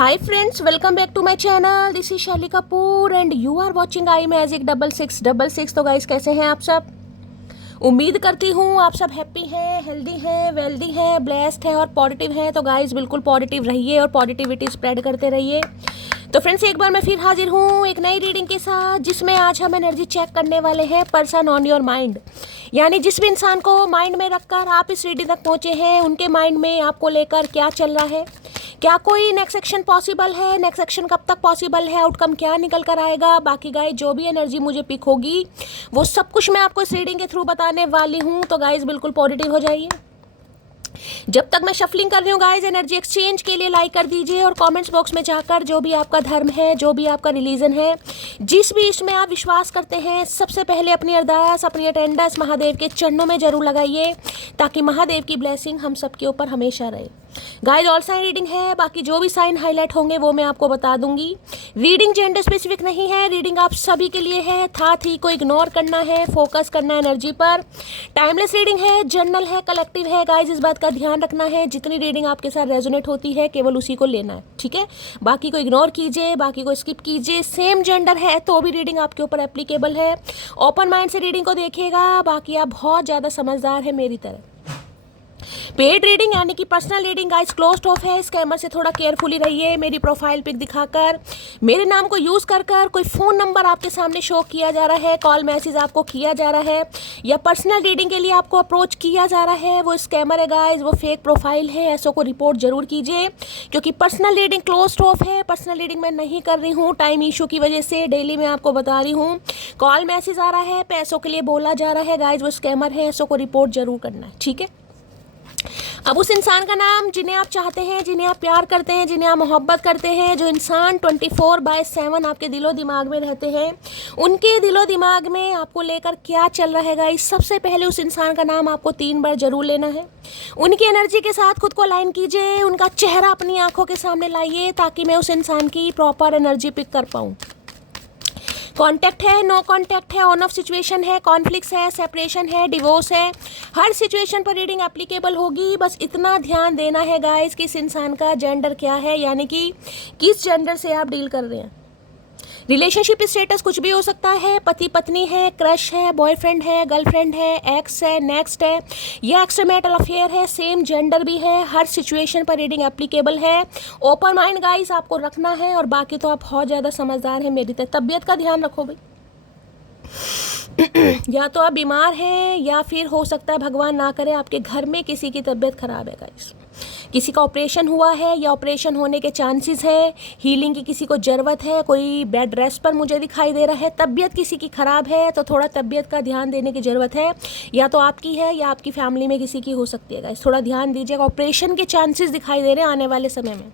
Hi friends, welcome back to my channel. This is Shelly Kapoor and you are watching I Magic 6666। तो guys कैसे हैं आप सब? उम्मीद करती हूँ आप सब हैप्पी हैं, हेल्दी हैं, वेल्दी हैं, ब्लेस्ड हैं और पॉजिटिव हैं। तो गाइस बिल्कुल पॉजिटिव रहिए और पॉजिटिविटी स्प्रेड करते रहिए। तो फ्रेंड्स एक बार मैं फिर हाजिर हूँ एक नई रीडिंग के साथ, जिसमें आज हम एनर्जी चेक करने वाले हैं पर्सन ऑन योर माइंड। यानी जिस भी इंसान को माइंड में रखकर आप इस रीडिंग तक पहुँचे हैं, उनके माइंड में आपको लेकर क्या चल रहा है, क्या कोई नेक्स्ट एक्शन पॉसिबल है, नेक्स्ट एक्शन कब तक पॉसिबल है, आउटकम क्या निकल कर आएगा। बाकी गाइस जो भी एनर्जी मुझे पिक होगी वो सब कुछ मैं आपको इस रीडिंग के थ्रू बताने वाली हूँ। तो गाइस बिल्कुल पॉजिटिव हो जाइए। जब तक मैं शफलिंग कर रही हूँ गाइस, एनर्जी एक्सचेंज के लिए लाइक कर दीजिए और कमेंट्स बॉक्स में जाकर जो भी आपका धर्म है, जो भी आपका रिलीजन है, जिस भी इसमें आप विश्वास करते हैं, सबसे पहले अपनी अरदास, अपनी अटेंडेंस महादेव के चरणों में जरूर लगाइए, ताकि महादेव की ब्लेसिंग हम सबके ऊपर हमेशा रहे। गाइस ऑल साइन रीडिंग है, बाकी जो भी साइन हाईलाइट होंगे वो मैं आपको बता दूंगी। रीडिंग जेंडर स्पेसिफिक नहीं है, रीडिंग आप सभी के लिए है। था थी को इग्नोर करना है, फोकस करना है एनर्जी पर। टाइमलेस रीडिंग है, जर्नल है, कलेक्टिव है। गाइस इस बात का ध्यान रखना है, जितनी रीडिंग आपके साथ रेजोनेट होती है केवल उसी को लेना है, ठीक है। बाकी को इग्नोर कीजिए, बाकी को स्किप कीजिए। सेम जेंडर है तो भी रीडिंग आपके ऊपर एप्लीकेबल है। ओपन माइंड से रीडिंग को देखिएगा। बाकी आप बहुत ज़्यादा समझदार है मेरी तरह। पेड रीडिंग यानी कि personal reading guys closed of है। स्कैमर से थोड़ा केयरफुली रहिए। मेरी प्रोफाइल पिक दिखाकर, मेरे नाम को यूज़ कर कोई फ़ोन नंबर आपके सामने शो किया जा रहा है, कॉल मैसेज आपको किया जा रहा है, या पर्सनल रीडिंग के लिए आपको अप्रोच किया जा रहा है, वो स्कैमर है गाइस, वो फेक प्रोफाइल है। ऐसों को रिपोर्ट जरूर कीजिए, क्योंकि पर्सनल रीडिंग क्लोज्ड ऑफ है। पर्सनल रीडिंग मैं नहीं कर रही हूँ टाइम इशू की वजह से। डेली मैं आपको बता रही हूँ, कॉल मैसेज आ रहा है, पैसों के लिए बोला जा रहा है गाइस, वो स्कैमर है। ऐसों को रिपोर्ट जरूर करना है, ठीक है। अब उस इंसान का नाम जिन्हें आप चाहते हैं, जिन्हें आप प्यार करते हैं, जिन्हें आप मोहब्बत करते हैं, जो इंसान 24/7 आपके दिलो दिमाग में रहते हैं, उनके दिलो दिमाग में आपको लेकर क्या चल रहा है गाइस। सबसे पहले उस इंसान का नाम आपको 3 बार जरूर लेना है। उनकी एनर्जी के साथ खुद को अलाइन कीजिए, उनका चेहरा अपनी आंखों के सामने लाइए, ताकि मैं उस इंसान की प्रॉपर एनर्जी पिक कर पाऊँ। कॉन्टैक्ट है, नो कॉन्टैक्ट है, ऑन ऑफ सिचुएशन है, कॉन्फ्लिक्ट्स है, सेपरेशन है, डिवोर्स है, हर सिचुएशन पर रीडिंग एप्लीकेबल होगी। बस इतना ध्यान देना है गाइस कि इस इंसान का जेंडर क्या है, यानी कि किस जेंडर से आप डील कर रहे हैं। रिलेशनशिप स्टेटस कुछ भी हो सकता है, पति पत्नी है, क्रश है, बॉयफ्रेंड है, गर्लफ्रेंड है, एक्स है, नेक्स्ट है, या एक्सट्रामैरिटल अफेयर है, सेम जेंडर भी है। हर सिचुएशन पर रीडिंग एप्लीकेबल है। ओपन माइंड गाइस आपको रखना है, और बाकी तो आप बहुत ज़्यादा समझदार हैं मेरी तरह। तबीयत का ध्यान रखो भाई। या तो आप बीमार हैं, या फिर हो सकता है भगवान ना करे आपके घर में किसी की तबीयत खराब है गाइस। किसी का ऑपरेशन हुआ है या ऑपरेशन होने के चांसेस है, हीलिंग की किसी को ज़रूरत है, कोई बेड रेस्ट पर मुझे दिखाई दे रहा है। तबीयत किसी की ख़राब है तो थोड़ा तबीयत का ध्यान देने की ज़रूरत है, या तो आपकी है या आपकी फैमिली में किसी की हो सकती है गाइस। थोड़ा ध्यान दीजिएगा। ऑपरेशन के चांसेस दिखाई दे रहे हैं आने वाले समय में,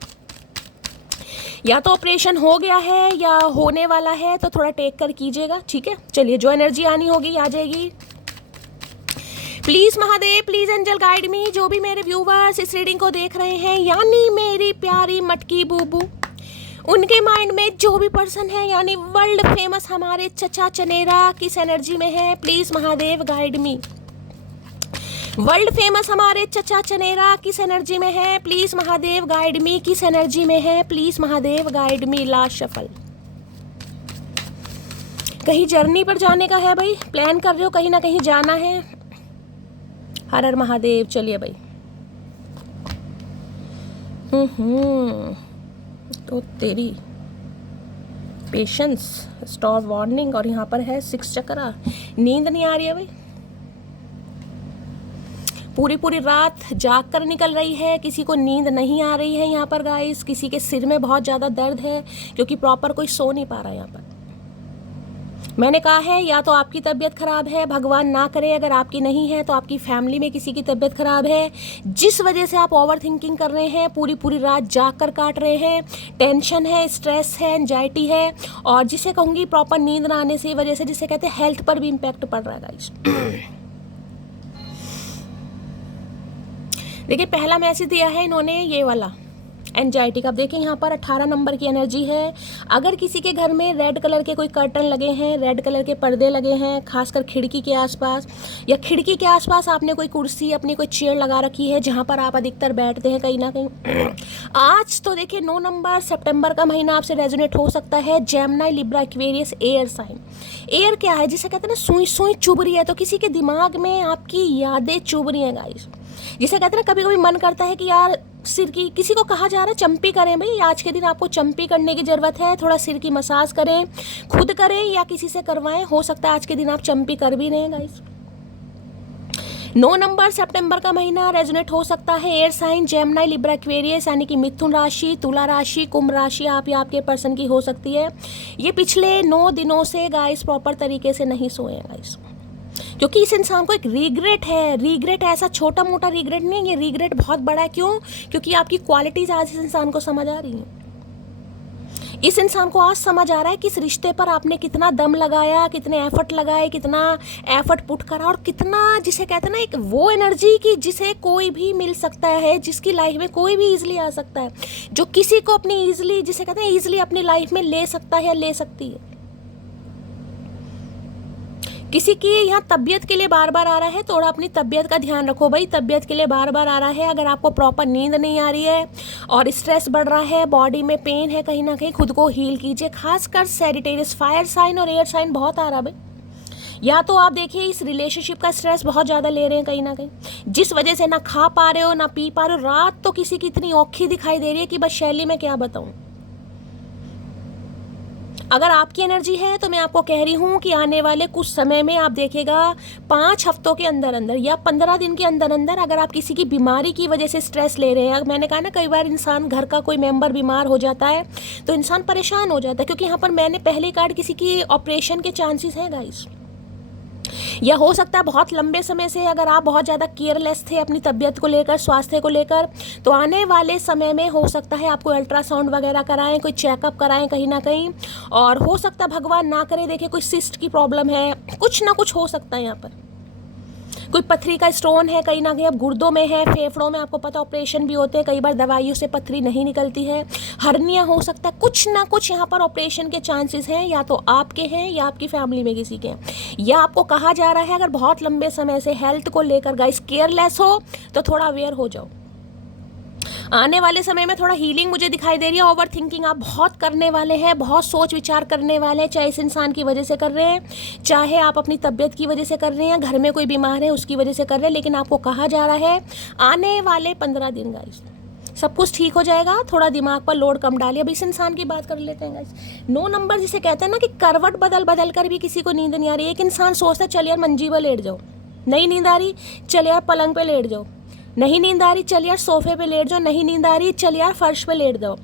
या तो ऑपरेशन हो गया है या होने वाला है, तो थोड़ा टेक कर कीजिएगा, ठीक है। चलिए जो एनर्जी आनी होगी आ जाएगी। Please Mahadev, please angel guide me. जो भी मेरे व्यूवर्स इस रीडिंग को देख रहे हैं, यानी मेरी प्यारी मटकी बूबू, उनके माइंड में जो भी पर्सन है, यानी वर्ल्ड फेमस हमारे चचा चनेरा किस एनर्जी में है, please Mahadev guide me. World famous हमारे चचा चनेरा किस एनर्जी में है, प्लीज़ महादेव गाइड मी। किस एनर्जी में है, please Mahadev guide me. Last shuffle. कहीं जर्नी पर जाने का है भाई, प्लान कर रहे हो, कहीं ना कहीं जाना है। हर हर महादेव। चलिए भाई। तो तेरी पेशेंस, स्टॉप वार्निंग, और यहाँ पर है 6 चक्रा। नींद नहीं आ रही है भाई, पूरी पूरी रात जाग कर निकल रही है, किसी को नींद नहीं आ रही है यहाँ पर गाइस। किसी के सिर में बहुत ज़्यादा दर्द है, क्योंकि प्रॉपर कोई सो नहीं पा रहा है यहाँ पर। मैंने कहा है, या तो आपकी तबीयत ख़राब है, भगवान ना करे अगर आपकी नहीं है तो आपकी फैमिली में किसी की तबीयत ख़राब है, जिस वजह से आप ओवर थिंकिंग कर रहे हैं, पूरी पूरी रात जाग कर काट रहे हैं। टेंशन है, स्ट्रेस है, एंजाइटी है, और जिसे कहूँगी प्रॉपर नींद ना आने से वजह से, जिसे कहते हैं हेल्थ पर भी इम्पैक्ट पड़ रहा है गाइस। देखिए पहला मैसेज दिया है इन्होंने ये वाला, एंजाइटी का। अब देखिए यहाँ पर 18 नंबर की एनर्जी है। अगर किसी के घर में रेड कलर के कोई कर्टन लगे हैं, रेड कलर के पर्दे लगे हैं, खासकर खिड़की के आसपास, या खिड़की के आसपास आपने कोई कुर्सी, अपनी कोई चेयर लगा रखी है जहाँ पर आप अधिकतर बैठते हैं कहीं ना कहीं, आज तो देखिए 9 नंबर सितंबर का महीना आपसे रेजोनेट हो सकता है। Gemini, Libra, Aquarius, air sign. Air क्या है, जिसे कहते हैं ना सुई सुई चुभ रही है, तो किसी के दिमाग में आपकी यादें चुभ रही हैं गाइस। जिसे कहते हैं ना कभी कभी मन करता है कि यार सिर की, किसी को कहा जा रहा है चंपी करें, भाई आज के दिन आपको चंपी करने की ज़रूरत है, थोड़ा सिर की मसाज करें, खुद करें या किसी से करवाएं, हो सकता है आज के दिन आप चंपी कर भी रहे हैं गाइस। 9 नंबर सितंबर का महीना रेजोनेट हो सकता है air sign, Gemini, Libra, Aquarius, यानी कि मिथुन राशि, तुला राशि, कुंभ राशि आप या आपके पर्सन की हो सकती है। ये पिछले 9 दिनों से गाइस प्रॉपर तरीके से नहीं सोए हैं गाइस, क्योंकि इस इंसान को एक रिग्रेट है। रिग्रेट ऐसा छोटा मोटा रिग्रेट नहीं, ये रिग्रेट बहुत बड़ा है। क्यों? क्योंकि आपकी क्वालिटीज आज इस इंसान को समझ आ रही हैं। इस इंसान को आज समझ आ रहा है कि इस रिश्ते पर आपने कितना दम लगाया, कितने एफर्ट लगाए, कितना एफर्ट पुट करा, और कितना, जिसे कहते हैं ना एक वो एनर्जी कि जिसे कोई भी मिल सकता है, जिसकी लाइफ में कोई भी ईजिली आ सकता है, जो किसी को अपनी ईजिली, जिसे कहते हैं ईजिली अपनी लाइफ में ले सकता है या ले सकती है। किसी की यहाँ तबीयत के लिए बार बार आ रहा है, थोड़ा अपनी तबीयत का ध्यान रखो भाई। तबीयत के लिए बार बार आ रहा है, अगर आपको प्रॉपर नींद नहीं आ रही है और स्ट्रेस बढ़ रहा है, बॉडी में पेन है, कहीं ना कहीं खुद को हील कीजिए। खासकर सैजिटेरियस, फायर साइन और एयर साइन बहुत आ रहा है भाई। या तो आप देखिए इस रिलेशनशिप का स्ट्रेस बहुत ज़्यादा ले रहे हैं कहीं ना कहीं, जिस वजह से ना खा पा रहे हो ना पी पा रहे हो। रात तो किसी की इतनी औखी दिखाई दे रही है कि बस शैली में क्या बताऊँ। अगर आपकी एनर्जी है तो मैं आपको कह रही हूँ कि आने वाले कुछ समय में आप देखिएगा 5 हफ्तों के अंदर अंदर या 15 दिन के अंदर अंदर, अगर आप किसी की बीमारी की वजह से स्ट्रेस ले रहे हैं, मैंने कहा ना कई बार इंसान, घर का कोई मेंबर बीमार हो जाता है तो इंसान परेशान हो जाता है, क्योंकि यहाँ पर मैंने पहले कार्ड किसी की ऑपरेशन के चांसेस हैं गाइस। या हो सकता है बहुत लंबे समय से अगर आप बहुत ज़्यादा केयरलेस थे अपनी तबीयत को लेकर, स्वास्थ्य को लेकर, तो आने वाले समय में हो सकता है आपको अल्ट्रासाउंड वगैरह कराएं, कोई चेकअप कराएं कहीं ना कहीं, और हो सकता है भगवान ना करे देखिए कोई सिस्ट की प्रॉब्लम है, कुछ ना कुछ हो सकता है। यहाँ पर कोई पथरी का स्टोन है कहीं ना कहीं, अब गुर्दों में है, फेफड़ों में, आपको पता ऑपरेशन भी होते हैं कई बार, दवाइयों से पथरी नहीं निकलती है, हर्निया हो सकता है, कुछ ना कुछ यहाँ पर ऑपरेशन के चांसेस हैं, या तो आपके हैं या आपकी फैमिली में किसी के हैं। या आपको कहा जा रहा है अगर बहुत लंबे समय से हेल्थ को लेकर गाइस केयरलेस हो तो थोड़ा अवेयर हो जाओ। आने वाले समय में थोड़ा हीलिंग मुझे दिखाई दे रही है। ओवर थिंकिंग आप बहुत करने वाले हैं, बहुत सोच विचार करने वाले हैं, चाहे इस इंसान की वजह से कर रहे हैं, चाहे आप अपनी तबीयत की वजह से कर रहे हैं, घर में कोई बीमार है उसकी वजह से कर रहे हैं, लेकिन आपको कहा जा रहा है आने वाले 15 दिन गाइस सब कुछ ठीक हो जाएगा। थोड़ा दिमाग पर लोड कम डालिए। अब इस इंसान की बात कर लेते हैं गाइस। 9 नंबर जिसे कहते हैं ना कि करवट बदल बदल कर भी किसी को नींद नहीं आ रही। एक इंसान सोचता है चल यार मंजी पर लेट जाओ, नहीं नींद आ रही, चल यार पलंग पे लेट जाओ, नहीं नींद आ रही, चल यार सोफे पे लेट जाओ, नहीं नींद आ रही, चल यार फर्श पे लेट जाओ।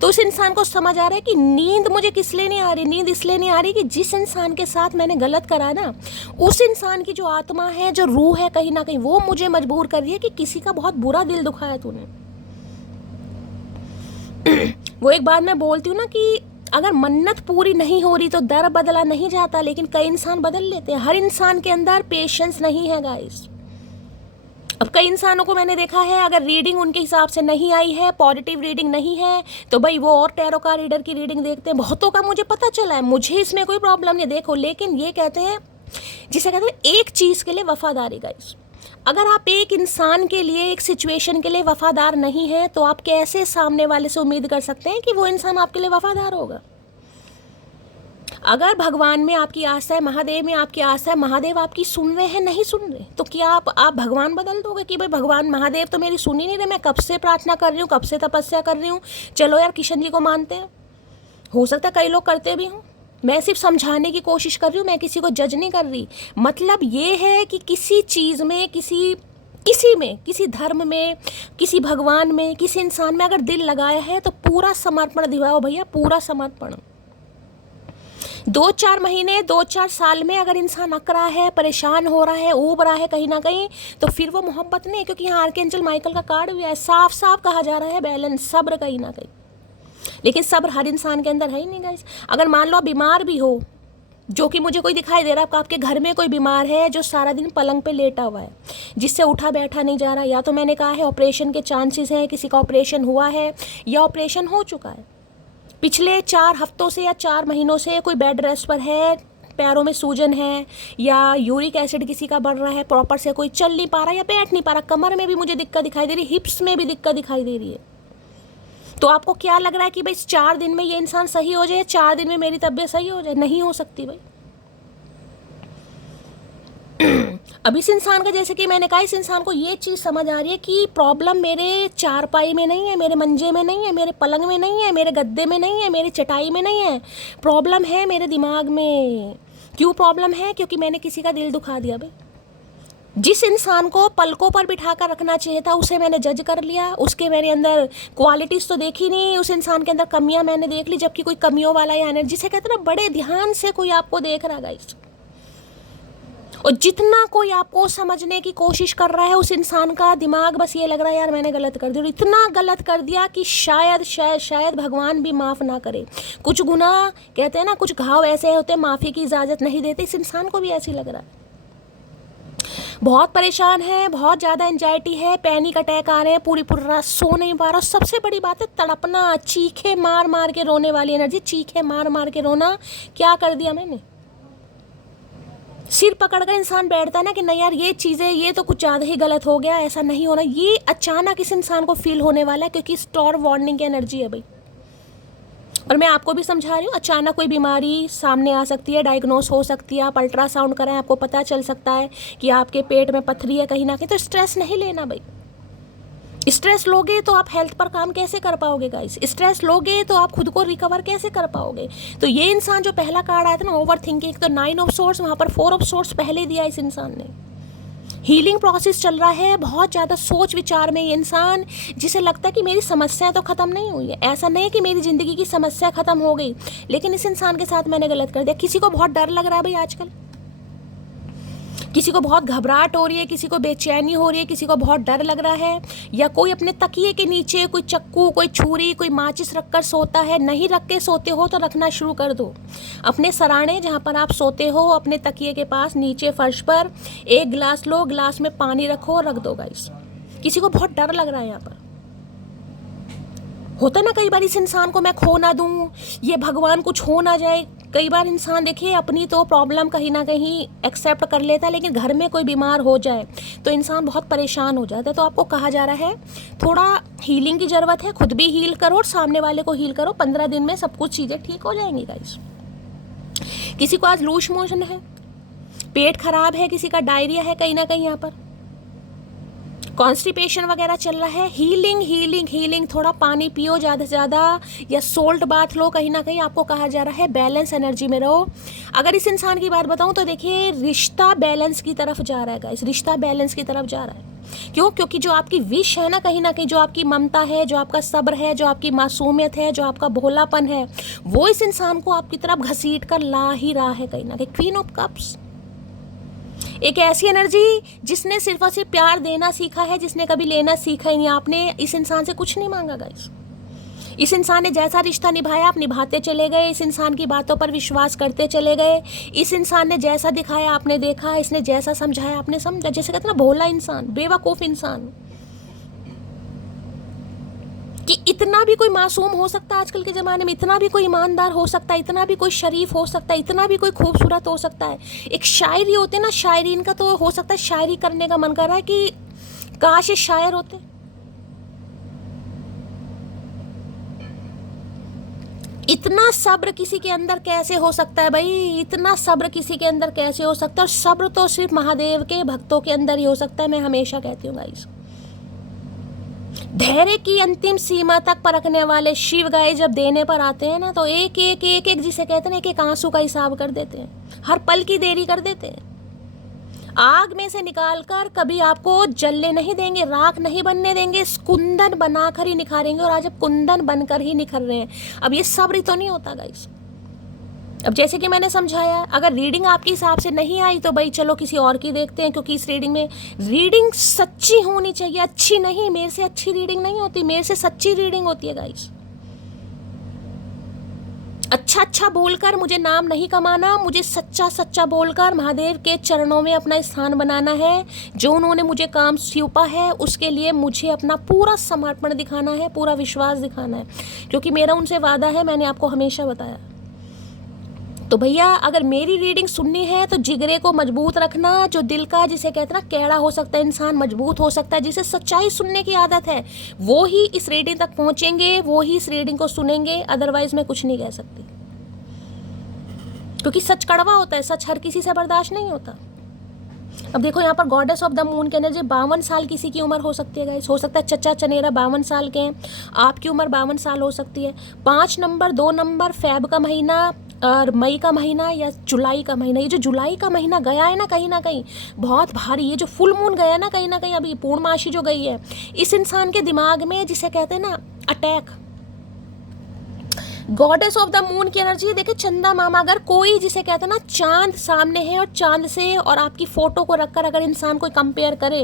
तो उस इंसान को समझ आ रहा है कि नींद मुझे किस लिए नहीं आ रही, नींद इसलिए नहीं आ रही कि जिस इंसान के साथ मैंने गलत करा ना, उस इंसान की जो आत्मा है, जो रूह है कहीं ना कहीं, वो मुझे मजबूर कर रही है कि किसी का बहुत बुरा दिल दुखाया तूने। वो एक बात मैं बोलती हूँ ना कि अगर मन्नत पूरी नहीं हो रही तो दर बदला नहीं जाता, लेकिन कई इंसान बदल लेते हैं। हर इंसान के अंदर पेशेंस नहीं है गाइस। अब कई इंसानों को मैंने देखा है अगर रीडिंग उनके हिसाब से नहीं आई है, पॉजिटिव रीडिंग नहीं है, तो भाई वो और टैरो का रीडर की रीडिंग देखते हैं। बहुतों का मुझे पता चला है, मुझे इसमें कोई प्रॉब्लम नहीं देखो, लेकिन ये कहते हैं, जिसे कहते हैं एक चीज़ के लिए वफादारी गाइस। अगर आप एक इंसान के लिए, एक सिचुएशन के लिए वफादार नहीं है तो आप कैसे सामने वाले से उम्मीद कर सकते हैं कि वो इंसान आपके लिए वफादार होगा। अगर भगवान में आपकी आस्था है, महादेव में आपकी आस्था है, महादेव आपकी सुन रहे हैं, नहीं सुन रहे, तो क्या आप भगवान बदल दोगे कि भाई भगवान महादेव तो मेरी सुन ही नहीं रहे, मैं कब से प्रार्थना कर रही हूँ, कब से तपस्या कर रही हूँ, चलो यार किशन जी को मानते हैं। हो सकता है कई लोग करते भी हों, मैं सिर्फ समझाने की कोशिश कर रही हूँ, मैं किसी को जज नहीं कर रही। मतलब ये है कि किसी चीज़ में, किसी धर्म में, किसी भगवान में, किसी इंसान में अगर दिल लगाया है तो पूरा समर्पण दिवाओ भैया, पूरा समर्पण। 2-4 महीने, 2-4 साल में अगर इंसान अक रहा है, परेशान हो रहा है, ऊब रहा है कहीं ना कहीं, तो फिर वो मोहब्बत नहीं है। क्योंकि यहाँ आर्कएंजल माइकल का कार्ड भी है, साफ साफ कहा जा रहा है बैलेंस, सब्र कहीं ना कहीं। लेकिन सब्र हर इंसान के अंदर है ही नहीं गाइस। अगर मान लो बीमार भी हो, जो कि मुझे कोई दिखाई दे रहा है, आपके घर में कोई बीमार है जो सारा दिन पलंग पे लेटा हुआ है, जिससे उठा बैठा नहीं जा रहा, या तो मैंने कहा है ऑपरेशन के चांसेस हैं, किसी का ऑपरेशन हुआ है या ऑपरेशन हो चुका है, पिछले 4 हफ्तों से या 4 महीनों से कोई बेड रेस्ट पर है, पैरों में सूजन है, या यूरिक एसिड किसी का बढ़ रहा है, प्रॉपर से कोई चल नहीं पा रहा या बैठ नहीं पा रहा, कमर में भी मुझे दिक्कत दिखाई दे रही, हिप्स में भी दिक्कत दिखाई दे रही है, तो आपको क्या लग रहा है कि भाई 4 दिन में ये इंसान सही हो जाए, 4 दिन में मेरी तबीयत सही हो जाए? नहीं हो सकती भाई। अब इस इंसान का, जैसे कि मैंने कहा, इस इंसान को ये चीज़ समझ आ रही है कि प्रॉब्लम मेरे चारपाई में नहीं है, मेरे मंजे में नहीं है, मेरे पलंग में नहीं है, मेरे गद्दे में नहीं है, मेरी चटाई में नहीं है, प्रॉब्लम है मेरे दिमाग में। क्यों प्रॉब्लम है? क्योंकि मैंने किसी का दिल दुखा दिया भाई। जिस इंसान को पलकों पर बिठा कर रखना चाहिए था उसे मैंने जज कर लिया, उसके मेरे अंदर क्वालिटीज़ तो देखी नहीं, उस इंसान के अंदर कमियां मैंने देख ली, जबकि कोई कमियों वाला या एनर्जी, जिसे कहते हैं ना बड़े ध्यान से कोई आपको देख रहा गाइस, और जितना कोई आपको समझने की कोशिश कर रहा है, उस इंसान का दिमाग बस ये लग रहा है यार मैंने गलत कर दिया, और इतना गलत कर दिया कि शायद शायद शायद भगवान भी माफ़ ना करे। कुछ गुनाह, कहते हैं ना कुछ घाव ऐसे होते हैं माफ़ी की इजाज़त नहीं देते, इस इंसान को भी ऐसे लग रहा है। बहुत परेशान है, बहुत ज़्यादा एंजाइटी है, पैनिक अटैक आ रहे हैं, पूरी रात सो नहीं पा रहा। सबसे बड़ी बात है तड़पना, चीखे मार मार के रोने वाली एनर्जी, चीखे मार मार के रोना। क्या कर दिया मैंने? सिर पकड़ कर इंसान बैठता है ना कि नहीं यार ये चीज़ें, ये तो कुछ ज़्यादा ही गलत हो गया, ऐसा नहीं होना। ये अचानक इस इंसान को फील होने वाला है, क्योंकि स्टॉर वार्निंग की एनर्जी है भाई। और मैं आपको भी समझा रही हूँ, अचानक कोई बीमारी सामने आ सकती है, डायग्नोस हो सकती है, आप अल्ट्रासाउंड कराएं, आपको पता चल सकता है कि आपके पेट में पथरी है कहीं ना कहीं। तो स्ट्रेस नहीं लेना भाई। स्ट्रेस लोगे तो आप हेल्थ पर काम कैसे कर पाओगे गाइस? स्ट्रेस लोगे तो आप खुद को रिकवर कैसे कर पाओगे? तो ये इंसान जो पहला कार्ड आया था ना ओवर थिंकिंग, तो 9 ऑफ सोर्स, वहाँ पर 4 ऑफ सोर्स पहले दिया इस इंसान ने। हीलिंग प्रोसेस चल रहा है, बहुत ज़्यादा सोच विचार में ये इंसान, जिसे लगता है कि मेरी समस्याएं तो ख़त्म नहीं हुई है, ऐसा नहीं है कि मेरी ज़िंदगी की समस्या ख़त्म हो गई, लेकिन इस इंसान के साथ मैंने गलत कर दिया। किसी को बहुत डर लग रहा है भाई आजकल, किसी को बहुत घबराहट हो रही है, किसी को बेचैनी हो रही है, किसी को बहुत डर लग रहा है, या कोई अपने तकिए के नीचे कोई चक्कू, कोई छुरी, कोई माचिस रखकर सोता है। नहीं रख के सोते हो तो रखना शुरू कर दो। अपने सराहने जहाँ पर आप सोते हो, अपने तकिए के पास नीचे फर्श पर एक गिलास लो, गिलास में पानी रखो और रख दो गाइस। किसी को बहुत डर लग रहा है यहाँ पर। होता ना कई बार इस इंसान को मैं खो ना दूं, ये भगवान कुछ हो ना जाए। कई बार इंसान देखिए अपनी तो प्रॉब्लम कहीं ना कहीं एक्सेप्ट कर लेता है, लेकिन घर में कोई बीमार हो जाए तो इंसान बहुत परेशान हो जाता है। तो आपको कहा जा रहा है थोड़ा हीलिंग की ज़रूरत है, खुद भी हील करो और सामने वाले को हील करो। 15 दिन में सब कुछ चीज़ें ठीक हो जाएंगी गाइस। किसी को आज लूज मोशन है, पेट खराब है, किसी का डायरिया है कहीं ना कहीं, यहाँ पर कॉन्स्टिपेशन वगैरह चल रहा है। हीलिंग हीलिंग हीलिंग, थोड़ा पानी पियो ज़्यादा से ज़्यादा, या सोल्ट बाथ लो। कहीं ना कहीं आपको कहा जा रहा है बैलेंस एनर्जी में रहो। अगर इस इंसान की बात बताऊं तो देखिए रिश्ता बैलेंस की तरफ जा रहा है गाइस, रिश्ता बैलेंस की तरफ जा रहा है। क्यों? क्योंकि जो आपकी विश है ना, कहीं ना कहीं जो आपकी ममता है, जो आपका सब्र है, जो आपकी मासूमियत है, जो आपका भोलापन है, वो इस इंसान को आपकी तरफ घसीट कर ला ही रहा है कहीं ना कहीं। क्वीन ऑफ कप्स, एक ऐसी एनर्जी जिसने सिर्फ और सिर्फ प्यार देना सीखा है, जिसने कभी लेना सीखा ही नहीं। आपने इस इंसान से कुछ नहीं मांगा गाइस। इस इंसान ने जैसा रिश्ता निभाया आप निभाते चले गए, इस इंसान की बातों पर विश्वास करते चले गए। इस इंसान ने जैसा दिखाया आपने देखा, इसने जैसा समझाया आपने समझा। जैसे कहते हैं ना भोला इंसान, बेवकूफ़ इंसान, कि इतना भी कोई मासूम हो सकता है आजकल के ज़माने में, इतना भी कोई ईमानदार हो सकता है, इतना भी कोई शरीफ हो सकता है, इतना भी कोई खूबसूरत हो सकता है। एक शायरी होते ना, शायरीन का तो हो सकता है शायरी करने का मन कर रहा है कि काश ये शायर होते। इतना सब्र किसी के अंदर कैसे हो सकता है भाई? इतना सब्र किसी के अंदर कैसे हो सकता है? और सब्र तो सिर्फ महादेव के भक्तों के अंदर ही हो सकता है। मैं हमेशा कहती हूँ गाइस, धैर्य की अंतिम सीमा तक परखने वाले शिव गाय जब देने पर आते हैं ना, तो एक एक एक एक जिसे कहते हैं ना, एक एक आंसू का हिसाब कर देते हैं, हर पल की देरी कर देते हैं। आग में से निकालकर कभी आपको जलने नहीं देंगे, राख नहीं बनने देंगे, कुंदन बनाकर ही निखारेंगे। और आज अब कुंदन बनकर ही निखर रहे हैं। अब ये सब्र तो नहीं होता गाइस। अब जैसे कि मैंने समझाया, अगर रीडिंग आपके हिसाब से नहीं आई तो भाई चलो किसी और की देखते हैं, क्योंकि इस रीडिंग में रीडिंग सच्ची होनी चाहिए, अच्छी नहीं। मेरे से अच्छी रीडिंग नहीं होती, मेरे से सच्ची रीडिंग होती है गाइस। अच्छा अच्छा बोलकर मुझे नाम नहीं कमाना, मुझे सच्चा सच्चा बोलकर महादेव के चरणों में अपना स्थान बनाना है। जो उन्होंने मुझे काम सौंपा है उसके लिए मुझे अपना पूरा समर्पण दिखाना है, पूरा विश्वास दिखाना है, क्योंकि मेरा उनसे वादा है, मैंने आपको हमेशा बताया। तो भैया अगर मेरी रीडिंग सुननी है तो जिगरे को मजबूत रखना, जो दिल का जिसे कहते हैं ना कैड़ा हो सकता है इंसान, मजबूत हो सकता है, जिसे सच्चाई सुनने की आदत है, वो ही इस रीडिंग तक पहुंचेंगे, वो ही इस रीडिंग को सुनेंगे। अदरवाइज मैं कुछ नहीं कह सकती, क्योंकि सच कड़वा होता है, सच हर किसी से बर्दाश्त नहीं होता। अब देखो यहाँ पर गॉडेस ऑफ द मून के एनर्जी, 52 साल किसी की उम्र हो सकती है गाइस, हो सकता है चचा चनेरा 52 साल के हैं, आपकी उम्र 52 साल हो सकती है। 5 नंबर, 2 नंबर, फेब का महीना और मई का महीना या जुलाई का महीना, ये जो जुलाई का महीना गया है ना कहीं बहुत भारी, ये जो फुल मून गया है ना कहीं अभी पूर्णमासी जो गई है, इस इंसान के दिमाग में जिसे कहते हैं ना attack, goddess of the moon की एनर्जी देखे। चंदा मामा, अगर कोई जिसे कहते हैं ना चांद सामने है और चांद से और आपकी फोटो को रखकर अगर इंसान कोई कंपेयर करे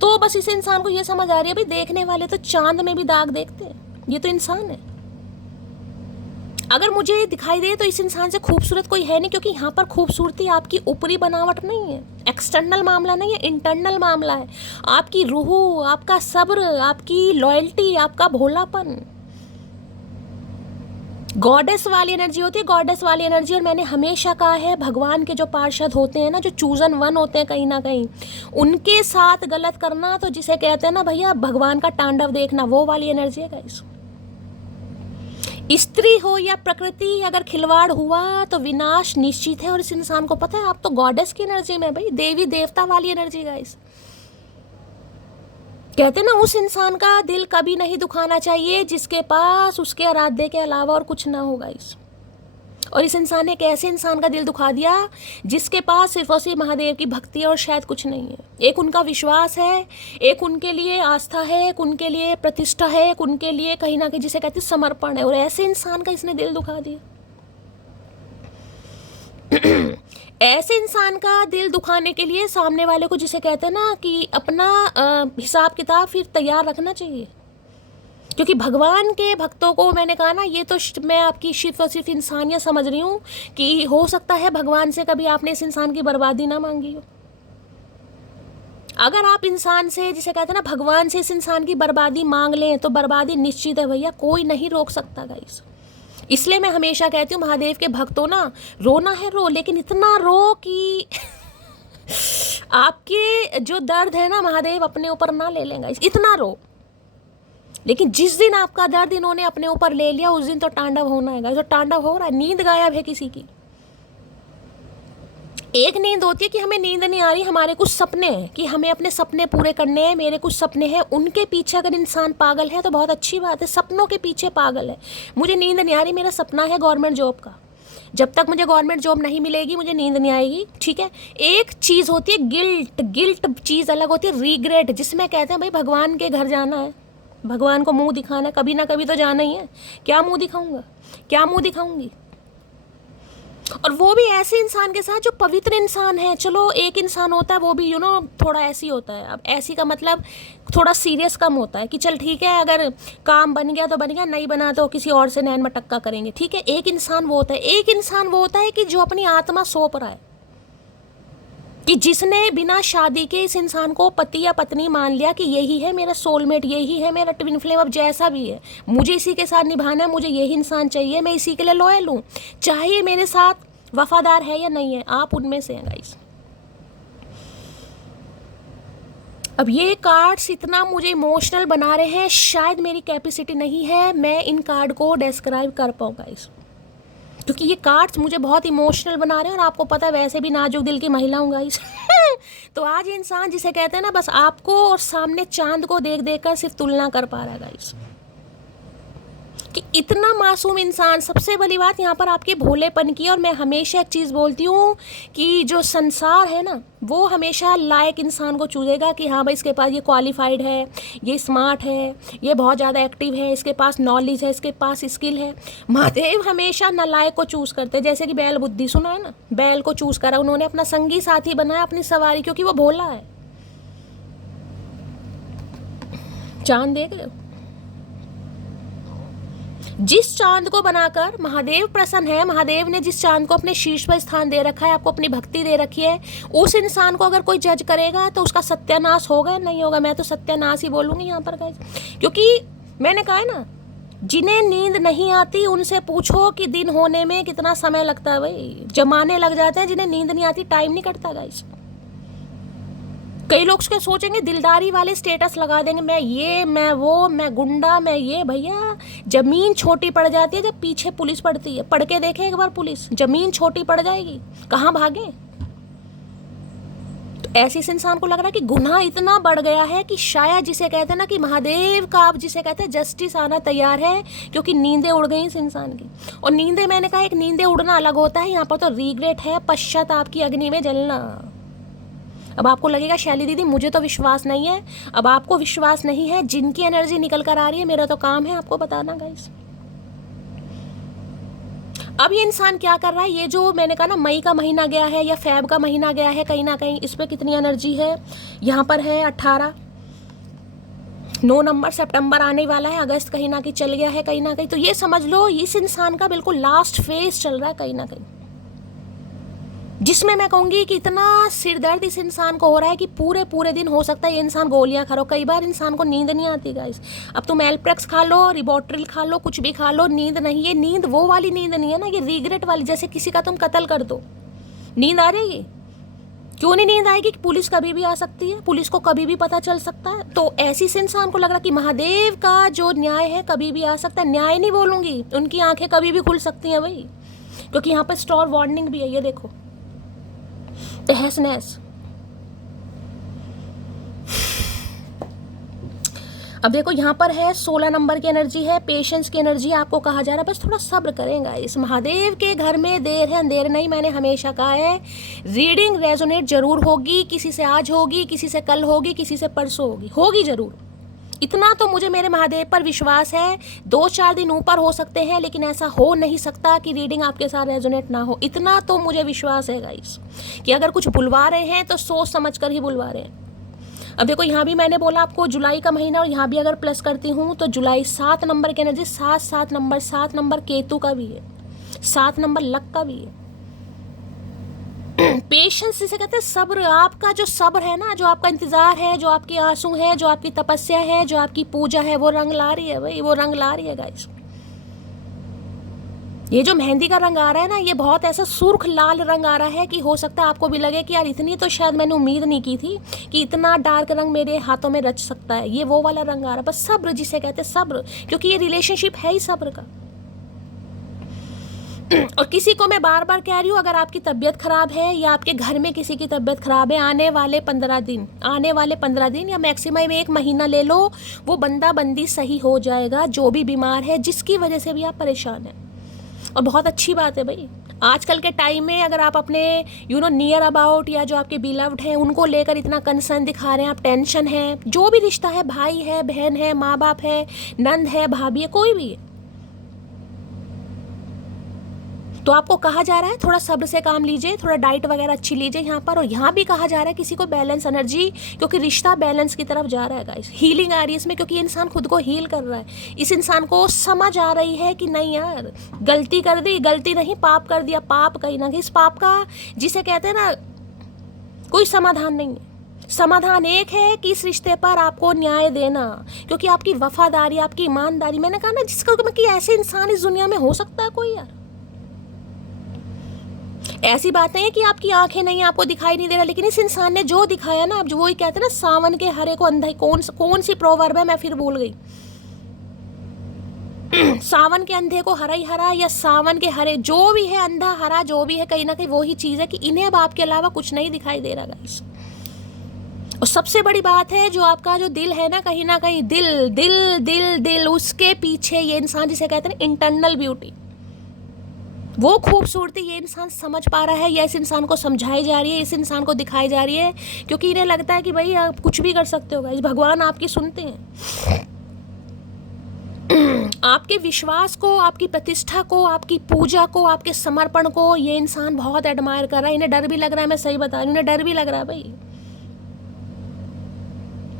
तो बस इस इंसान को ये समझ आ रही है भाई देखने वाले तो चांद में भी दाग देखते हैं, ये तो इंसान है। अगर मुझे दिखाई दे तो इस इंसान से खूबसूरत कोई है नहीं, क्योंकि यहाँ पर खूबसूरती आपकी ऊपरी बनावट नहीं है, एक्सटर्नल मामला नहीं है, इंटरनल मामला है। आपकी रूह, आपका सब्र, आपकी लॉयल्टी, आपका भोलापन, गॉडेस वाली एनर्जी होती है, गॉडेस वाली एनर्जी। और मैंने हमेशा कहा है भगवान के जो पार्षद होते हैं ना, जो चूजन वन होते हैं कहीं ना कहीं, उनके साथ गलत करना तो जिसे कहते हैं ना भैया भगवान का तांडव देखना, वो वाली एनर्जी है गाइस। स्त्री हो या प्रकृति, अगर खिलवाड़ हुआ तो विनाश निश्चित है। और इस इंसान को पता है आप तो गॉडेस की एनर्जी में, भाई देवी देवता वाली एनर्जी गाइस। कहते ना उस इंसान का दिल कभी नहीं दुखाना चाहिए जिसके पास उसके आराध्य के अलावा और कुछ ना होगा इस। और इस इंसान ने एक ऐसे इंसान का दिल दुखा दिया जिसके पास सिर्फ और सिर्फ महादेव की भक्ति है और शायद कुछ नहीं है। एक उनका विश्वास है, एक उनके लिए आस्था है, एक उनके लिए प्रतिष्ठा है, एक उनके लिए कहीं ना कहीं जिसे कहते हैं समर्पण है। और ऐसे इंसान का इसने दिल दुखा दिया। ऐसे इंसान का दिल दुखाने के लिए सामने वाले को जिसे कहते हैं ना कि अपना हिसाब किताब फिर तैयार रखना चाहिए, क्योंकि भगवान के भक्तों को मैंने कहा ना, ये तो मैं आपकी सिर्फ और सिर्फ इंसानियत समझ रही हूँ कि हो सकता है भगवान से कभी आपने इस इंसान की बर्बादी ना मांगी हो। अगर आप इंसान से जिसे कहते हैं ना भगवान से इस इंसान की बर्बादी मांग लें तो बर्बादी निश्चित है भैया, कोई नहीं रोक सकता गाइस। इसलिए मैं हमेशा कहती हूँ महादेव के भक्तों ना, रोना है रो, लेकिन इतना रो कि आपके जो दर्द है ना महादेव अपने ऊपर ना ले लेंगे, इतना रो। लेकिन जिस दिन आपका दर्द इन्होंने अपने ऊपर ले लिया उस दिन तो तांडव होना है। जो तांडव हो रहा है, नींद गायब है किसी की। एक नींद होती है कि हमें नींद नहीं आ रही, हमारे कुछ सपने हैं कि हमें अपने सपने पूरे करने हैं, मेरे कुछ सपने हैं, उनके पीछे अगर इंसान पागल है तो बहुत अच्छी बात है, सपनों के पीछे पागल है। मुझे नींद नहीं आ रही, मेरा सपना है गवर्नमेंट जॉब का, जब तक मुझे गवर्नमेंट जॉब नहीं मिलेगी मुझे नींद नहीं आएगी, ठीक है। एक चीज़ होती है गिल्ट चीज़ अलग होती है रिग्रेट, जिसमें कहते हैं भाई भगवान के घर जाना है, भगवान को मुंह दिखाना है, कभी ना कभी तो जाना ही है। क्या मुंह दिखाऊंगा, क्या मुंह दिखाऊंगी? और वो भी ऐसे इंसान के साथ जो पवित्र इंसान है। चलो एक इंसान होता है वो भी थोड़ा ऐसी होता है। अब ऐसी का मतलब थोड़ा सीरियस कम होता है कि चल ठीक है, अगर काम बन गया तो बन गया, नहीं बना तो किसी और से नैन मटक्का करेंगे, ठीक है। एक इंसान वो होता है, एक इंसान वो होता है कि जो अपनी आत्मा सौंप रहा है, कि जिसने बिना शादी के इस इंसान को पति या पत्नी मान लिया कि यही है मेरा सोलमेट, यही है मेरा ट्विन फ्लेम, अब जैसा भी है मुझे इसी के साथ निभाना है, मुझे यही इंसान चाहिए, मैं इसी के लिए लॉयल हूँ, चाहे मेरे साथ वफादार है या नहीं है। आप उनमें से हैं गाइस। अब ये कार्ड्स इतना मुझे इमोशनल बना रहे हैं, शायद मेरी कैपेसिटी नहीं है मैं इन कार्ड को डिस्क्राइब कर पाऊँ गाइस, क्योंकि ये कार्ड्स मुझे बहुत इमोशनल बना रहे हैं। और आपको पता है वैसे भी नाजुक दिल की महिला हूँ गाइस। तो आज इंसान जिसे कहते हैं ना बस आपको और सामने चांद को देख देख कर सिर्फ तुलना कर पा रहा है गाइस, कि इतना मासूम इंसान। सबसे बड़ी बात यहाँ पर आपके भोलेपन की। और मैं हमेशा एक चीज़ बोलती हूँ कि जो संसार है ना वो हमेशा लायक इंसान को चूजेगा कि हाँ भाई इसके पास ये क्वालिफाइड है, ये स्मार्ट है, ये बहुत ज़्यादा एक्टिव है, इसके पास नॉलेज है, इसके पास स्किल है। महादेव हमेशा नालायक को चूज़ करते हैं। जैसे कि बैल बुद्धि सुना है ना, बैल को चूज़ करा उन्होंने, अपना संगी साथी बनाया अपनी सवारी, क्योंकि वो भोला है। चांद देख रहे हो, जिस चांद को बनाकर महादेव प्रसन्न है, महादेव ने जिस चांद को अपने शीर्ष पर स्थान दे रखा है, आपको अपनी भक्ति दे रखी है, उस इंसान को अगर कोई जज करेगा तो उसका सत्यानाश होगा या नहीं होगा? मैं तो सत्यानाश ही बोलूँगी यहाँ पर गाइस, क्योंकि मैंने कहा है ना, जिन्हें नींद नहीं आती उनसे पूछो कि दिन होने में कितना समय लगता है। भाई जमाने लग जाते हैं, जिन्हें नींद नहीं आती टाइम नहीं कटता गाइस। कई लोग उसके सोचेंगे दिलदारी वाले स्टेटस लगा देंगे, मैं ये, मैं वो, मैं गुंडा, मैं ये। भैया जमीन छोटी पड़ जाती है जब पीछे पुलिस पड़ती है। पढ़ के देखे एक बार, पुलिस जमीन छोटी पड़ जाएगी, कहाँ भागे? तो ऐसे इस इंसान को लग रहा है कि गुनाह इतना बढ़ गया है कि शायद जिसे कहते हैं ना कि महादेव का, आप जिसे कहते हैं जस्टिस आना तैयार है, क्योंकि नींदें उड़ गई इस इंसान की। और नींदें, मैंने कहा एक नींदें उड़ना अलग होता है, यहाँ पर तो रिग्रेट है, पश्चाताप की अग्नि में जलना। अब आपको लगेगा शैली दीदी मुझे तो विश्वास नहीं है। अब आपको विश्वास नहीं है, जिनकी एनर्जी निकल कर आ रही है, मेरा तो काम है आपको बताना गाइस। अब ये इंसान क्या कर रहा है, ये जो मैंने कहा ना मई का महीना गया है या फेब का महीना गया है, कहीं ना कहीं इस पर कितनी एनर्जी है, यहाँ पर है 18, 9 नंबर, सितंबर आने वाला है, अगस्त कहीं ना कहीं चल गया है कहीं ना कहीं। तो ये समझ लो इस इंसान का बिल्कुल लास्ट फेज चल रहा है कहीं ना कहीं, जिसमें मैं कहूँगी कि इतना सिरदर्द इस इंसान को हो रहा है कि पूरे पूरे दिन हो सकता है ये इंसान गोलियां खा लो। कई बार इंसान को नींद नहीं आती गाइस। अब तुम एल्प्रेक्स खा लो, रिबोट्रिल खा लो, कुछ भी खा लो, नींद नहीं। ये नींद वो वाली नींद नहीं है ना, ये रिग्रेट वाली, जैसे किसी का तुम कत्ल कर दो, नींद आ रही है। क्यों नहीं नींद आएगी? कि पुलिस कभी भी आ सकती है, पुलिस को कभी भी पता चल सकता है। तो ऐसी इस इंसान को लग रहा है कि महादेव का जो न्याय है कभी भी आ सकता है। न्याय नहीं बोलूंगी, उनकी आंखें कभी भी खुल सकती हैं भाई, क्योंकि यहाँ पर स्टोर वार्निंग भी है। ये देखो तहस-नहस। अब देखो यहाँ पर है 16 नंबर की एनर्जी है, पेशेंस की एनर्जी। आपको कहा जा रहा है बस थोड़ा सब्र करेंगे। इस महादेव के घर में देर है अंधेर नहीं। मैंने हमेशा कहा है रीडिंग रेजोनेट जरूर होगी, किसी से आज होगी, किसी से कल होगी, किसी से परसों होगी, होगी जरूर। इतना तो मुझे मेरे महादेव पर विश्वास है। 2-4 दिन ऊपर हो सकते हैं, लेकिन ऐसा हो नहीं सकता कि रीडिंग आपके साथ रेजोनेट ना हो। इतना तो मुझे विश्वास है गाइस कि अगर कुछ बुलवा रहे हैं तो सोच समझ कर ही बुलवा रहे हैं। अब देखो यहाँ भी मैंने बोला आपको जुलाई का महीना, और यहाँ भी अगर प्लस करती हूँ तो जुलाई 7 नंबर की एनर्जी, 7 नंबर केतु का भी है, 7 नंबर लक का भी है। पेशेंस जिसे कहते हैं सब्र। आपका जो सब्र है ना, जो आपका इंतजार है, जो आपके आंसू है, जो आपकी तपस्या है, जो आपकी पूजा है, वो रंग ला रही है भाई, वो रंग ला रही है गाइस। ये जो मेहंदी का रंग आ रहा है ना, ये बहुत ऐसा सुर्ख लाल रंग आ रहा है कि हो सकता है आपको भी लगे कि यार इतनी तो शायद मैंने उम्मीद नहीं की थी कि इतना डार्क रंग मेरे हाथों में रच सकता है। ये वो वाला रंग आ रहा है, बस सब्र जिसे कहते हैं सब्र, क्योंकि ये रिलेशनशिप है ही सब्र का। और किसी को मैं बार बार कह रही हूँ, अगर आपकी तबीयत खराब है या आपके घर में किसी की तबीयत खराब है, आने वाले 15 दिन या मैक्सिमम 1 महीना ले लो, वो बंदा बंदी सही हो जाएगा, जो भी बीमार है, जिसकी वजह से भी आप परेशान हैं। और बहुत अच्छी बात है भाई, आजकल के टाइम में अगर आप अपने नियर अबाउट या जो आपके बिलव्ड हैं उनको लेकर इतना कंसर्न दिखा रहे हैं, आप टेंशन है, जो भी रिश्ता है, भाई है, बहन है, माँ बाप है, नंद है, भाभी है, कोई भी है, तो आपको कहा जा रहा है थोड़ा सब्र से काम लीजिए, थोड़ा डाइट वगैरह अच्छी लीजिए यहाँ पर। और यहाँ भी कहा जा रहा है किसी को बैलेंस एनर्जी, क्योंकि रिश्ता बैलेंस की तरफ जा रहा है गाइस। हीलिंग आ रही है इसमें, क्योंकि ये इंसान खुद को हील कर रहा है। इस इंसान को समझ आ रही है कि नहीं यार, गलती कर दी, गलती नहीं पाप कर दिया, पाप कहीं ना कहीं। इस पाप का जिसे कहते हैं ना कोई समाधान नहीं है। समाधान एक है कि इस रिश्ते पर आपको न्याय देना, क्योंकि आपकी वफादारी, आपकी ईमानदारी, मैंने कहा ना जिसको कि ऐसे इंसान इस दुनिया में हो सकता है कोई यार। ऐसी बात नहीं है कि आपकी आंखें नहीं, आपको दिखाई नहीं दे रहा, लेकिन इस इंसान ने जो दिखाया ना, अब जो वही कहते हैं ना सावन के हरे को अंधा, कौन सी प्रोवर्ब है, मैं फिर भूल गई। सावन के अंधे को हरा ही हरा, या सावन के हरे, जो भी है अंधा हरा, जो भी है, कहीं ना कहीं वही चीज है कि इन्हें अब आपके अलावा कुछ नहीं दिखाई दे रहा गाइस। और सबसे बड़ी बात है जो आपका जो दिल है ना, कहीं ना कहीं दिल दिल दिल दिल उसके पीछे ये इंसान जिसे कहते हैं इंटरनल ब्यूटी, वो खूबसूरती ये इंसान समझ पा रहा है, या इस इंसान को समझाई जा रही है, इस इंसान को दिखाई जा रही है, क्योंकि इन्हें लगता है कि भाई आप कुछ भी कर सकते हो गाइस, भगवान आपकी सुनते हैं। आपके विश्वास को, आपकी प्रतिष्ठा को, आपकी पूजा को, आपके समर्पण को ये इंसान बहुत एडमायर कर रहा है। इन्हें डर भी लग रहा है, मैं सही बता रही हूँ, इन्हें डर भी लग रहा है भाई।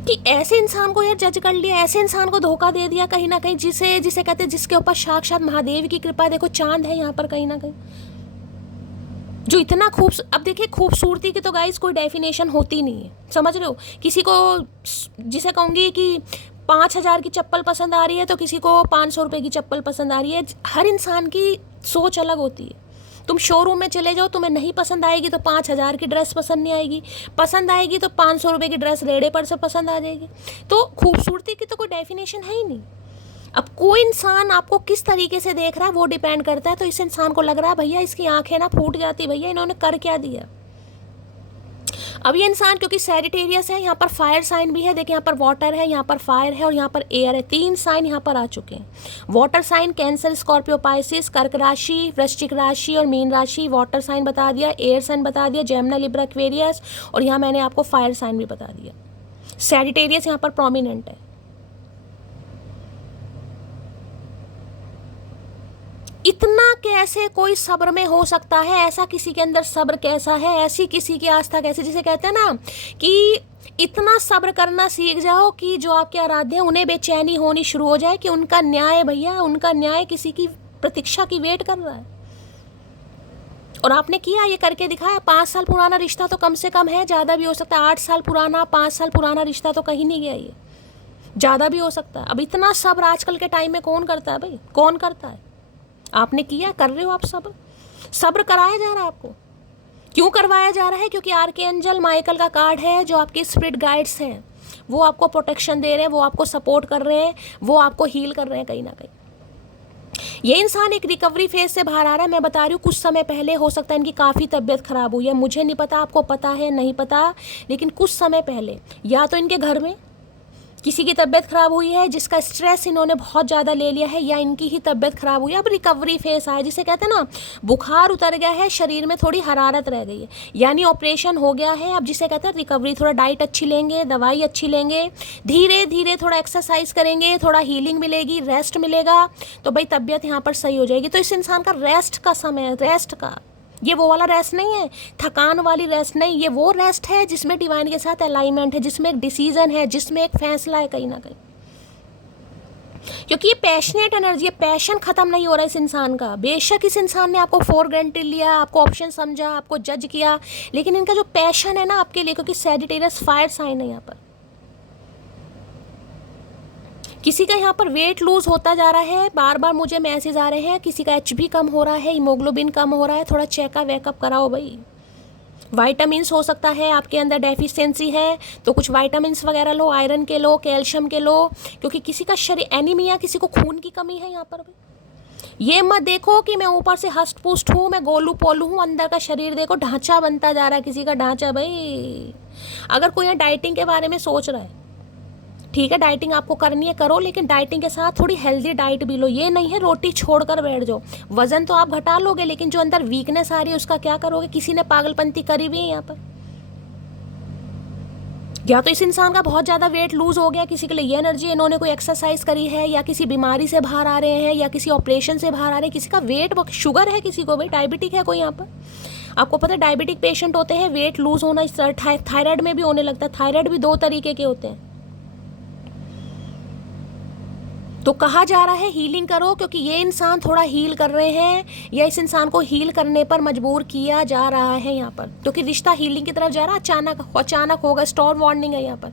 कि ऐसे इंसान को यार जज कर लिया, ऐसे इंसान को धोखा दे दिया कहीं ना कहीं, जिसे कहते हैं जिसके ऊपर साक्षात महादेव की कृपा, देखो चांद है यहाँ पर कहीं ना कहीं, जो इतना अब देखिए खूबसूरती की तो गाइस कोई डेफिनेशन होती नहीं है, समझ रहे हो। किसी को जिसे कहूँगी कि 5,000 की चप्पल पसंद आ रही है तो किसी को 500 रुपये की चप्पल पसंद आ रही है। हर इंसान की सोच अलग होती है। तुम शोरूम में चले जाओ, तुम्हें नहीं पसंद आएगी तो 5,000 की ड्रेस पसंद नहीं आएगी, पसंद आएगी तो 500 रुपये की ड्रेस रेड़े पर से पसंद आ जाएगी। तो खूबसूरती की तो कोई डेफिनेशन है ही नहीं। अब कोई इंसान आपको किस तरीके से देख रहा है वो डिपेंड करता है। तो इस इंसान को लग रहा है भैया इसकी आंखें ना फूट जाती, भैया इन्होंने कर क्या दिया। अब ये इंसान क्योंकि सैजिटेरियस है, यहाँ पर फायर साइन भी है, देखिए यहाँ पर वाटर है, यहाँ पर फायर है और यहाँ पर एयर है, 3 साइन यहाँ पर आ चुके हैं। Water sign Cancer, Scorpio, Pisces, कर्क राशि, वृश्चिक राशि और मीन राशि। वाटर साइन बता दिया, एयर साइन बता दिया, जेमिनी, लिब्रा, एक्वेरियस, और यहाँ मैंने आपको फायर साइन भी बता दिया। सैजिटेरियस यहाँ पर प्रोमिनेंट है। इतना कैसे कोई सब्र में हो सकता है, ऐसा किसी के अंदर सब्र कैसा है, ऐसी किसी की आस्था कैसे, जिसे कहते हैं ना कि इतना सब्र करना सीख जाओ कि जो आपके आराध्य हैं उन्हें बेचैनी होनी शुरू हो जाए कि उनका न्याय, भैया उनका न्याय किसी की प्रतीक्षा की वेट कर रहा है। और आपने किया, ये करके दिखाया। 5 साल पुराना रिश्ता तो कम से कम है, ज़्यादा भी हो सकता है। 8 साल पुराना, 5 साल पुराना रिश्ता तो कहीं नहीं गया, ये ज़्यादा भी हो सकता है। अब इतना सब्र आजकल के टाइम में कौन करता है भाई, कौन करता है। आपने किया, कर रहे हो आप सब्र कराया जा रहा है आपको। क्यों करवाया जा रहा है? क्योंकि आर्कएंजल माइकल का कार्ड है, जो आपके स्पिरिट गाइड्स हैं, वो आपको प्रोटेक्शन दे रहे हैं, वो आपको सपोर्ट कर रहे हैं, वो आपको हील कर रहे हैं कहीं ना कहीं। ये इंसान एक रिकवरी फेज से बाहर आ रहा है। मैं बता रही हूँ कुछ समय पहले हो सकता है इनकी काफ़ी तबीयत खराब हुई है, मुझे नहीं पता, आपको पता है नहीं पता, लेकिन कुछ समय पहले या तो इनके घर में किसी की तबीयत खराब हुई है जिसका स्ट्रेस इन्होंने बहुत ज़्यादा ले लिया है, या इनकी ही तबीयत खराब हुई है। अब रिकवरी फेस आया, जिसे कहते हैं ना बुखार उतर गया है, शरीर में थोड़ी हरारत रह गई है, यानी ऑपरेशन हो गया है। अब जिसे कहते हैं रिकवरी, थोड़ा डाइट अच्छी लेंगे, दवाई अच्छी लेंगे, धीरे धीरे थोड़ा एक्सरसाइज करेंगे, थोड़ा हीलिंग मिलेगी, रेस्ट मिलेगा, तो भाई तबीयत यहाँ पर सही हो जाएगी। तो इस इंसान का रेस्ट का समय, रेस्ट का, ये वो वाला रेस्ट नहीं है, थकान वाली रेस्ट नहीं, ये वो रेस्ट है जिसमें डिवाइन के साथ अलाइनमेंट है, जिसमें एक डिसीजन है, जिसमें एक फैसला है कहीं ना कहीं। क्योंकि ये पैशनेट एनर्जी है, पैशन खत्म नहीं हो रहा इस इंसान का। बेशक इस इंसान ने आपको फॉर ग्रांटेड लिया, आपको ऑप्शन समझा, आपको जज किया, लेकिन इनका जो पैशन है ना आपके लिए, क्योंकि सैजिटेरियस फायर साइन है यहाँ पर, किसी का यहाँ पर वेट लूज होता जा रहा है, बार बार मुझे मैसेज आ रहे हैं, किसी का HB कम हो रहा है, हीमोग्लोबिन कम हो रहा है, थोड़ा चेकअप वेकअप कराओ भाई। वाइटामिन्स हो सकता है आपके अंदर डेफिशिएंसी है, तो कुछ वाइटामिन्स वगैरह लो, आयरन के लो, कैल्शियम के लो, क्योंकि किसी का शरीर एनीमिया, किसी को खून की कमी है यहाँ पर भाई। ये मत देखो कि मैं ऊपर से हष्ट पुष्ट हूँ, मैं गोलू पोलू हूँ, अंदर का शरीर देखो ढांचा बनता जा रहा है किसी का ढांचा भाई। अगर कोई यहाँ डाइटिंग के बारे में सोच रहा है, ठीक है डाइटिंग आपको करनी है करो, लेकिन डाइटिंग के साथ थोड़ी हेल्दी डाइट भी लो। ये नहीं है रोटी छोड़कर बैठ जाओ, वजन तो आप घटा लोगे, लेकिन जो अंदर वीकनेस आ रही है उसका क्या करोगे। किसी ने पागलपंती करी हुई है यहाँ पर, या तो इस इंसान का बहुत ज़्यादा वेट लूज हो गया, किसी के लिए ये एनर्जी, इन्होंने कोई एक्सरसाइज करी है, या किसी बीमारी से बाहर आ रहे हैं, या किसी ऑपरेशन से बाहर आ रहे हैं, किसी का वेट, शुगर है, किसी को भाई डायबिटिक है कोई यहाँ पर। आपको पता है डायबिटिक पेशेंट होते हैं, वेट लूज होना थायराइड में भी होने लगता है। थायराइड भी 2 तरीके के होते हैं। तो कहा जा रहा है हीलिंग करो, क्योंकि ये इंसान थोड़ा हील कर रहे हैं, या इस इंसान को हील करने पर मजबूर किया जा रहा है यहाँ पर, क्योंकि रिश्ता हीलिंग की तरफ जा रहा है। अचानक होगा, स्टॉर्म वार्निंग है यहाँ पर।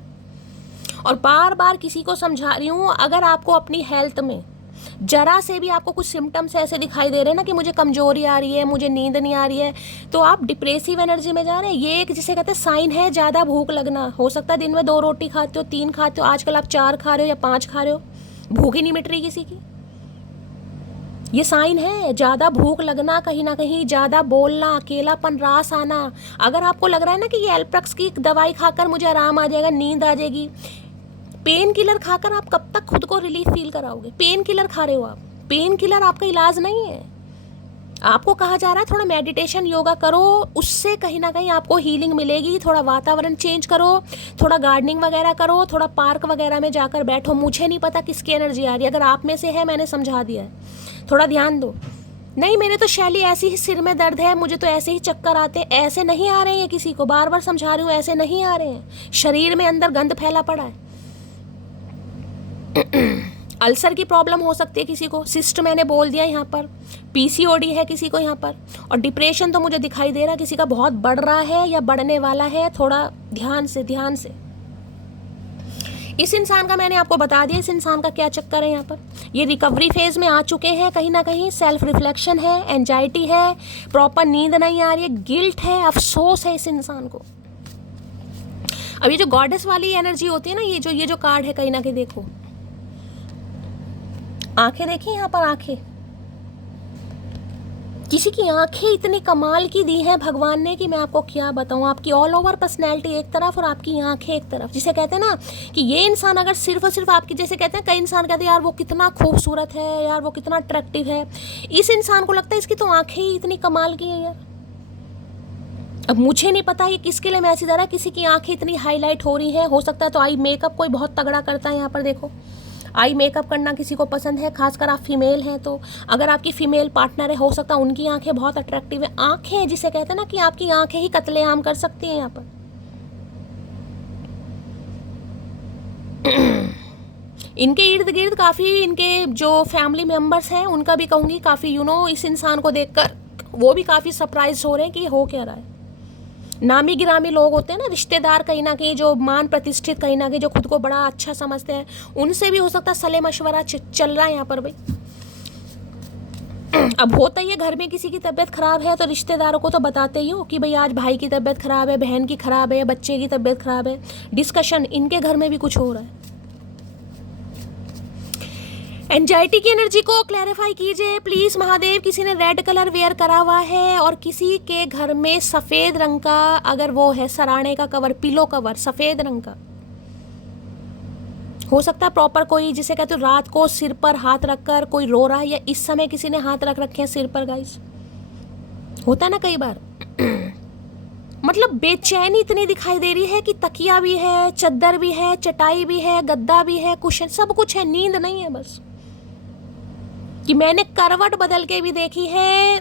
और बार बार किसी को समझा रही हूँ, अगर आपको अपनी हेल्थ में जरा से भी आपको कुछ सिम्टम्स ऐसे दिखाई दे रहे हैं ना कि मुझे कमजोरी आ रही है, मुझे नींद नहीं आ रही है, तो आप डिप्रेसिव एनर्जी में जा रहे हैं। ये एक जिसे कहते हैं साइन है ज़्यादा भूख लगना। हो सकता है दिन में 2 रोटी खाते हो, 3 खाते हो, आजकल आप 4 खा रहे हो या 5 खा रहे हो, भूख ही नहीं मिट रही किसी की। ये साइन है ज़्यादा भूख लगना, कहीं ना कहीं ज़्यादा बोलना, अकेलापन, रास आना। अगर आपको लग रहा है ना कि ये एल्प्रक्स की दवाई खाकर मुझे आराम आ जाएगा, नींद आ जाएगी, पेन किलर खाकर आप कब तक खुद को रिलीफ फील कराओगे। पेन किलर खा रहे हो आप, पेन किलर आपका इलाज नहीं है। आपको कहा जा रहा है थोड़ा मेडिटेशन योगा करो, उससे कहीं ना कहीं आपको हीलिंग मिलेगी। थोड़ा वातावरण चेंज करो, थोड़ा गार्डनिंग वगैरह करो, थोड़ा पार्क वगैरह में जाकर बैठो। मुझे नहीं पता किसकी एनर्जी आ रही है, अगर आप में से है मैंने समझा दिया है, थोड़ा ध्यान दो। नहीं मेरे तो शैली ऐसी ही सिर में दर्द है, मुझे तो ऐसे ही चक्कर आते हैं, ऐसे नहीं आ रहे हैं किसी को, बार बार समझा रही हूँ, ऐसे नहीं आ रहे हैं। शरीर में अंदर गंद फैला पड़ा है, अल्सर की प्रॉब्लम हो सकती है किसी को, सिस्ट मैंने बोल दिया यहाँ पर, पीसीओडी है किसी को यहाँ पर, और डिप्रेशन तो मुझे दिखाई दे रहा है किसी का बहुत बढ़ रहा है या बढ़ने वाला है। थोड़ा ध्यान से इस इंसान का मैंने आपको बता दिया, इस इंसान का क्या चक्कर है यहाँ पर। ये रिकवरी फेज में आ चुके हैं कहीं ना कहीं, सेल्फ रिफ्लेक्शन है, एंजाइटी है, प्रॉपर नींद नहीं आ रही है, गिल्ट है, अफसोस है इस इंसान को। अब ये जो गॉडेस वाली एनर्जी होती है ना, ये जो कार्ड है कहीं ना कहीं, देखो आंखें देखिए यहाँ पर, आंखें, किसी की आंखें इतनी कमाल की दी हैं भगवान ने कि मैं आपको क्या बताऊं। आपकी ऑल ओवर पर्सनैलिटी एक तरफ और आपकी आंखें एक तरफ। जिसे कहते हैं ना कि ये इंसान अगर सिर्फ और सिर्फ आपकी, जैसे कहते हैं कई इंसान कहते हैं यार वो कितना खूबसूरत है, यार वो कितना अट्रैक्टिव है, इस इंसान को लगता है इसकी तो आंखें ही इतनी कमाल की हैं यार। अब मुझे नहीं पता ये किसके लिए मैसेज आ रहा है, किसी की आंखें इतनी हाईलाइट हो रही है, हो सकता है तो आई मेकअप कोई बहुत तगड़ा करता है। यहाँ पर देखो आई मेकअप करना किसी को पसंद है, खासकर आप फीमेल हैं तो, अगर आपकी फीमेल पार्टनर है हो सकता है उनकी आंखें बहुत अट्रैक्टिव है। आंखें जिसे कहते हैं ना कि आपकी आंखें ही कत्लेआम कर सकती हैं यहाँ पर। इनके इर्द गिर्द काफ़ी इनके जो फैमिली मेम्बर्स हैं उनका भी कहूँगी काफ़ी इस इंसान को देखकर वो भी काफ़ी सरप्राइज हो रहे हैं कि हो क्या रहा है। नामी गिरामी लोग होते हैं ना, रिश्तेदार कहीं ना कहीं जो मान प्रतिष्ठित, कहीं ना कहीं जो खुद को बड़ा अच्छा समझते हैं, उनसे भी हो सकता है सलाह मशवरा चल रहा है यहाँ पर भाई। अब होता ही है घर में किसी की तबीयत खराब है तो रिश्तेदारों को तो बताते ही हो कि भाई आज भाई की तबीयत खराब है, बहन की खराब है, बच्चे की तबीयत खराब है। डिस्कशन इनके घर में भी कुछ हो रहा है। एंजाइटी की एनर्जी को क्लैरिफाई कीजिए प्लीज महादेव। किसी ने रेड कलर वेयर करा हुआ है और किसी के घर में सफेद रंग का, अगर वो है सराहने का कवर, पिलो कवर सफेद रंग का हो सकता है प्रॉपर, कोई जिसे कहते हो रात को सिर पर हाथ रखकर कोई रो रहा है, या इस समय किसी ने हाथ रख रखे हैं सिर पर। गाइस होता है ना कई बार मतलब बेचैनी इतनी दिखाई दे रही है कि तकिया भी है, चद्दर भी है, चटाई भी है, गद्दा भी है, कुशन, सब कुछ है, नींद नहीं है बस। कि मैंने करवट बदल के भी देखी है,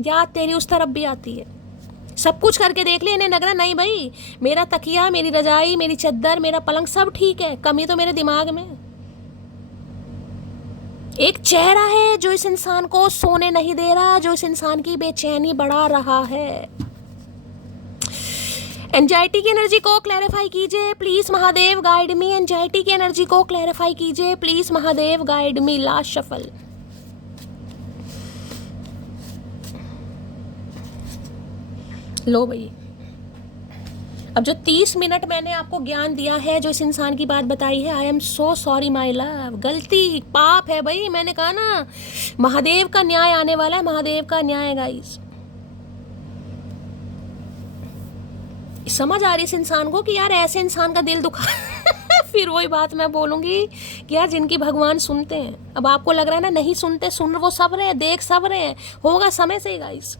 याद तेरी उस तरफ भी आती है, सब कुछ करके देख लिया, इन्हें लग रहा नहीं भाई मेरा तकिया, मेरी रजाई, मेरी चद्दर, मेरा पलंग सब ठीक है, कमी तो मेरे दिमाग में। एक चेहरा है जो इस इंसान को सोने नहीं दे रहा, जो इस इंसान की बेचैनी बढ़ा रहा है। एंजाइटी की एनर्जी को क्लैरिफाई कीजिए please Mahadev, guide me. Anxiety की एनर्जी को क्लैरिफाई कीजिए please Mahadev, guide me. Last shuffle. लो भाई, अब जो 30 मिनट मैंने आपको ज्ञान दिया है, जो इस इंसान की बात बताई है, I am so sorry my love, गलती पाप है भाई। मैंने कहा ना महादेव का न्याय आने वाला है, महादेव का न्याय गाइस। समझ आ रही इस इंसान को कि यार ऐसे इंसान का दिल दुखा फिर वही बात मैं बोलूंगी कि यार जिनकी भगवान सुनते हैं, अब आपको लग रहा है ना नहीं सुनते, सुन वो सब रहे हैं, देख सब रहे हैं, होगा समय से ही गाइस,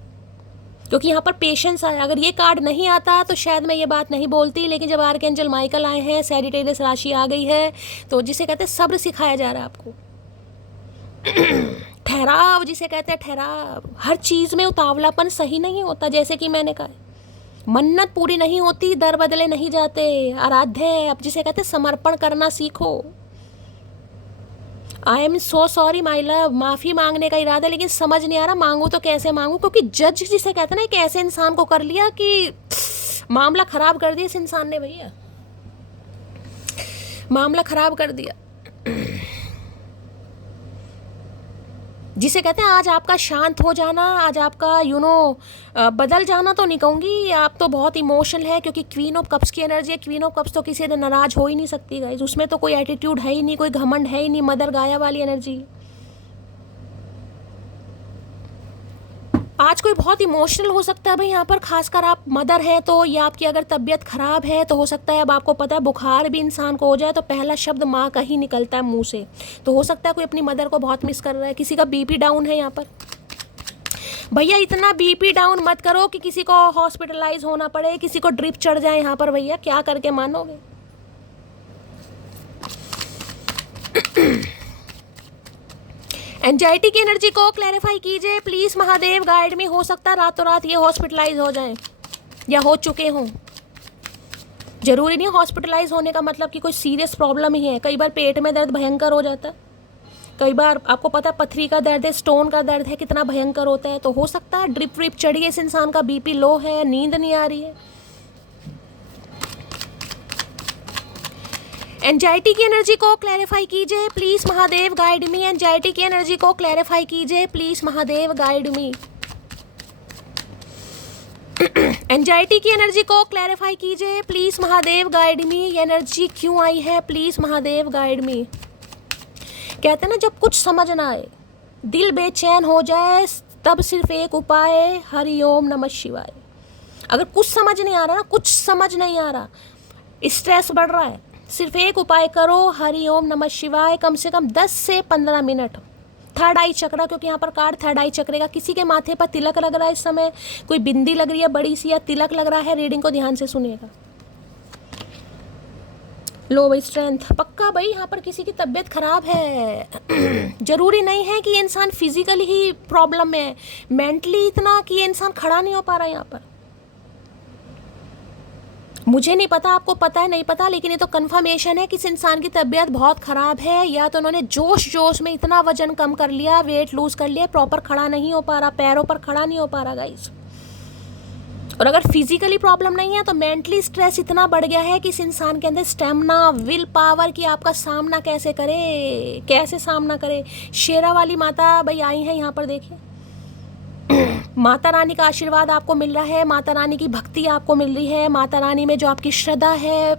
क्योंकि यहाँ पर पेशेंस आया। अगर ये कार्ड नहीं आता तो शायद मैं ये बात नहीं बोलती, लेकिन जब आर्कएंजल माइकल आए हैं, सैजिटेरियस राशि आ गई है, तो जिसे कहते हैं सब्र सिखाया जा रहा है आपको। ठहराव जिसे कहते हैं ठहराव, हर चीज में उतावलापन सही नहीं होता। जैसे कि मैंने कहा मन्नत पूरी नहीं होती, दर बदले नहीं जाते, आराध्य अब जिसे कहते हैं समर्पण करना सीखो। I am so sorry my love, माफ़ी मांगने का इरादा, लेकिन समझ नहीं आ रहा मांगू तो कैसे मांगू, क्योंकि जज जिसे कहते हैं ना एक ऐसे इंसान को कर लिया कि मामला खराब कर दिया इस इंसान ने भैया, मामला खराब कर दिया। जिसे कहते हैं आज आपका शांत हो जाना, आज आपका बदल जाना तो नहीं कहूँगी, आप तो बहुत इमोशनल है, क्योंकि क्वीन ऑफ कप्स की एनर्जी है। क्वीन ऑफ कप्स तो किसी से नाराज हो ही नहीं सकती गाइस, उसमें तो कोई एटीट्यूड है ही नहीं, कोई घमंड है ही नहीं, मदर गाया वाली एनर्जी। आज कोई बहुत इमोशनल हो सकता है भाई यहाँ पर, खासकर आप मदर हैं तो, या आपकी अगर तबीयत खराब है तो हो सकता है, अब आपको पता है बुखार भी इंसान को हो जाए तो पहला शब्द माँ का ही निकलता है मुंह से, तो हो सकता है कोई अपनी मदर को बहुत मिस कर रहा है। किसी का बीपी डाउन है यहाँ पर, भैया इतना बीपी डाउन मत करो कि किसी को हॉस्पिटलाइज होना पड़े, किसी को ड्रिप चढ़ जाए यहाँ पर, भैया क्या करके मानोगे। एंजाइटी की एनर्जी को क्लैरिफाई कीजिए प्लीज महादेव, गाइड में। हो सकता है रातों रात ये हॉस्पिटलाइज हो जाएं या हो चुके हों, जरूरी नहीं हॉस्पिटलाइज होने का मतलब कि कोई सीरियस प्रॉब्लम ही है। कई बार पेट में दर्द भयंकर हो जाता है, कई बार आपको पता है पथरी का दर्द है, स्टोन का दर्द है, कितना भयंकर होता है। तो हो सकता है ड्रिप व्रिप चढ़ी है, इस इंसान का बीपी लो है, नींद नहीं आ रही है। एंजाइटी की एनर्जी को क्लैरिफाई कीजिए please Mahadev, guide me. Anxiety की एनर्जी को क्लैरिफाई कीजिए please Mahadev, guide me. Anxiety की एनर्जी को क्लैरिफाई कीजिए प्लीज महादेव, गाइड मी। ये एनर्जी क्यों आई है प्लीज महादेव, गाइड मी। कहते हैं ना जब कुछ समझ ना आए, दिल बेचैन हो जाए, तब सिर्फ एक उपाय, हरि ओम नमः शिवाय। अगर कुछ समझ नहीं आ रहा ना, कुछ समझ नहीं आ रहा, स्ट्रेस बढ़ रहा है, सिर्फ एक उपाय करो, हरि ओम नमः शिवाय। कम से कम 10 से 15 मिनट। थर्ड आई चक्र, क्योंकि यहाँ पर कार्ड थर्ड आई चक्र का। किसी के माथे पर तिलक लग रहा है इस समय, कोई बिंदी लग रही है बड़ी सी या तिलक लग रहा है, रीडिंग को ध्यान से सुनिएगा। लो भाई स्ट्रेंथ पक्का भाई, यहाँ पर किसी की तबीयत खराब है। जरूरी नहीं है कि ये इंसान फिजिकली ही प्रॉब्लम में है, मेंटली इतना कि ये इंसान खड़ा नहीं हो पा रहा है यहाँ पर। मुझे नहीं पता, आपको पता है नहीं पता, लेकिन ये तो कंफर्मेशन है कि इस इंसान की तबीयत बहुत ख़राब है। या तो उन्होंने जोश जोश में इतना वजन कम कर लिया, वेट लूज कर लिया, प्रॉपर खड़ा नहीं हो पा रहा, पैरों पर खड़ा नहीं हो पा रहा गाइस। और अगर फिजिकली प्रॉब्लम नहीं है तो मेंटली स्ट्रेस इतना बढ़ गया है कि इस इंसान के अंदर स्टेमिना, विल पावर की आपका सामना कैसे करे, कैसे सामना करे। शेरा वाली माता भाई आई हैं यहाँ पर, देखिए माता रानी का आशीर्वाद आपको मिल रहा है, माता रानी की भक्ति आपको मिल रही है, माता रानी में जो आपकी श्रद्धा है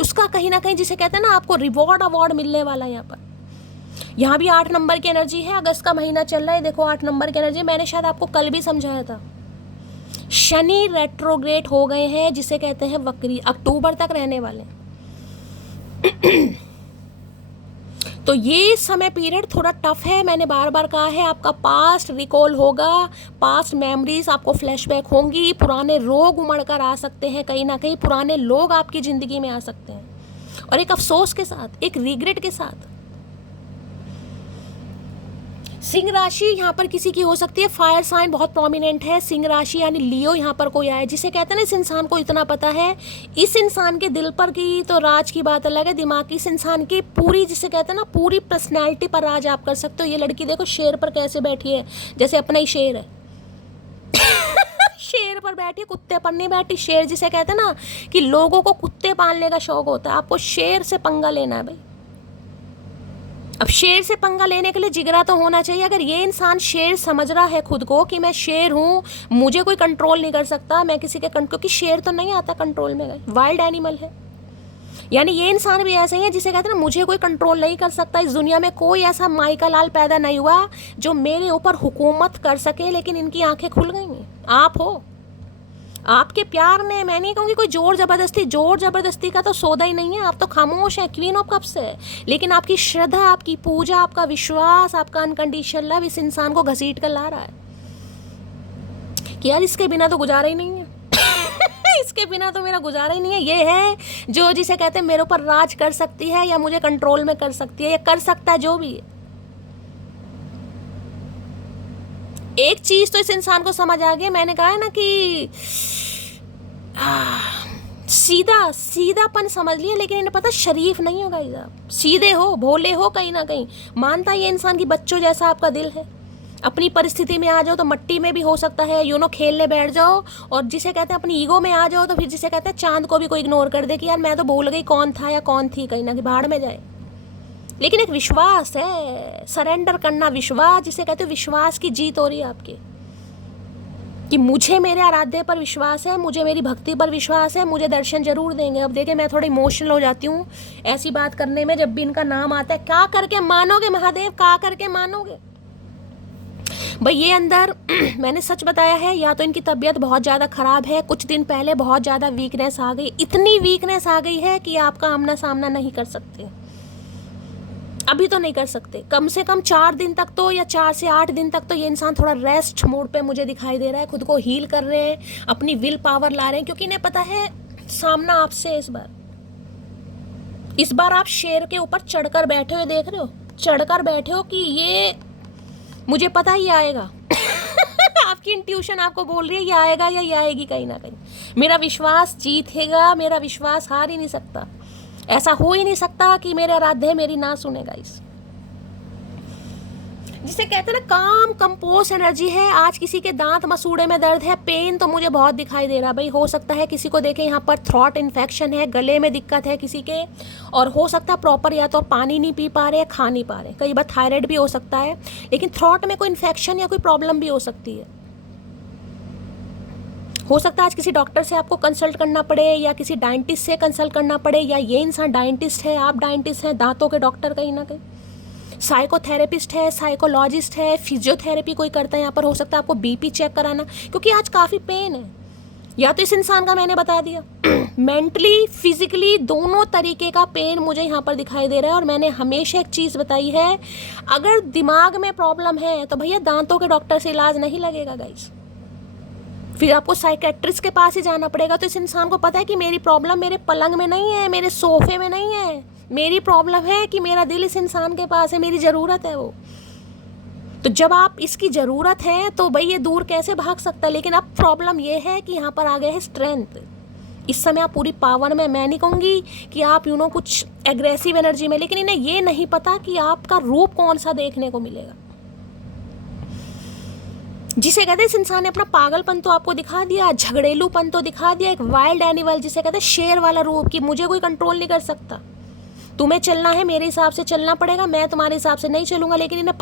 उसका कहीं ना कहीं, जिसे कहते हैं ना, आपको रिवॉर्ड अवार्ड मिलने वाला है यहाँ पर। यहाँ भी 8 नंबर की एनर्जी है, अगस्त का महीना चल रहा है, देखो 8 नंबर की एनर्जी। मैंने शायद आपको कल भी समझाया था, शनि रेट्रोग्रेड हो गए हैं, जिसे कहते हैं वक्री, अक्टूबर तक रहने वाले हैं। तो ये समय पीरियड थोड़ा टफ है, मैंने बार बार कहा है। आपका पास्ट रिकॉल होगा, पास्ट मेमोरीज आपको फ्लैशबैक होंगी, पुराने रोग उमड़ कर आ सकते हैं, कहीं ना कहीं पुराने लोग आपकी ज़िंदगी में आ सकते हैं, और एक अफसोस के साथ, एक रिग्रेट के साथ। सिंह राशि यहाँ पर किसी की हो सकती है, फायर साइन बहुत प्रोमिनेंट है। सिंह राशि यानी लियो यहाँ पर कोई आए, जिसे कहते हैं ना, इस इंसान को इतना पता है, इस इंसान के दिल पर की तो राज की बात अलग है, दिमाग की, इस इंसान की पूरी, जिसे कहते हैं ना, पूरी पर्सनैलिटी पर राज आप कर सकते हो। ये लड़की देखो शेर पर कैसे बैठी है, जैसे अपना ही शेर है। शेर पर बैठी है, कुत्ते पर नहीं बैठी। शेर जिसे कहते हैं ना कि लोगों को कुत्ते पालने का शौक होता है, आपको शेर से पंगा लेना है भाई। अब शेर से पंगा लेने के लिए जिगरा तो होना चाहिए। अगर ये इंसान शेर समझ रहा है खुद को कि मैं शेर हूँ, मुझे कोई कंट्रोल नहीं कर सकता, मैं किसी के क्योंकि शेर तो नहीं आता कंट्रोल में, वाइल्ड एनिमल है। यानी ये इंसान भी ऐसे ही है जिसे कहते हैं ना, मुझे कोई कंट्रोल नहीं कर सकता। इस दुनिया में कोई ऐसा माई का लाल पैदा नहीं हुआ जो मेरे ऊपर हुकूमत कर सके, लेकिन इनकी आंखें खुल गई हैं। आप हो, आपके प्यार ने, मैं नहीं कहूँगी कोई जोर ज़बरदस्ती का तो सौदा ही नहीं है। आप तो खामोश हैं, क्वीन ऑफ कप्स है, लेकिन आपकी श्रद्धा, आपकी पूजा, आपका विश्वास, आपका अनकंडीशनल लव इस इंसान को घसीट कर ला रहा है कि यार इसके बिना तो गुजारा ही नहीं है। इसके बिना तो मेरा गुजारा ही नहीं है। ये है जो, जिसे कहते हैं मेरे ऊपर राज कर सकती है, या मुझे कंट्रोल में कर सकती है, या कर सकता है, जो भी है। एक चीज तो इस इंसान को समझ आ गई, मैंने कहा है ना कि सीधापन समझ लिया, लेकिन इन्हें पता शरीफ नहीं होगा। आप सीधे हो, भोले हो, कहीं ना कहीं मानता ये इंसान की बच्चों जैसा आपका दिल है। अपनी परिस्थिति में आ जाओ तो मट्टी में भी हो सकता है, खेलने बैठ जाओ, और जिसे कहते हैं अपनी ईगो में आ जाओ तो फिर जिसे कहते हैं चांद को भी कोई इग्नोर कर दे कि यार मैं तो भूल गई कौन था या कौन थी, कहीं ना कहीं भाड़ में जाए। लेकिन एक विश्वास है, सरेंडर करना, विश्वास, जिसे कहते हैं विश्वास की जीत हो रही है आपकी, कि मुझे मेरे आराध्य पर विश्वास है, मुझे मेरी भक्ति पर विश्वास है, मुझे दर्शन जरूर देंगे। अब देखिए मैं थोड़ी इमोशनल हो जाती हूँ ऐसी बात करने में, जब भी इनका नाम आता है। क्या करके मानोगे महादेव, क्या करके मानोगे भाई। ये अंदर मैंने सच बताया है, या तो इनकी तबीयत बहुत ज़्यादा ख़राब है, कुछ दिन पहले बहुत ज़्यादा वीकनेस आ गई, इतनी वीकनेस आ गई है कि आपका आमना सामना नहीं कर सकते, अभी तो नहीं कर सकते। कम से कम 4 दिन तक तो, या 4 से 8 दिन तक तो ये इंसान थोड़ा रेस्ट मोड पे मुझे दिखाई दे रहा है, खुद को हील कर रहे हैं, अपनी विल पावर ला रहे हैं, क्योंकि इन्हें पता है सामना आपसे। इस बार आप शेर के ऊपर चढ़कर बैठे हुए देख रहे हो, चढ़कर बैठे हो कि ये मुझे पता ही आएगा। आपकी इंट्यूशन आपको बोल रही है ये आएगा या ये आएगी कहीं ना कहीं। मेरा विश्वास जीतेगा, मेरा विश्वास हार ही नहीं सकता। ऐसा हो ही नहीं सकता कि मेरे आराध्य मेरी ना सुने गाइस। जिसे कहते हैं ना काम कंपोज एनर्जी है। आज किसी के दांत मसूड़े में दर्द है, पेन तो मुझे बहुत दिखाई दे रहा भाई। हो सकता है किसी को देखे यहाँ पर थ्रॉट इन्फेक्शन है, गले में दिक्कत है किसी के, और हो सकता है प्रॉपर या तो पानी नहीं पी पा रहे, खा नहीं पा रहे, कई बार थायराइड भी हो सकता है, लेकिन थ्रॉट में कोई इन्फेक्शन या कोई प्रॉब्लम भी हो सकती है। हो सकता है आज किसी डॉक्टर से आपको कंसल्ट करना पड़े या किसी डायंटिस्ट से कंसल्ट करना पड़े, या ये इंसान डायंटिस्ट है, आप डायंटिस्ट हैं, दांतों के डॉक्टर कहीं ना कहीं, साइकोथेरेपिस्ट है, साइकोलॉजिस्ट है, फिजियोथेरेपी कोई करता है। यहाँ पर हो सकता है आपको बीपी चेक कराना, क्योंकि आज काफ़ी पेन है। या तो इस इंसान का मैंने बता दिया मेंटली फिजिकली दोनों तरीके का पेन मुझे यहाँ पर दिखाई दे रहा है। और मैंने हमेशा एक चीज़ बताई है, अगर दिमाग में प्रॉब्लम है तो भैया दांतों के डॉक्टर से इलाज नहीं लगेगा गाइस, फिर आपको साइकेट्रिस्ट के पास ही जाना पड़ेगा। तो इस इंसान को पता है कि मेरी प्रॉब्लम मेरे पलंग में नहीं है, मेरे सोफे में नहीं है, मेरी प्रॉब्लम है कि मेरा दिल इस इंसान के पास है, मेरी ज़रूरत है वो। तो जब आप इसकी ज़रूरत है तो भाई ये दूर कैसे भाग सकता है। लेकिन अब प्रॉब्लम ये है कि यहाँ पर आ गया है स्ट्रेंथ। इस समय आप पूरी पावर में, मैं नहीं कहूँगी कि आप कुछ एग्रेसिव एनर्जी में, लेकिन इन्हें ये नहीं पता कि आपका रूप कौन सा देखने को मिलेगा। जिसे कहते हैं इस इंसान ने अपना पागलपन तो आपको दिखा दिया, झगड़ेलूपन तो दिखा दिया, एक वाइल्ड एनिमल जिसे कहते हैं शेर वाला रूप, कि मुझे कोई कंट्रोल नहीं कर सकता, तुम्हें चलना है मेरे हिसाब से चलना पड़ेगा, मैं तुम्हारे हिसाब से नहीं चलूंगा। लेकिन इन्हें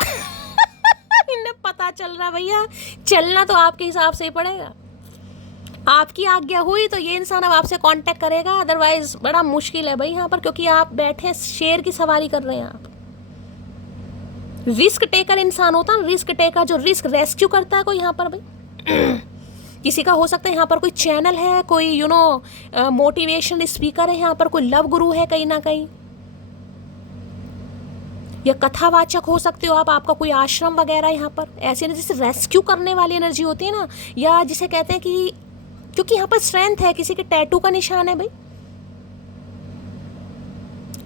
इन्हें पता चल रहा भैया चलना तो आपके हिसाब से ही पड़ेगा, आपकी आज्ञा हुई तो ये इंसान अब आपसे कांटेक्ट करेगा, अदरवाइज बड़ा मुश्किल है भाई यहाँ पर, क्योंकि आप बैठे शेर की सवारी कर रहे हैं। आप रिस्क टेकर इंसान होता है, रिस्क टेकर जो रिस्क रेस्क्यू करता है कोई यहाँ पर भाई किसी का हो सकता है यहाँ पर कोई चैनल है, कोई मोटिवेशन स्पीकर है, यहाँ पर कोई लव गुरु है कहीं ना कहीं, या कथावाचक हो सकते हो आप, आपका कोई आश्रम वगैरह यहाँ पर ऐसी एनर्जी जैसे रेस्क्यू करने वाली एनर्जी होती है ना, या जिसे कहते हैं कि क्योंकि यहाँ पर स्ट्रेंथ है, किसी के टैटू का निशान है भाई।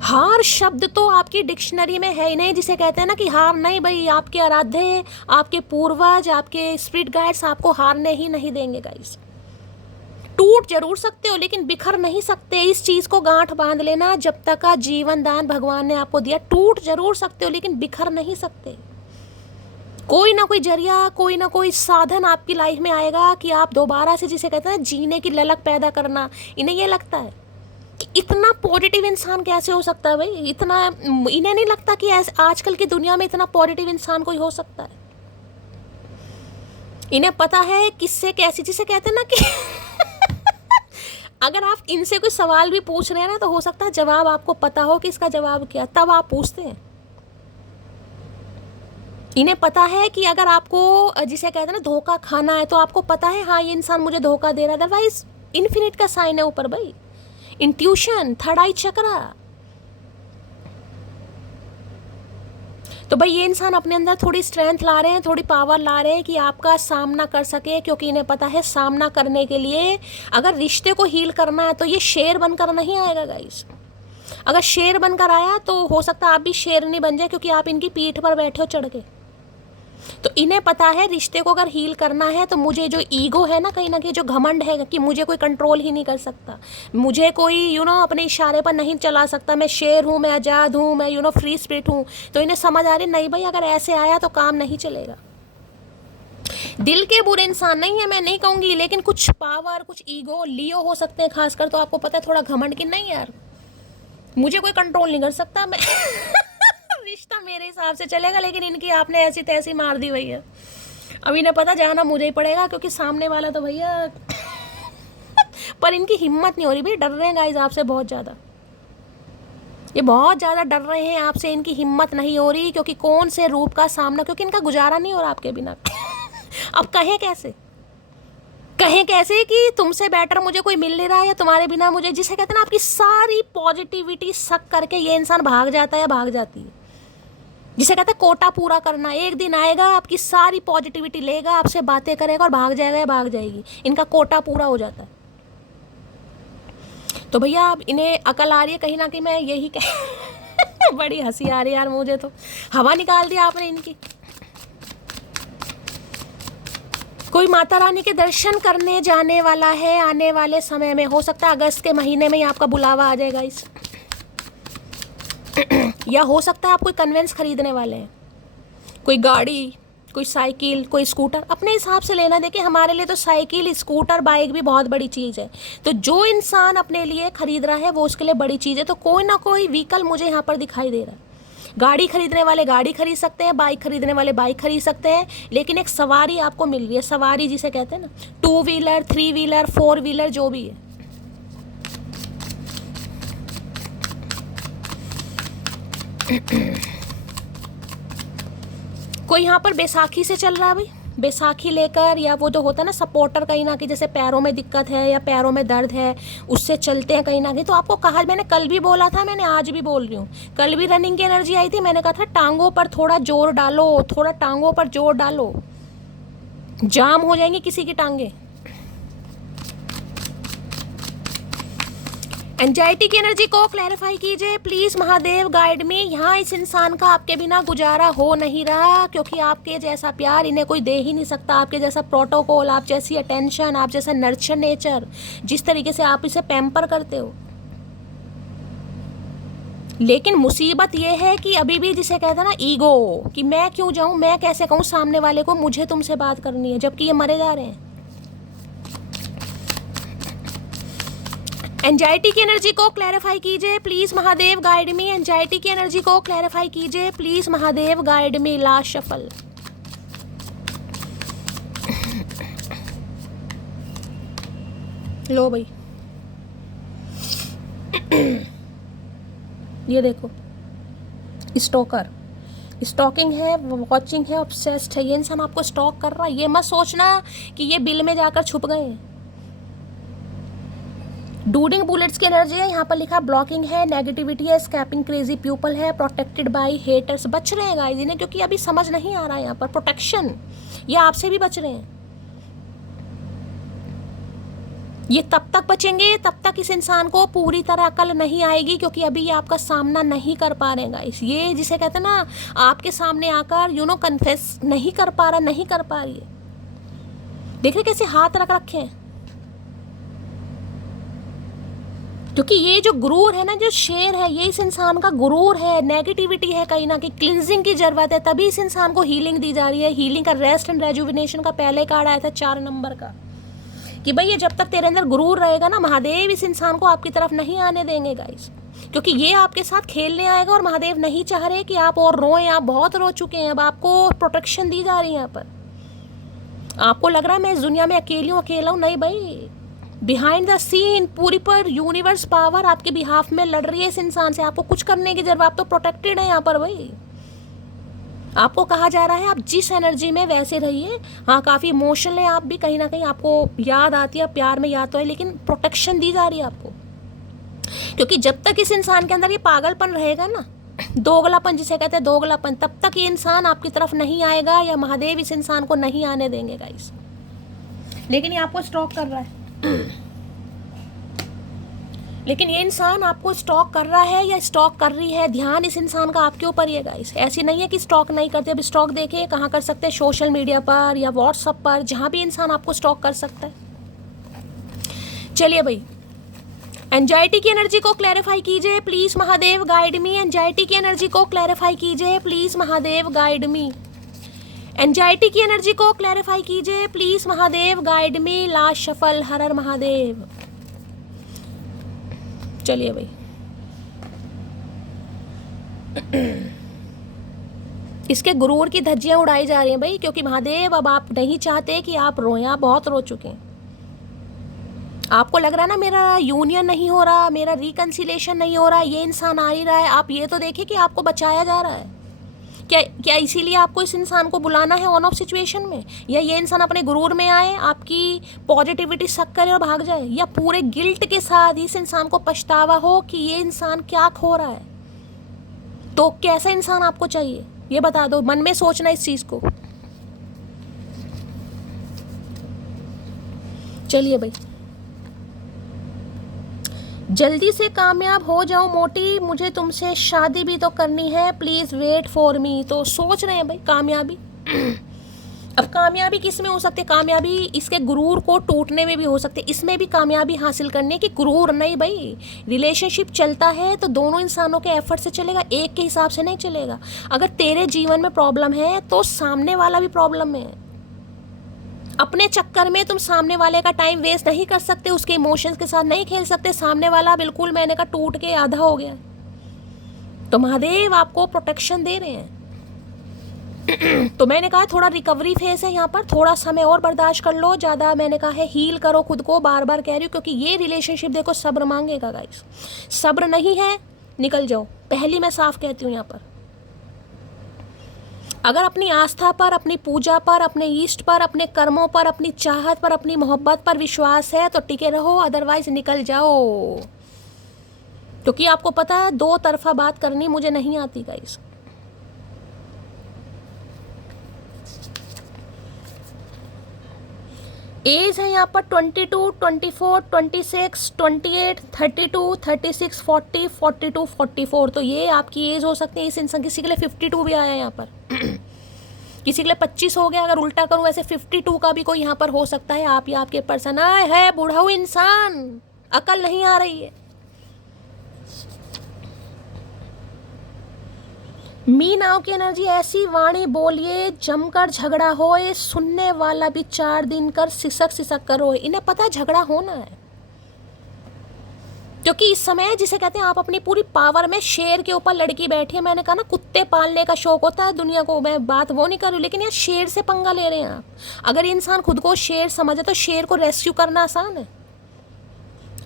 हार शब्द तो आपकी डिक्शनरी में है ही नहीं, जिसे कहते हैं ना कि हार नहीं भाई, आपके आराध्य, आपके पूर्वज, आपके स्पिरिट गाइड्स आपको हारने ही नहीं देंगे गाइस। टूट जरूर सकते हो लेकिन बिखर नहीं सकते। इस चीज को गांठ बांध लेना, जब तक का जीवन दान भगवान ने आपको दिया, टूट जरूर सकते हो लेकिन बिखर नहीं सकते। कोई ना कोई जरिया, कोई ना कोई साधन आपकी लाइफ में आएगा कि आप दोबारा से, जिसे कहते हैं जीने की ललक पैदा करना। इन्हें ये लगता है कि इतना पॉजिटिव इंसान कैसे हो सकता है भाई, इतना इन्हें नहीं लगता कि आजकल की दुनिया में इतना पॉजिटिव इंसान कोई हो सकता है। इन्हें पता है किससे कैसी, जिसे कहते हैं ना कि अगर आप इनसे कोई सवाल भी पूछ रहे हैं ना, तो हो सकता है जवाब आपको पता हो कि इसका जवाब क्या, तब आप पूछते हैं। इन्हें पता है कि अगर आपको, जिसे कहते हैं ना, धोखा खाना है, तो आपको पता है हाँ ये इंसान मुझे धोखा दे रहा है, अदरवाइज इन्फिनिट का साइन है ऊपर भाई, इंट्यूशन, थर्ड आई चक्रा। तो भाई ये इंसान अपने अंदर थोड़ी स्ट्रेंथ ला रहे हैं, थोड़ी पावर ला रहे हैं कि आपका सामना कर सके, क्योंकि इन्हें पता है सामना करने के लिए अगर रिश्ते को हील करना है तो ये शेर बनकर नहीं आएगा गाइस। अगर शेर बनकर आया तो हो सकता है आप भी शेरनी बन जाए, क्योंकि आप इनकी पीठ पर बैठे हो चढ़ के। तो इन्हें पता है रिश्ते को अगर हील करना है तो मुझे जो ईगो है ना, कहीं ना कहीं जो घमंड है कि मुझे कोई कंट्रोल ही नहीं कर सकता, मुझे कोई अपने इशारे पर नहीं चला सकता, मैं शेर हूँ, मैं आज़ाद हूँ, मैं फ्री स्पिरिट हूँ। तो इन्हें समझ आ रही नहीं भाई, अगर ऐसे आया तो काम नहीं चलेगा। दिल के बुरे इंसान नहीं है मैं नहीं कहूँगी, लेकिन कुछ पावर, कुछ ईगो, लियो हो सकते हैं खासकर, तो आपको पता है थोड़ा घमंड कि नहीं यार मुझे कोई कंट्रोल नहीं कर सकता, मैं रिश्ता मेरे हिसाब से चलेगा। लेकिन इनकी आपने ऐसी तैसी मार दी भैया, अब इन्हें पता जाना मुझे ही पड़ेगा, क्योंकि सामने वाला तो भैया पर इनकी हिम्मत नहीं हो रही भाई, डर रहे हैं गाइस आपसे बहुत ज़्यादा, ये बहुत ज़्यादा डर रहे हैं आपसे, इनकी हिम्मत नहीं हो रही, क्योंकि कौन से रूप का सामना, क्योंकि इनका गुजारा नहीं हो रहा आपके बिना अब कहें कैसे कि तुमसे बेटर मुझे कोई मिल नहीं रहा है, या तुम्हारे बिना मुझे, जिसे कहते हैं ना आपकी सारी पॉजिटिविटी सक करके ये इंसान भाग जाता है या भाग जाती है, जिसे कहते हैं कोटा पूरा करना। एक दिन आएगा आपकी सारी पॉजिटिविटी लेगा, आपसे बातें करेगा और भाग जाएगा या भाग जाएगी, इनका कोटा पूरा हो जाता है। तो भैया अब इन्हें अकल आ रही है कहीं ना कहीं, मैं यही कह बड़ी हंसी आ रही है यार मुझे, तो हवा निकाल दिया आपने इनकी। कोई माता रानी के दर्शन करने जाने वाला है आने वाले समय में, हो सकता है अगस्त के महीने में ही आपका बुलावा आ जाएगा इस या हो सकता है आप कोई कन्वेंस खरीदने वाले हैं, कोई गाड़ी, कोई साइकिल, कोई स्कूटर, अपने हिसाब से लेना। देखिए हमारे लिए तो साइकिल, स्कूटर, बाइक भी बहुत बड़ी चीज़ है, तो जो इंसान अपने लिए खरीद रहा है वो उसके लिए बड़ी चीज़ है। तो कोई ना कोई व्हीकल मुझे यहाँ पर दिखाई दे रहा है। गाड़ी खरीदने वाले गाड़ी खरीद सकते हैं, बाइक खरीदने वाले बाइक खरीद सकते हैं, लेकिन एक सवारी आपको मिल रही है, सवारी जिसे कहते हैं ना, 2 व्हीलर, 3 व्हीलर, 4 व्हीलर, जो भी है। कोई यहाँ पर बैसाखी से चल रहा है भाई, बैसाखी लेकर, या वो जो होता है ना सपोर्टर कहीं ना कहीं, जैसे पैरों में दिक्कत है या पैरों में दर्द है उससे चलते हैं कहीं ना कहीं। तो आपको कहा, मैंने कल भी बोला था, मैंने आज भी बोल रही हूँ, कल भी रनिंग की एनर्जी आई थी, मैंने कहा था टांगों पर थोड़ा जोर डालो, थोड़ा टांगों पर जोर डालो, जाम हो जाएंगी किसी की टांगे। एंजाइटी की एनर्जी को क्लैरिफाई कीजिए प्लीज महादेव, गाइड में। यहाँ इस इंसान का आपके बिना गुजारा हो नहीं रहा, क्योंकि आपके जैसा प्यार इन्हें कोई दे ही नहीं सकता, आपके जैसा प्रोटोकॉल, आप जैसी अटेंशन, आप जैसा नर्चर नेचर, जिस तरीके से आप इसे पैम्पर करते हो। लेकिन मुसीबत ये है कि अभी भी जिसे कहते हैं ना ईगो, कि मैं क्यों जाऊं, मैं कैसे कहूं सामने वाले को मुझे तुमसे बात करनी है, जबकि ये मरे जा रहे हैं। एंजाइटी की एनर्जी को क्लैरिफाई कीजिए please Mahadev, guide me. Anxiety की एनर्जी को क्लैरिफाई कीजिए please Mahadev, guide me. Last shuffle. लो भाई ये देखो, स्टॉकर, स्टॉकिंग है, वॉचिंग है, ऑब्सेस्ड है। ये इंसान आपको स्टॉक कर रहा है। ये मत सोचना कि ये बिल में जाकर छुप गए हैं। डूडिंग बुलेट्स की एनर्जी है, यहाँ पर लिखा ब्लॉकिंग है, नेगेटिविटी है, स्कैपिंग क्रेजी पीपल है, प्रोटेक्टेड बाय हेटर्स। बच रहे हैं गाइस इन्हें, क्योंकि अभी समझ नहीं आ रहा है यहाँ पर प्रोटेक्शन, ये आपसे भी बच रहे हैं। ये तब तक बचेंगे तब तक इस इंसान को पूरी तरह अकल नहीं आएगी, क्योंकि अभी ये आपका सामना नहीं कर पा रहे हैं गाइस। ये जिसे कहते हैं ना आपके सामने आकर कन्फेस नहीं कर पा रहा, नहीं कर पा रही है। देख रहे कैसे हाथ रख रखे हैं, क्योंकि ये जो गुरूर है ना, जो शेर है, ये इस इंसान का गुरूर है, नेगेटिविटी है, कहीं ना कहीं क्लिनजिंग की जरूरत है, तभी इस इंसान को हीलिंग दी जा रही है। हीलिंग का, रेस्ट एंड रेजुविनेशन का पहले कार्ड आया था 4 नंबर का, कि भाई ये जब तक तेरे अंदर गुरूर रहेगा ना, महादेव इस इंसान को आपकी तरफ नहीं आने देंगे गाइस, क्योंकि ये आपके साथ खेलने आएगा। और महादेव नहीं चाह रहे कि आप और रोएं, आप बहुत रो चुके हैं, अब आपको प्रोटेक्शन दी जा रही है। यहाँ पर आपको लग रहा है मैं इस दुनिया में अकेली हूँ, अकेला हूँ, नहीं भाई, बिहाइंड द सीन पूरी पर यूनिवर्स पावर आपके बिहाफ में लड़ रही है इस इंसान से। आपको कुछ करने की जरूरत, आप तो प्रोटेक्टेड है यहाँ पर भाई। आपको कहा जा रहा है आप जिस एनर्जी में वैसे रहिए। हाँ, काफ़ी इमोशनल है आप भी, कहीं ना कहीं आपको याद आती है, प्यार में याद तो है, लेकिन प्रोटेक्शन दी जा रही है आपको, क्योंकि जब तक इस इंसान के अंदर ये पागलपन रहेगा ना, दोगलापन जिसे कहते हैं दोगलापन, तब तक ये इंसान आपकी तरफ नहीं आएगा, या महादेव इस इंसान को नहीं आने देंगे गाइस। लेकिन ये आपको स्टॉक कर रहा है, लेकिन ये इंसान आपको स्टॉक कर रहा है या स्टॉक कर रही है, ध्यान इस इंसान का आपके ऊपर ही है गाइस। ऐसी नहीं है कि स्टॉक नहीं करते। अब स्टॉक देखिए कहाँ कर सकते हैं, सोशल मीडिया पर या व्हाट्सएप पर, जहाँ भी इंसान आपको स्टॉक कर सकता है। चलिए भाई, एंजाइटी की एनर्जी को क्लैरिफाई कीजिए please Mahadev, guide me. Anxiety की एनर्जी को क्लैरिफाई कीजिए please Mahadev, guide me. Anxiety की एनर्जी को क्लैरिफाई कीजिए please Mahadev, guide me. Last shuffle. हर हर महादेव। चलिए भाई, इसके गुरूर की धज्जियां उड़ाई जा रही हैं भाई, क्योंकि महादेव अब आप नहीं चाहते कि आप रोएं, आप बहुत रो चुके हैं। आपको लग रहा है ना मेरा यूनियन नहीं हो रहा, मेरा रिकन्सिलेशन नहीं हो रहा, ये इंसान आ ही रहा है। आप ये तो देखिए कि आपको बचाया जा रहा है। क्या इसीलिए आपको इस इंसान को बुलाना है ऑन ऑफ सिचुएशन में, या ये इंसान अपने गुरूर में आए, आपकी पॉजिटिविटी सक करे और भाग जाए, या पूरे गिल्ट के साथ इस इंसान को पछतावा हो कि ये इंसान क्या खो रहा है? तो कैसा इंसान आपको चाहिए ये बता दो, मन में सोचना इस चीज को। चलिए भाई, जल्दी से कामयाब हो जाऊं मोटी, मुझे तुमसे शादी भी तो करनी है, प्लीज वेट फॉर मी। तो सोच रहे हैं भाई कामयाबी अब कामयाबी किस में हो सकती है? कामयाबी इसके गुरूर को टूटने में भी हो सकती है। इसमें भी कामयाबी हासिल करनी है कि गुरूर नहीं भाई, रिलेशनशिप चलता है तो दोनों इंसानों के एफर्ट से चलेगा, एक के हिसाब से नहीं चलेगा। अगर तेरे जीवन में प्रॉब्लम है तो सामने वाला भी प्रॉब्लम में है। अपने चक्कर में तुम सामने वाले का टाइम वेस्ट नहीं कर सकते, उसके इमोशंस के साथ नहीं खेल सकते। सामने वाला बिल्कुल मैंने कहा टूट के आधा हो गया, तो महादेव आपको प्रोटेक्शन दे रहे हैं। तो मैंने कहा थोड़ा रिकवरी फेज है यहाँ पर, थोड़ा समय और बर्दाश्त कर लो। ज़्यादा मैंने कहा है हील करो खुद को, बार बार कह रही हूँ, क्योंकि ये रिलेशनशिप देखो सब्र मांगेगा गाइस। सब्र नहीं है निकल जाओ, पहली मैं साफ कहती हूँ यहाँ पर। अगर अपनी आस्था पर, अपनी पूजा पर, अपने ईष्ट पर, अपने कर्मों पर, अपनी चाहत पर, अपनी मोहब्बत पर विश्वास है तो टिके रहो, अदरवाइज निकल जाओ। क्योंकि आपको पता है दो तरफा बात करनी मुझे नहीं आती गाइस। एज है यहाँ पर 22, 24, 26, 28, 32, 36, 40, 42, 44। तो ये आपकी एज हो सकती है। इस इंसान किसी के लिए 52 भी आया है यहाँ पर किसी के लिए 25 हो गया। अगर उल्टा करूँ वैसे 52 का भी कोई यहाँ पर हो सकता है। आप या आपके पर्सन आए है बूढ़ा इंसान, अकल नहीं आ रही है। मी नाव की एनर्जी, ऐसी वाणी बोलिए जमकर झगड़ा होए, सुनने वाला भी 4 दिन कर सिसक सिसक कर रोए। इन्हें पता है झगड़ा होना है, क्योंकि इस समय जिसे कहते हैं आप अपनी पूरी पावर में शेर के ऊपर लड़की बैठी है। मैंने कहा ना कुत्ते पालने का शौक होता है दुनिया को, मैं बात वो नहीं कर रही, लेकिन यार शेर से पंगा ले रहे हैं आप। अगर इंसान खुद को शेर समझे तो शेर को रेस्क्यू करना आसान है।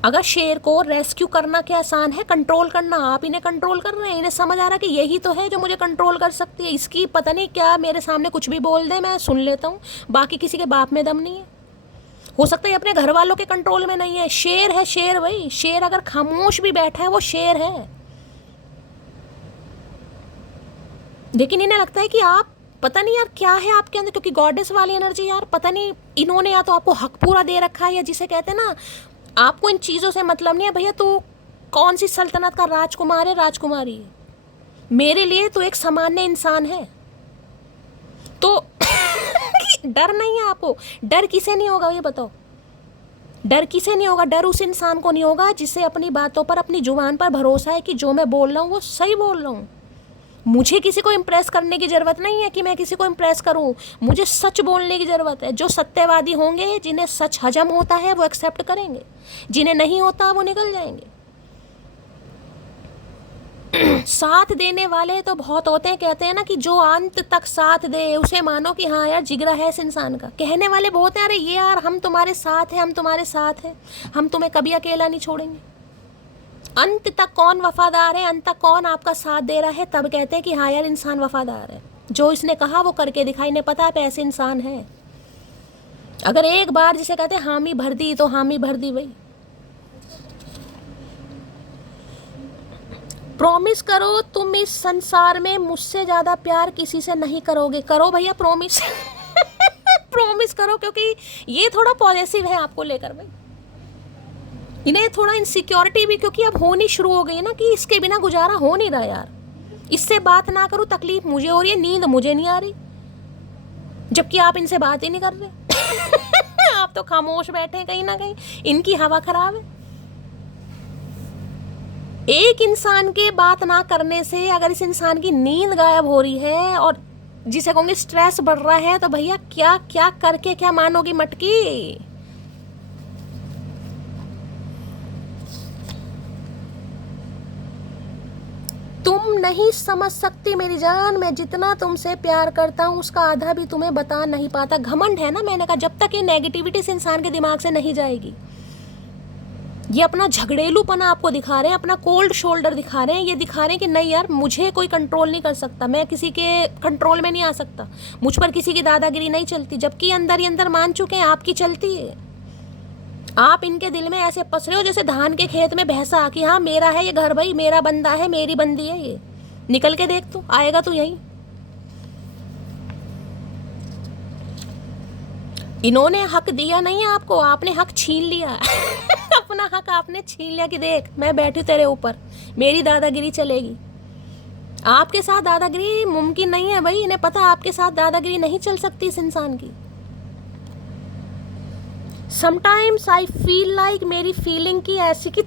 अगर शेर को रेस्क्यू करना क्या आसान है, कंट्रोल करना। आप इन्हें कंट्रोल कर रहे हैं, इन्हें समझ आ रहा है कि यही तो है जो मुझे कंट्रोल कर सकती है। इसकी पता नहीं क्या, मेरे सामने कुछ भी बोल दे मैं सुन लेता हूँ, बाकी किसी के बाप में दम नहीं है। हो सकता है अपने घर वालों के कंट्रोल में नहीं है। शेर है शेर भाई, शेर अगर खामोश भी बैठा है वो शेर है। लेकिन इन्हें लगता है कि आप पता नहीं यार क्या है आपके अंदर, क्योंकि गॉडेस वाली एनर्जी यार पता नहीं इन्होंने या तो आपको हक पूरा दे रखा है, या जिसे कहते हैं ना आपको इन चीज़ों से मतलब नहीं है। भैया तू कौन सी सल्तनत का राजकुमार है, राजकुमारी है, मेरे लिए तो एक सामान्य इंसान है। तो डर नहीं है आपको। डर किसे नहीं होगा ये बताओ? डर किसे नहीं होगा? डर उस इंसान को नहीं होगा जिसे अपनी बातों पर, अपनी जुबान पर भरोसा है कि जो मैं बोल रहा हूँ वो सही बोल रहा हूँ। मुझे किसी को इम्प्रेस करने की ज़रूरत नहीं है कि मैं किसी को इम्प्रेस करूं। मुझे सच बोलने की ज़रूरत है। जो सत्यवादी होंगे, जिन्हें सच हजम होता है वो एक्सेप्ट करेंगे, जिन्हें नहीं होता वो निकल जाएंगे। साथ देने वाले तो बहुत होते हैं, कहते हैं ना कि जो अंत तक साथ दे उसे मानो कि हाँ यार जिगरा है इस इंसान का। कहने वाले बहुत हैं, अरे ये यार हम तुम्हारे साथ हैं, हम तुम्हारे साथ हैं, हम तुम्हें कभी अकेला नहीं छोड़ेंगे। अंत तक कौन वफादार है, अंत तक कौन आपका साथ दे रहा है, तब कहते हैं कि हाँ यार इंसान वफादार है। जो इसने कहा वो करके दिखाई, इन्हें पता है ऐसे इंसान है। अगर एक बार जिसे कहते हैं हामी भर दी तो हामी भर दी भाई। प्रॉमिस करो तुम इस संसार में मुझसे ज़्यादा प्यार किसी से नहीं करोगे। करो भैया प्रॉमिस प्रॉमिस करो, क्योंकि ये थोड़ा पॉजिटिव है आपको लेकर भाई। इन्हें थोड़ा इनसिक्योरिटी भी क्योंकि अब होनी शुरू हो गई है ना कि इसके बिना गुजारा हो नहीं रहा यार। इससे बात ना करूँ तकलीफ मुझे हो रही है, नींद मुझे नहीं आ रही, जबकि आप इनसे बात ही नहीं कर रहे आप तो खामोश बैठे हैं कहीं ना कहीं, इनकी हवा खराब है। एक इंसान के बात ना करने से अगर इस इंसान की नींद गायब हो रही है और जिसे कहूँगी स्ट्रेस बढ़ रहा है, तो भैया क्या क्या करके क्या मानोगी मटकी। तुम नहीं समझ सकती मेरी जान, मैं जितना तुमसे प्यार करता हूँ उसका आधा भी तुम्हें बता नहीं पाता। घमंड है ना, मैंने कहा जब तक ये नेगेटिविटी इस इंसान के दिमाग से नहीं जाएगी। ये अपना झगड़ेलूपना आपको दिखा रहे हैं, अपना कोल्ड शोल्डर दिखा रहे हैं। ये दिखा रहे हैं कि नहीं यार मुझे कोई कंट्रोल नहीं कर सकता, मैं किसी के कंट्रोल में नहीं आ सकता, मुझ पर किसी की दादागिरी नहीं चलती। जबकि अंदर ही अंदर मान चुके हैं आपकी चलती है। आप इनके दिल में ऐसे पस रहे हो जैसे धान के खेत में भैंसा कि हाँ मेरा है ये घर भाई, मेरा बंदा है, मेरी बंदी है ये। निकल के देख तो आएगा तू यहीं। इन्होंने हक दिया नहीं है आपको, आपने हक छीन लिया अपना हक आपने छीन लिया कि देख मैं बैठी तेरे ऊपर, मेरी दादागिरी चलेगी। आपके साथ दादागिरी मुमकिन नहीं है भाई, इन्हें पता आपके साथ दादागिरी नहीं चल सकती इस इंसान की। समटाइम्स आई फील लाइक मेरी फीलिंग की ऐसी की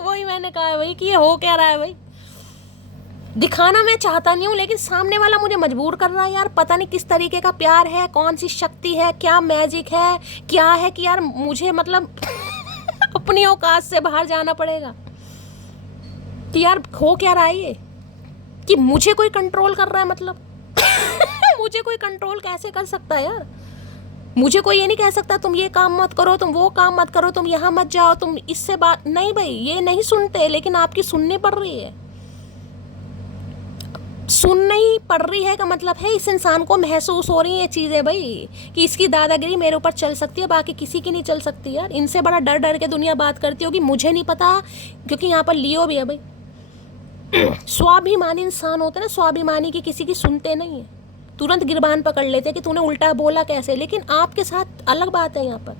वही मैंने कहा है भाई कि ये हो क्या रहा है भाई। दिखाना मैं चाहता नहीं हूँ, लेकिन सामने वाला मुझे मजबूर कर रहा है यार। पता नहीं किस तरीके का प्यार है, कौन सी शक्ति है, क्या मैजिक है, क्या है कि यार मुझे मतलब अपनी औकात से बाहर जाना पड़ेगा कि यार हो क्या रहा है ये, कि मुझे कोई कंट्रोल कर रहा है मतलब मुझे कोई कंट्रोल कैसे कर सकता है यार। मुझे कोई ये नहीं कह सकता तुम ये काम मत करो, तुम वो काम मत करो, तुम यहाँ मत जाओ, तुम इससे बात नहीं भाई, ये नहीं सुनते, लेकिन आपकी सुननी पड़ रही है। सुननी पड़ रही है का मतलब है इस इंसान को महसूस हो रही है ये चीज़ें भाई, कि इसकी दादागिरी मेरे ऊपर चल सकती है, बाकी किसी की नहीं चल सकती यार। इनसे बड़ा डर डर के दुनिया बात करती होगी, मुझे नहीं पता, क्योंकि यहाँ पर लियो भी है भाई। स्वाभिमानी इंसान होते हैं ना, स्वाभिमानी की किसी की सुनते नहीं है, तुरंत गिरबान पकड़ लेते कि तूने उल्टा बोला कैसे। लेकिन आपके साथ अलग बात है यहाँ पर।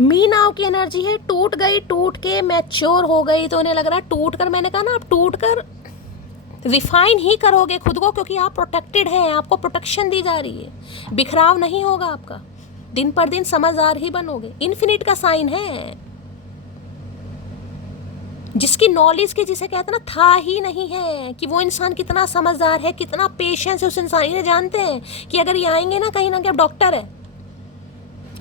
मीनाओ की एनर्जी है, टूट गई, टूट के मैच्योर हो गई, तो उन्हें लग रहा है टूट कर, मैंने कहा ना आप टूट कर रिफाइन ही करोगे खुद को, क्योंकि आप प्रोटेक्टेड हैं, आपको प्रोटेक्शन दी जा रही है, बिखराव नहीं होगा आपका, दिन पर दिन समझदार ही बनोगे। इन्फिनिट का साइन है, जिसकी नॉलेज के जिसे कहते हैं ना था ही नहीं है कि वो इंसान कितना समझदार है, कितना पेशेंस है उस इंसान। ये जानते हैं कि अगर ये आएंगे ना कहीं ना कहीं, अब डॉक्टर है,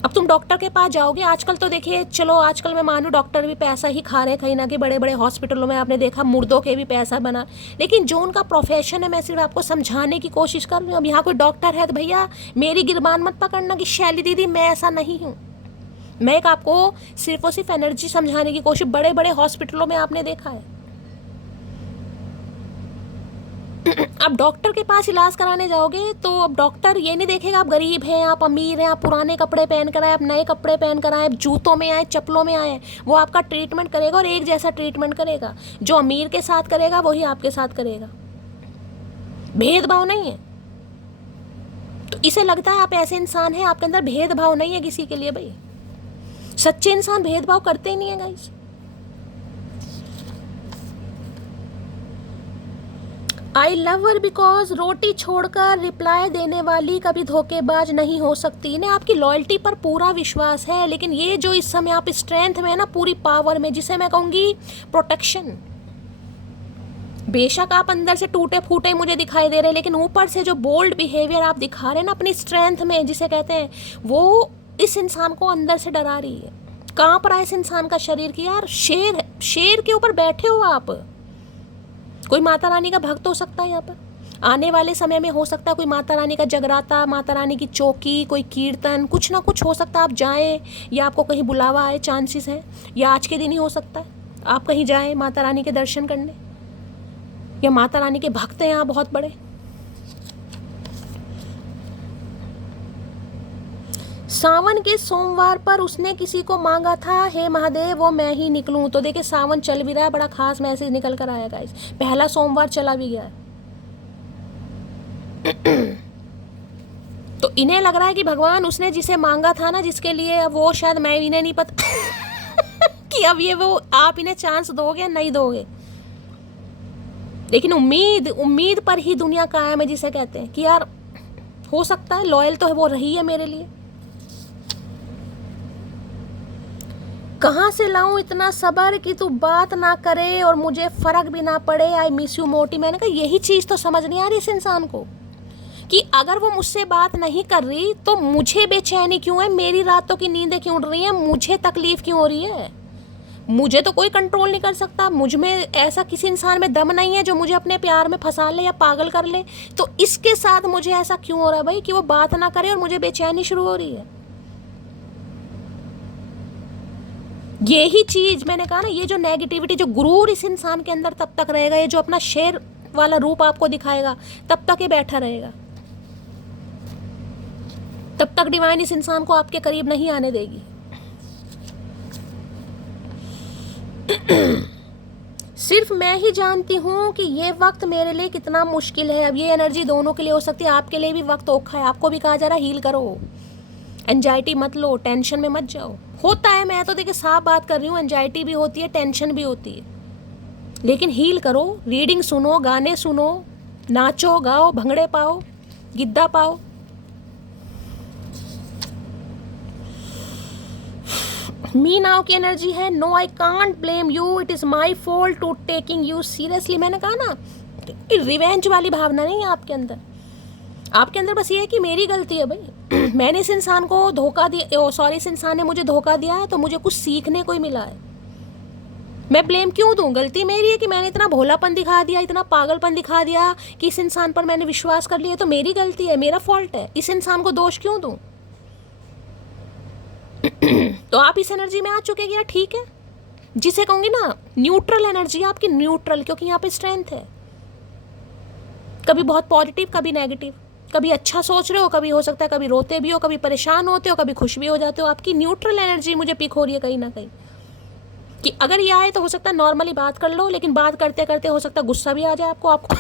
अब तुम डॉक्टर के पास जाओगे, आजकल तो देखिए चलो आजकल मैं मानूं डॉक्टर भी पैसा ही खा रहे हैं कहीं ना कहीं, बड़े बड़े हॉस्पिटलों में आपने देखा मुर्दों के भी पैसा बना, लेकिन जो उनका प्रोफेशन है मैं सिर्फ आपको समझाने की कोशिश कर रही हूँ। अब यहाँ कोई डॉक्टर है तो भैया मेरी गिरबान मत पकड़ना कि शैली दीदी मैं ऐसा नहीं हूँ, मैं एक आपको सिर्फ और सिर्फ एनर्जी समझाने की कोशिश। बड़े बड़े हॉस्पिटलों में आपने देखा है अब डॉक्टर के पास इलाज कराने जाओगे तो अब डॉक्टर ये नहीं देखेगा आप गरीब हैं, आप अमीर हैं, आप पुराने कपड़े पहन कर आए, आप नए कपड़े पहन कर आए, जूतों में आए, चप्पलों में आए, वो आपका ट्रीटमेंट करेगा और एक जैसा ट्रीटमेंट करेगा। जो अमीर के साथ करेगा वही आपके साथ करेगा, भेदभाव नहीं है। तो इसे लगता है आप ऐसे इंसान हैं, आपके अंदर भेदभाव नहीं है किसी के लिए भाई। सच्चे इंसान भेदभाव करते ही नहीं है guys. I love her because रोटी छोड़कर रिप्लाई देने वाली कभी धोखेबाज नहीं हो सकती। इन्हें आपकी लॉयल्टी पर पूरा विश्वास है, लेकिन ये जो इस समय आप स्ट्रेंथ में है ना, पूरी पावर में, जिसे मैं कहूँगी प्रोटेक्शन। बेशक आप अंदर से टूटे फूटे मुझे दिखाई दे रहे हैं, लेकिन ऊपर से जो बोल्ड बिहेवियर आप दिखा रहे हैं ना अपनी स्ट्रेंथ में, जिसे कहते हैं, वो इस इंसान को अंदर से डरा रही है। कांप रहा है इस इंसान का शरीर की यार, शेर है, शेर के ऊपर बैठे हो आप। कोई माता रानी का भक्त हो सकता है यहाँ पर, आने वाले समय में हो सकता है कोई माता रानी का जगराता, माता रानी की चौकी, कोई कीर्तन, कुछ ना कुछ हो सकता है। आप जाएं या आपको कहीं बुलावा आए, चांसेस है, या आज के दिन ही हो सकता है आप कहीं जाएं माता रानी के दर्शन करने, या माता रानी के भक्त हैं यहाँ बहुत बड़े। सावन के सोमवार पर उसने किसी को मांगा था, हे महादेव वो मैं ही निकलूं। तो देखिए सावन चल भी रहा है, बड़ा खास मैसेज निकल कर आया गाइस, पहला सोमवार चला भी गया है। तो इन्हें लग रहा है कि भगवान उसने जिसे मांगा था ना, जिसके लिए, अब वो शायद मैं इन्हें नहीं पता कि अब ये वो आप इन्हें चांस दोगे या नहीं दोगे, लेकिन उम्मीद पर ही दुनिया कायम है, जिसे कहते हैं कि यार हो सकता है लॉयल तो है वो रही है मेरे लिए। कहाँ से लाऊं इतना सब्र कि तू बात ना करे और मुझे फर्क भी ना पड़े, आई मिस यू मोटी। मैंने कहा यही चीज़ तो समझ नहीं आ रही इस इंसान को, कि अगर वो मुझसे बात नहीं कर रही तो मुझे बेचैनी क्यों है, मेरी रातों की नींदें क्यों उड़ रही हैं, मुझे तकलीफ क्यों हो रही है। मुझे तो कोई कंट्रोल नहीं कर सकता, मुझ में ऐसा किसी इंसान में दम नहीं है जो मुझे अपने प्यार में फंसा ले या पागल कर ले। तो इसके साथ मुझे ऐसा क्यों हो रहा है भाई कि वो बात ना करे और मुझे बेचैनी शुरू हो रही है। यही चीज मैंने कहा ना, ये जो नेगेटिविटी, जो गुरूर इस इंसान के अंदर तब तक रहेगा, ये जो अपना शेर वाला रूप आपको दिखाएगा तब तक ये बैठा रहेगा, तब तक डिवाइन इस इंसान को आपके करीब नहीं आने देगी। सिर्फ मैं ही जानती हूँ कि ये वक्त मेरे लिए कितना मुश्किल है। अब ये एनर्जी दोनों के लिए हो सकती है, आपके लिए भी वक्त औखा है, आपको भी कहा जा रहा है हील करो, एंजाइटी मत लो, टेंशन में मत जाओ। होता है, मैं तो देखिए साफ बात कर रही हूँ, एंजाइटी भी होती है, टेंशन भी होती है, लेकिन हील करो, रीडिंग सुनो, गाने सुनो, नाचो गाओ, भंगड़े पाओ, गिद्दा पाओ। मी नाउ की एनर्जी है, no I can't blame you, it is my fault to taking you seriously. मैंने कहा ना, रिवेंज वाली भावना नहीं है आपके अंदर। आपके अंदर बस ये है कि मेरी गलती है भाई, मैंने इस इंसान को धोखा दिया, सॉरी इस इंसान ने मुझे धोखा दिया है, तो मुझे कुछ सीखने को ही मिला है। मैं ब्लेम क्यों दूं? गलती मेरी है कि मैंने इतना भोलापन दिखा दिया, इतना पागलपन दिखा दिया कि इस इंसान पर मैंने विश्वास कर लिया, तो मेरी गलती है, मेरा फॉल्ट है। इस इंसान को दोष क्यों दूं? तो आप इस एनर्जी में आ चुके हैं, ठीक है, जिसे कहूंगी ना न्यूट्रल एनर्जी आपकी, न्यूट्रल, क्योंकि यहाँ पे स्ट्रेंथ है। कभी बहुत पॉजिटिव, कभी नेगेटिव, कभी अच्छा सोच रहे हो, कभी हो सकता है कभी रोते भी हो, कभी परेशान होते हो, कभी खुश भी हो जाते हो। आपकी न्यूट्रल एनर्जी मुझे पिक हो रही है कहीं ना कहीं, कि अगर ये आए तो हो सकता है नॉर्मली बात कर लो, लेकिन बात करते करते हो सकता है गुस्सा भी आ जाए आपको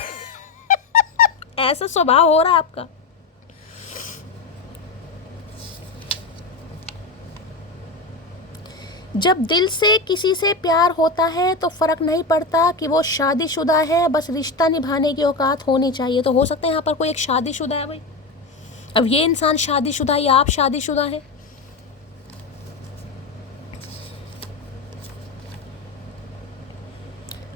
ऐसा स्वभाव हो रहा है आपका। जब दिल से किसी से प्यार होता है तो फर्क नहीं पड़ता कि वो शादीशुदा है, बस रिश्ता निभाने की औकात होनी चाहिए। तो हो सकता है यहाँ पर कोई एक शादीशुदा है भाई। अब ये इंसान शादीशुदा है या आप शादीशुदा है,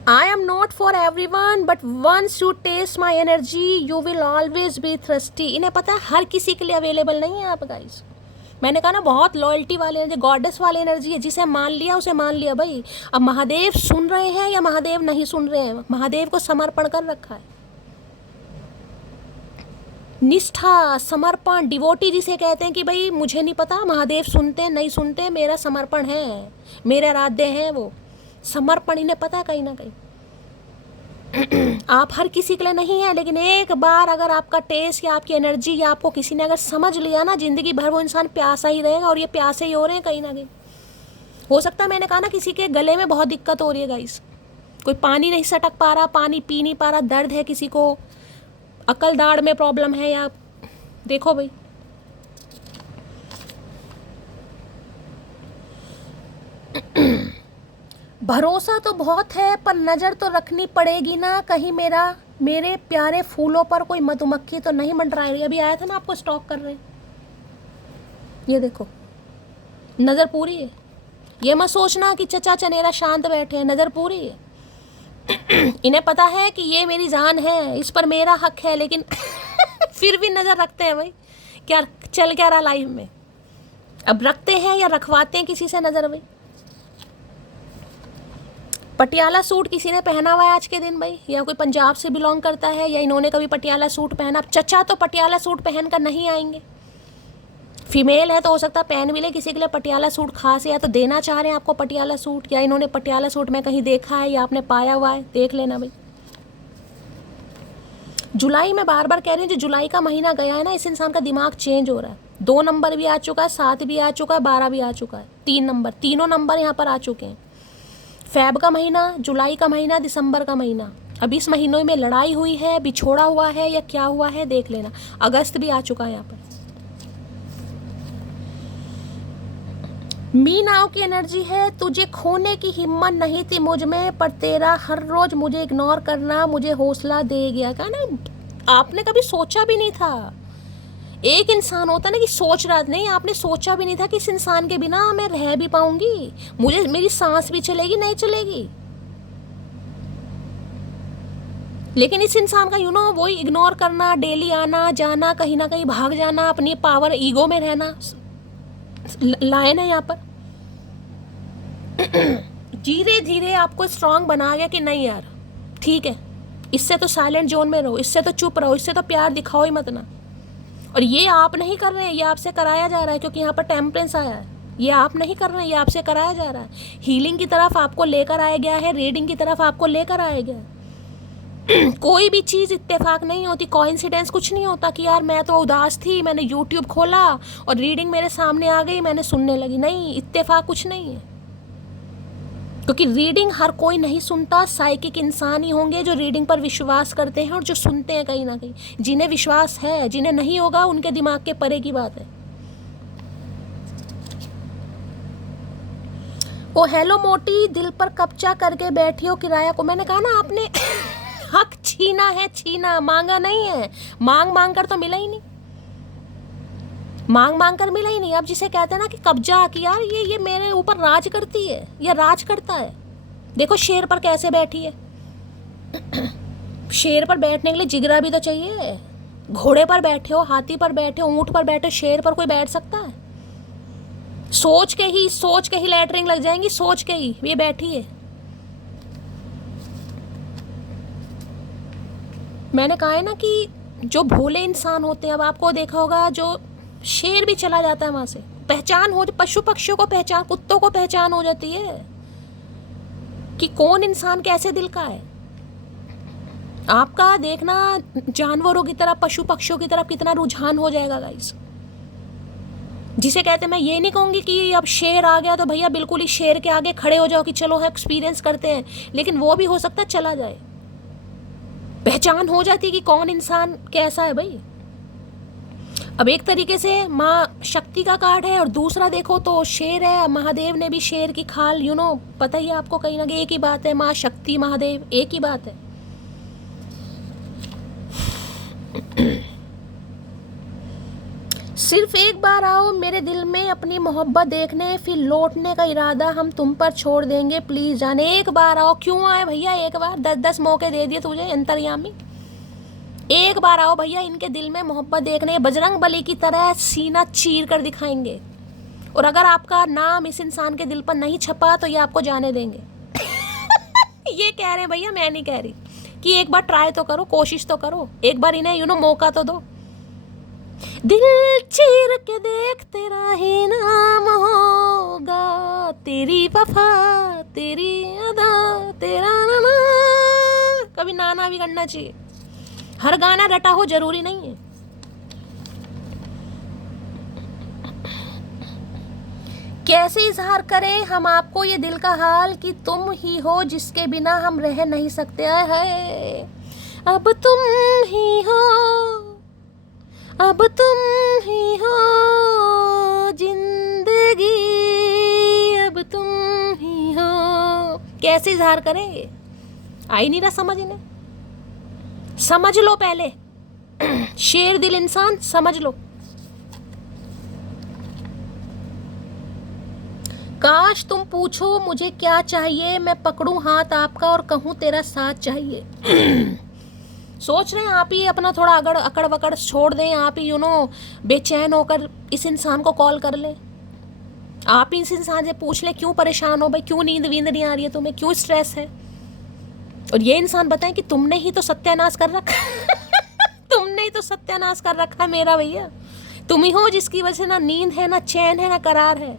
I am not for everyone, but once you taste my energy, you will always be thirsty. इन्हें पता है हर किसी के लिए अवेलेबल नहीं है आप गाइस। मैंने कहा ना, बहुत लॉयल्टी वाले एनर्जी, गॉडेस वाली एनर्जी है। जिसे मान लिया उसे मान लिया भाई। अब महादेव सुन रहे हैं या महादेव नहीं सुन रहे हैं, महादेव को समर्पण कर रखा है। निष्ठा, समर्पण, डिवोटी जिसे कहते हैं कि भाई मुझे नहीं पता महादेव सुनते नहीं सुनते, मेरा समर्पण है, मेरे आराध्य हैं वो। समर्पण इन्हें पता है कहीं ना कहीं। आप हर किसी के लिए नहीं है, लेकिन एक बार अगर आपका टेस्ट या आपकी एनर्जी या आपको किसी ने अगर समझ लिया ना, जिंदगी भर वो इंसान प्यासा ही रहेगा। और ये प्यासे ही हो रहे हैं कहीं ना कहीं। हो सकता है, मैंने कहा ना, किसी के गले में बहुत दिक्कत हो रही है गाइस, कोई पानी नहीं सटक पा रहा, पानी पी नहीं पा रहा, दर्द है किसी को, अकल दाढ़ में प्रॉब्लम है, या देखो भाई भरोसा तो बहुत है, पर नज़र तो रखनी पड़ेगी ना, कहीं मेरे प्यारे फूलों पर कोई मधुमक्खी तो नहीं मंडरा रही। अभी आया था ना, आपको स्टॉक कर रहे हैं, ये देखो नज़र पूरी है। ये मत सोचना कि चचा चनेरा शांत बैठे हैं, नज़र पूरी है। इन्हें पता है कि ये मेरी जान है, इस पर मेरा हक है, लेकिन फिर भी नज़र रखते हैं भाई। क्या चल क्या रहा लाइफ में, अब रखते हैं या रखवाते हैं किसी से नज़र भाई। पटियाला सूट किसी ने पहना हुआ है आज के दिन भाई, या कोई पंजाब से बिलोंग करता है, या इन्होंने कभी पटियाला सूट पहना। चचा तो पटियाला सूट पहन कर नहीं आएंगे। फीमेल है तो हो सकता है पहन भी ले, किसी के लिए पटियाला सूट खास है, या तो देना चाह रहे हैं आपको पटियाला सूट, या इन्होंने पटियाला सूट में कहीं देखा है, या आपने पाया हुआ है, देख लेना भाई। जुलाई में बार बार कह रही हूँ, जो जुलाई का महीना गया है ना, इस इंसान का दिमाग चेंज हो रहा है। 2 नंबर भी आ चुका है, 7 भी आ चुका है, 12 भी आ चुका है, 3 नंबर, तीनों नंबर यहाँ पर आ चुके हैं। फेब का महीना, जुलाई का महीना, दिसंबर का महीना। अब इस महीनों में लड़ाई हुई है, बिछोड़ा हुआ है, या क्या हुआ है देख लेना। अगस्त भी आ चुका है यहाँ पर। मी नाउ की एनर्जी है, तुझे खोने की हिम्मत नहीं थी मुझ में, पर तेरा हर रोज मुझे इग्नोर करना मुझे हौसला दे गया। कहा ना, आपने कभी सोचा भी नहीं था। एक इंसान होता है ना कि सोच रहा नहीं, आपने सोचा भी नहीं था कि इस इंसान के बिना मैं रह भी पाऊंगी, मुझे मेरी सांस भी चलेगी, नहीं चलेगी। लेकिन इस इंसान का वही इग्नोर करना, डेली आना जाना, कहीं ना कहीं भाग जाना, अपनी पावर ईगो में रहना, लाइन है यहाँ पर। धीरे धीरे आपको स्ट्रांग बना गया कि नहीं यार ठीक है, इससे तो साइलेंट जोन में रहो, इससे तो चुप रहो, इससे तो प्यार दिखाओ ही मत ना। और ये आप नहीं कर रहे हैं, ये आपसे कराया जा रहा है, क्योंकि यहाँ पर टेम्परेंस आया है। ये आप नहीं कर रहे हैं, ये आपसे कराया जा रहा है। हीलिंग की तरफ आपको लेकर आया गया है, रीडिंग की तरफ आपको लेकर आया गया है। कोई भी चीज़ इत्तेफाक नहीं होती, कोइंसिडेंस कुछ नहीं होता कि यार मैं तो उदास थी, मैंने यूट्यूब खोला और रीडिंग मेरे सामने आ गई, मैंने सुनने लगी। नहीं, इत्तेफाक कुछ नहीं है, क्योंकि रीडिंग हर कोई नहीं सुनता। साइकिक इंसान ही होंगे जो रीडिंग पर विश्वास करते हैं और जो सुनते हैं कहीं ना कहीं। जिन्हें विश्वास है, जिन्हें नहीं होगा उनके दिमाग के परे की बात है। ओ हेलो मोटी, दिल पर कब्जा करके बैठी हो किराया को। मैंने कहा ना आपने हक छीना है, छीना, मांगा नहीं है। मांग मांग कर तो मिला ही नहीं, मांग मांग कर मिला ही नहीं। अब जिसे कहते हैं ना कि कब्जा कि यार ये मेरे ऊपर राज करती है या राज करता है। देखो शेर पर कैसे बैठी है। शेर पर बैठने के लिए जिगरा भी तो चाहिए। घोड़े पर बैठे हो, हाथी पर बैठे हो, ऊंट पर बैठे हो, शेर पर कोई बैठ सकता है? सोच के ही लैटरिंग लग जाएंगी, सोच के ही ये बैठी है। मैंने कहा है ना कि जो भोले इंसान होते हैं, अब आपको देखा होगा जो शेर भी चला जाता है वहां से, पहचान हो, पशु पक्षियों को पहचान, कुत्तों को पहचान हो जाती है कि कौन इंसान कैसे दिल का है। आपका देखना जानवरों की तरफ, पशु पक्षियों की तरफ कितना रुझान हो जाएगा गाइस। जिसे कहते हैं, मैं ये नहीं कहूंगी कि अब शेर आ गया तो भैया बिल्कुल ही शेर के आगे खड़े हो जाओ कि चलो एक्सपीरियंस करते हैं, लेकिन वो भी हो सकता है चला जाए। पहचान हो जाती कि कौन इंसान कैसा है भाई। अब एक तरीके से माँ शक्ति का कार्ड है और दूसरा देखो तो शेर है। महादेव ने भी शेर की खाल, पता ही है आपको, कहीं ना कहीं एक ही बात है। माँ शक्ति, महादेव एक ही बात है। सिर्फ एक बार आओ मेरे दिल में अपनी मोहब्बत देखने, फिर लौटने का इरादा हम तुम पर छोड़ देंगे, प्लीज जाने। एक बार आओ, क्यों आए भैया एक बार, 10-10 मौके दे दिए तुझे अंतर्यामी। एक बार आओ भैया इनके दिल में मोहब्बत देखने, बजरंग बली की तरह सीना चीर कर दिखाएंगे। और अगर आपका नाम इस इंसान के दिल पर नहीं छपा तो ये आपको जाने देंगे। ये कह रहे हैं भैया, मैं नहीं कह रही, कि एक बार ट्राई तो करो, कोशिश तो करो, एक बार इन्हें मौका तो दो। दिल चीर के देख तेरा ही नाम होगा, तेरी वफा, तेरी अदा, तेरा नाना। कभी नाना भी करना चाहिए, हर गाना रटा हो जरूरी नहीं है। कैसे इजहार करें हम आपको ये दिल का हाल कि तुम ही हो जिसके बिना हम रह नहीं सकते है। अब तुम ही हो, अब तुम ही हो जिंदगी, अब तुम ही हो। कैसे इजहार करेंगे, आ ही नहीं रहा समझ इन्हें। समझ लो पहले, शेर दिल इंसान समझ लो। काश तुम पूछो मुझे क्या चाहिए, मैं पकड़ूं हाथ आपका और कहूं तेरा साथ चाहिए। सोच रहे हैं आप ही अपना थोड़ा अकड़ वकड़ छोड़ दें, आप ही बेचैन होकर इस इंसान को कॉल कर लें। आप ही इस इंसान से पूछ लें क्यों परेशान हो भाई, क्यों नींद वींद नहीं आ रही है तुम्हें, क्यों स्ट्रेस है। और ये इंसान बताएं कि तुमने ही तो सत्यानाश कर रखा। तुमने ही तो सत्यानाश कर रखा है मेरा भैया। तुम ही हो जिसकी वजह से ना नींद है, ना चैन है, ना करार है।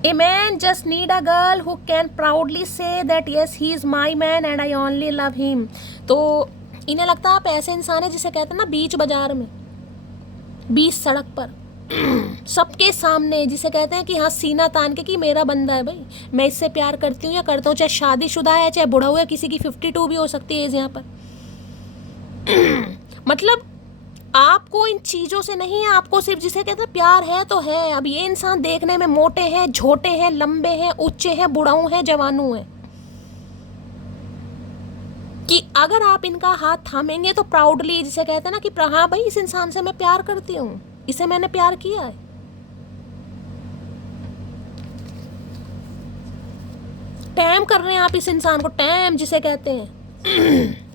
A man just need a girl who can proudly say that yes he is my man and I only love him। तो इन्हें लगता है आप ऐसे इंसान है जिसे कहते हैं ना बीच बाजार में, बीच सड़क पर, सबके सामने, जिसे कहते हैं कि हाँ सीना तान के कि मेरा बंदा है भाई, मैं इससे प्यार करती हूँ या करता हूँ, चाहे शादीशुदा है चाहे बुढ़ा हुआ है, किसी की 52 भी हो सकती है एज यहाँ पर। मतलब आपको इन चीज़ों से नहीं है, आपको सिर्फ जिसे कहते हैं प्यार है तो है। अब ये इंसान देखने में मोटे हैं, छोटे हैं, लंबे हैं, ऊंचे हैं, बुढ़ाऊ हैं, जवानू हैं, कि अगर आप इनका हाथ थामेंगे तो प्राउडली, जिसे कहते हैं ना कि हाँ भाई इस इंसान से मैं प्यार करती हूँ, इसे मैंने प्यार किया है। टैम कर रहे हैं आप इस इंसान को, टैम जिसे कहते हैं।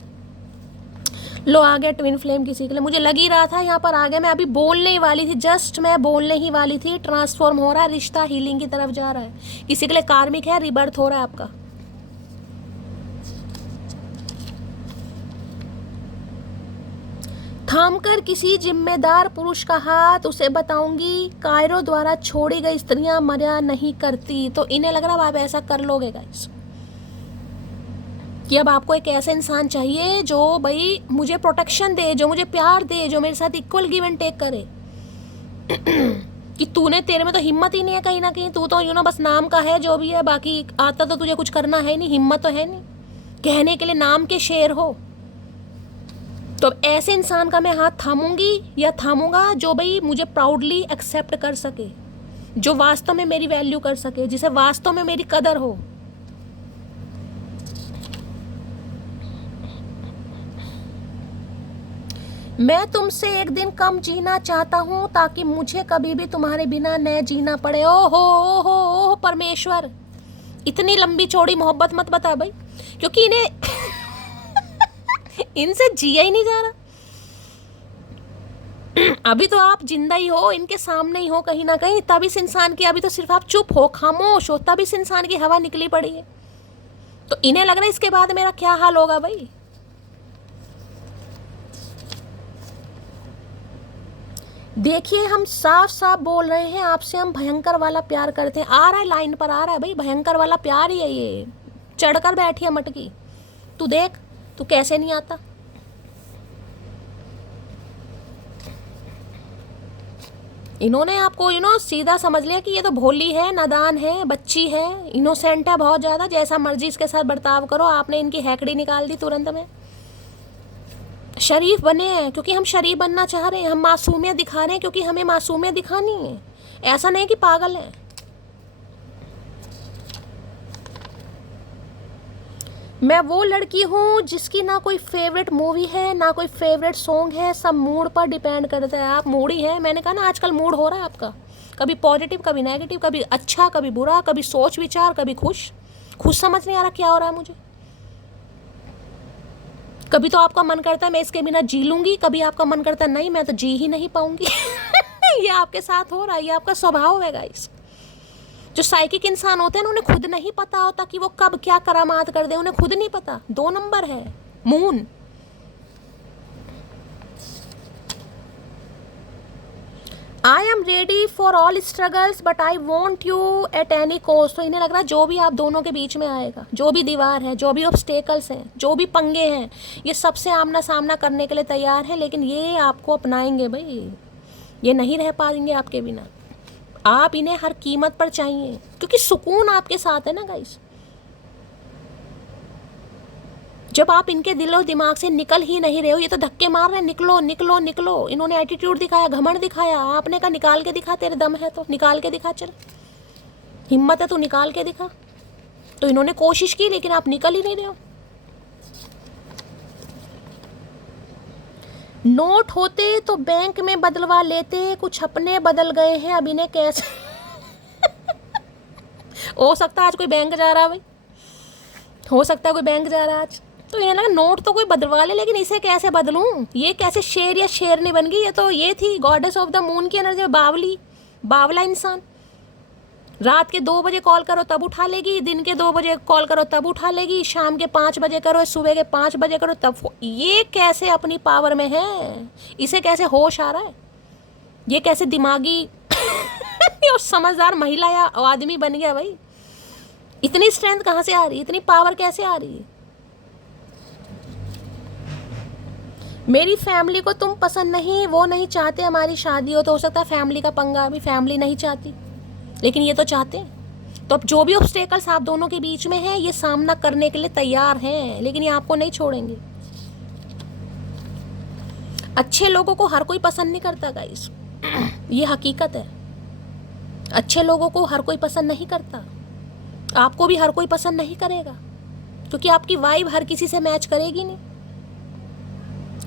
लो आ गया ट्विन फ्लेम किसी के लिए, मुझे लग ही रहा था यहाँ पर आ गया। मैं अभी बोलने ही वाली थी, जस्ट मैं बोलने ही वाली थी। ट्रांसफॉर्म हो रहा है, रिश्ता हीलिंग की तरफ जा रहा है। किसी के लिए कार्मिक है, रिबर्थ हो रहा है आपका। थामकर किसी जिम्मेदार पुरुष का हाथ उसे बताऊंगी कायरो द्वारा छोड़ी गई स्त्रियां मर्या नहीं करती। तो इन्हें लग रहा है आप ऐसा कर लोगे गाइस, कि अब आपको एक ऐसा इंसान चाहिए जो भाई मुझे प्रोटेक्शन दे, जो मुझे प्यार दे, जो मेरे साथ इक्वल गिव एंड टेक करे। कि तेरे में तो हिम्मत ही नहीं है कहीं ना कहीं, तू तो बस नाम का है जो भी है, बाकी आता तो तुझे कुछ करना है नहीं, हिम्मत तो है नहीं, कहने के लिए नाम के शेर हो। तो अब ऐसे इंसान का मैं हाथ थामूंगी या थामूंगा जो भाई मुझे प्राउडली एक्सेप्ट कर सके, जो वास्तव में मेरी वैल्यू कर सके, जिसे वास्तव में मेरी कदर हो। मैं तुमसे एक दिन कम जीना चाहता हूं ताकि मुझे कभी भी तुम्हारे बिना न जीना पड़े। ओहो परमेश्वर, इतनी लंबी चौड़ी मोहब्बत मत बता भाई, क्योंकि इन्हें इनसे जिया ही नहीं जा रहा। अभी तो आप जिंदा ही हो, इनके सामने ही हो कहीं ना कहीं, तब इस इंसान की, अभी तो सिर्फ आप चुप हो, खामोश हो, तब इस इंसान की हवा निकली पड़ी है। तो इन्हें लग रहा है इसके बाद मेरा क्या हाल होगा भाई। देखिए हम साफ साफ बोल रहे हैं आपसे, हम भयंकर वाला प्यार करते हैं। आ रहा है, लाइन पर आ रहा है भाई, भयंकर वाला प्यार ही है ये। चढ़कर बैठी है मटकी, तू देख तू कैसे नहीं आता। इन्होंने आपको सीधा समझ लिया कि ये तो भोली है, नादान है, बच्ची है, इनोसेंट है बहुत ज़्यादा, जैसा मर्जी इसके साथ बर्ताव करो। आपने इनकी हैकड़ी निकाल दी तुरंत में। शरीफ बने हैं क्योंकि हम शरीफ बनना चाह रहे हैं, हम मासूमियत दिखा रहे हैं क्योंकि हमें मासूमियत दिखानी है। ऐसा नहीं कि पागल है। मैं वो लड़की हूँ जिसकी ना कोई फेवरेट मूवी है, ना कोई फेवरेट सॉन्ग है, सब मूड पर डिपेंड करता है। आप मूडी हैं, मैंने कहा ना आजकल मूड हो रहा है आपका, कभी पॉजिटिव कभी नेगेटिव, कभी अच्छा कभी बुरा, कभी सोच विचार कभी खुश। खुश समझ नहीं आ रहा क्या हो रहा है मुझे। कभी तो आपका मन करता है मैं इसके बिना जी लूंगी, कभी आपका मन करता है नहीं मैं तो जी ही नहीं पाऊंगी। ये आपके साथ हो रहा है, ये आपका स्वभाव है गाइस। जो साइकिक इंसान होते हैं उन्हें खुद नहीं पता होता कि वो कब क्या करामात कर दे, उन्हें खुद नहीं पता। 2 नंबर है moon. I am ready for all struggles but I want you at any cost. तो इन्हें लग रहा है जो भी आप दोनों के बीच में आएगा, जो भी दीवार है, जो भी ऑब्स्टेकल्स हैं, जो भी पंगे हैं, ये सबसे आमना सामना करने के लिए तैयार है। लेकिन ये आपको अपनाएंगे भाई, ये नहीं रह पाएंगे आपके बिना। आप इन्हें हर कीमत पर चाहिए क्योंकि सुकून आपके साथ है ना गाइस। जब आप इनके दिल और दिमाग से निकल ही नहीं रहे हो, ये तो धक्के मार रहे हैं, निकलो निकलो निकलो। इन्होंने एटीट्यूड दिखाया, घमंड दिखाया, आपने कहा निकाल के दिखा, तेरे दम है तो निकाल के दिखा, चल हिम्मत है तो निकाल के दिखा। तो इन्होंने कोशिश की लेकिन आप निकल ही नहीं रहे हो। नोट होते तो बैंक में बदलवा लेते, कुछ अपने बदल गए हैं, अब इन्हें कैसे। हो सकता है आज कोई बैंक जा रहा है भाई, हो सकता है कोई बैंक जा रहा है आज। तो ये लगा नोट तो कोई बदलवा ले, लेकिन इसे कैसे बदलूं। ये कैसे शेर या शेरनी बन गई। ये तो ये थी गॉडेस ऑफ द मून की एनर्जी, बावली बावला इंसान। रात के 2 बजे कॉल करो तब उठा लेगी, दिन के 2 बजे कॉल करो तब उठा लेगी, शाम के 5 बजे करो, सुबह के 5 बजे करो तब। ये कैसे अपनी पावर में है, इसे कैसे होश आ रहा है, ये कैसे दिमागी और समझदार महिला या आदमी बन गया भाई। इतनी स्ट्रेंथ कहाँ से आ रही, इतनी पावर कैसे आ रही है। मेरी फैमिली को तुम पसंद नहीं, वो नहीं चाहते हमारी शादी हो। तो सकता है फैमिली का पंगा, अभी फैमिली नहीं चाहती लेकिन ये तो चाहते हैं। तो अब जो भी ऑब्स्टेकल्स आप दोनों के बीच में है, ये सामना करने के लिए तैयार हैं, लेकिन ये आपको नहीं छोड़ेंगे। अच्छे लोगों को हर कोई पसंद नहीं करता गाइस, ये हकीकत है। अच्छे लोगों को हर कोई पसंद नहीं करता, आपको भी हर कोई पसंद नहीं करेगा क्योंकि आपकी वाइब हर किसी से मैच करेगी नहीं।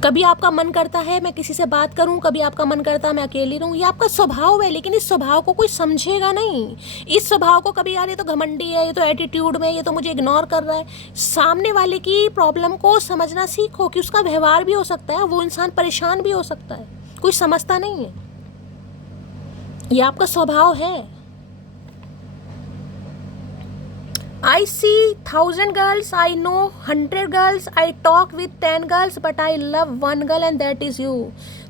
कभी आपका मन करता है मैं किसी से बात करूं, कभी आपका मन करता है मैं अकेली रहूं। ये आपका स्वभाव है, लेकिन इस स्वभाव को कोई समझेगा नहीं। इस स्वभाव को कभी यार ये तो घमंडी है, ये तो एटीट्यूड में, ये तो मुझे इग्नोर कर रहा है। सामने वाले की प्रॉब्लम को समझना सीखो कि उसका व्यवहार भी हो सकता है, वो इंसान परेशान भी हो सकता है, कोई समझता नहीं है। ये आपका स्वभाव है। I see 1000 girls, I know 100 girls, I talk with 10 girls, but I love one girl and that is you।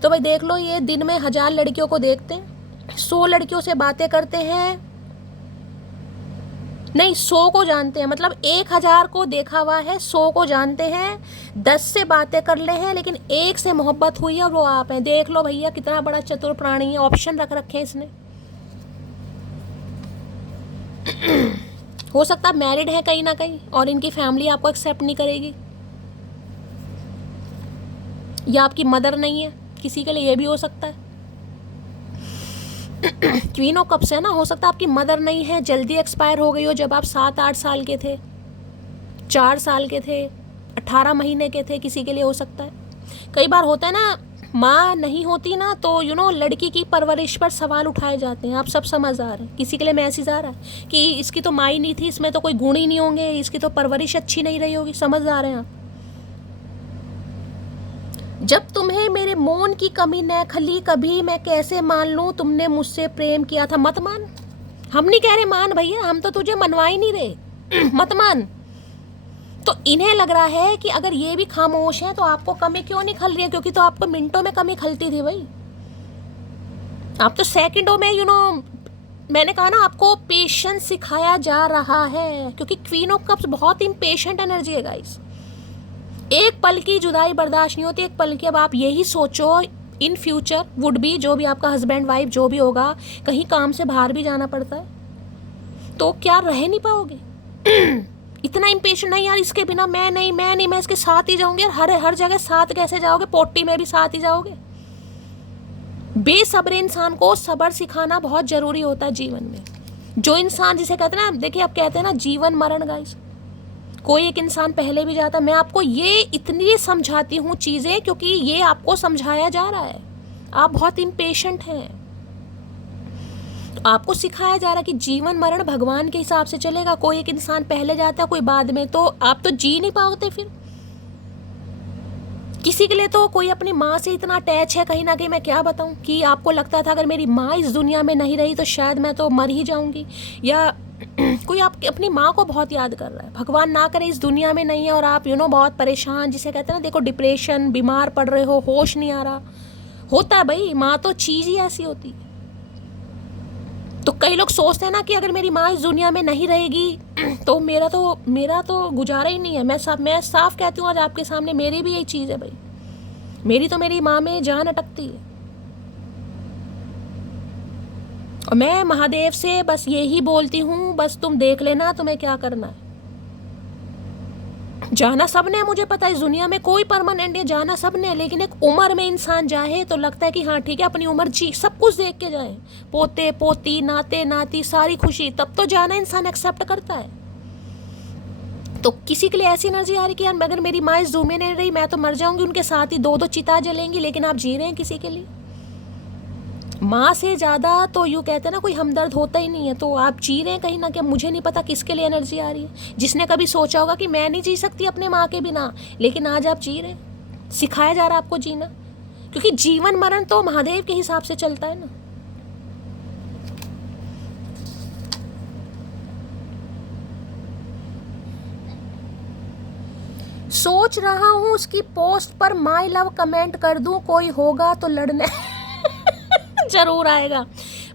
तो भाई देख लो, ये दिन में 1000 लड़कियों को देखते हैं, 100 लड़कियों से बातें करते हैं, नहीं 100 को जानते हैं, मतलब 1000 को देखा हुआ है, 100 को जानते हैं, 10 से बातें कर ले हैं, लेकिन 1 से मोहब्बत हुई है, वो आप हैं। देख लो भैया कितना बड़ा चतुर प्राणी है, ऑप्शन रख रखे हैं इसने। हो सकता है मैरिड है कहीं ना कहीं और इनकी फैमिली आपको एक्सेप्ट नहीं करेगी। या आपकी मदर नहीं है, किसी के लिए ये भी हो सकता है। क्वीन ऑफ कप्स है ना, हो सकता है आपकी मदर नहीं है, जल्दी एक्सपायर हो गई हो जब आप 7-8 साल के थे, 4 साल के थे, 18 महीने के थे, किसी के लिए हो सकता है। कई बार होता है ना, माँ नहीं होती ना तो लड़की की परवरिश पर सवाल उठाए जाते हैं। आप सब समझ आ रहे हैं, किसी के लिए मैसेज आ रहा है कि इसकी तो माँ ही नहीं थी, इसमें तो कोई गुण ही नहीं होंगे, इसकी तो परवरिश अच्छी नहीं रही होगी। समझ आ रहे हैं आप? जब तुम्हें मेरे मौन की कमी न खली कभी, मैं कैसे मान लूं तुमने मुझसे प्रेम किया था। मत मान, हम नहीं कह रहे मान भैया, हम तो तुझे मनवा ही नहीं रहे। मत मान। तो इन्हें लग रहा है कि अगर ये भी खामोश है तो आपको कमी क्यों नहीं खल रही है, क्योंकि तो आपको मिनटों में कमी खलती थी भाई, आप तो सेकंडों में मैंने कहा ना, आपको पेशेंस सिखाया जा रहा है, क्योंकि क्वीन ऑफ कप्स बहुत इम्पेशेंट एनर्जी है गाइस। एक पल की जुदाई बर्दाश्त नहीं होती, एक पल की। अब आप यही सोचो, इन फ्यूचर वुड बी, जो भी आपका हस्बैंड वाइफ जो भी होगा, कहीं काम से बाहर भी जाना पड़ता है तो क्या रह नहीं पाओगे? इतना इम्पेशेंट नहीं यार, इसके बिना मैं नहीं, मैं इसके साथ ही जाऊंगी। यार हर जगह साथ कैसे जाओगे? पोटी में भी साथ ही जाओगे? बेसब्र इंसान को सब्र सिखाना बहुत जरूरी होता है जीवन में। जो इंसान, जिसे कहते हैं ना, देखिए आप कहते हैं ना जीवन मरण गाइस, कोई एक इंसान पहले भी जाता। मैं आपको ये इतनी समझाती हूँ चीज़ें क्योंकि ये आपको समझाया जा रहा है। आप बहुत इम्पेशेंट हैं, आपको सिखाया जा रहा है कि जीवन मरण भगवान के हिसाब से चलेगा। कोई एक इंसान पहले जाता है, कोई बाद में, तो आप तो जी नहीं पाओगे। फिर किसी के लिए तो कोई अपनी माँ से इतना अटैच है कहीं ना कहीं, मैं क्या बताऊँ, कि आपको लगता था अगर मेरी माँ इस दुनिया में नहीं रही तो शायद मैं तो मर ही जाऊंगी। या कोई आप अपनी माँ को बहुत याद कर रहा है, भगवान ना करे इस दुनिया में नहीं है और आप बहुत परेशान, जिसे कहते हैं ना, देखो डिप्रेशन, बीमार पड़ रहे हो, होश नहीं आ रहा। होता है भाई, माँ तो चीज़ ही ऐसी होती है। तो कई लोग सोचते हैं ना कि अगर मेरी माँ इस दुनिया में नहीं रहेगी तो मेरा तो गुजारा ही नहीं है। मैं साफ कहती हूँ आज आपके सामने, मेरी भी यही चीज़ है भाई, मेरी माँ में जान अटकती है। और मैं महादेव से बस यही बोलती हूँ, बस तुम देख लेना तुम्हें क्या करना है। जाना सबने है, मुझे पता है इस दुनिया में कोई परमानेंट है, जाना सबने है। लेकिन एक उम्र में इंसान जाए तो लगता है कि हाँ ठीक है, अपनी उम्र जी, सब कुछ देख के जाए, पोते पोती, नाते नाती, सारी खुशी, तब तो जाना इंसान एक्सेप्ट करता है। तो किसी के लिए ऐसी एनर्जी आ रही कि यार अगर मेरी माँ इस जूमे नहीं रही मैं तो मर जाऊंगी, उनके साथ ही 2-2 चिता जलेंगी। लेकिन आप जी रहे हैं किसी के लिए। माँ से ज़्यादा तो यूँ कहते हैं ना, कोई हमदर्द होता ही नहीं है। तो आप जी रहे हैं कहीं ना, कि मुझे नहीं पता किसके लिए एनर्जी आ रही है। जिसने कभी सोचा होगा कि मैं नहीं जी सकती अपने माँ के बिना, लेकिन आज आप जी रहे हैं, सिखाया जा रहा है आपको जीना, क्योंकि जीवन मरण तो महादेव के हिसाब से चलता है ना। सोच रहा हूँ उसकी पोस्ट पर माई लव कमेंट कर दूँ, कोई होगा तो लड़ने जरूर आएगा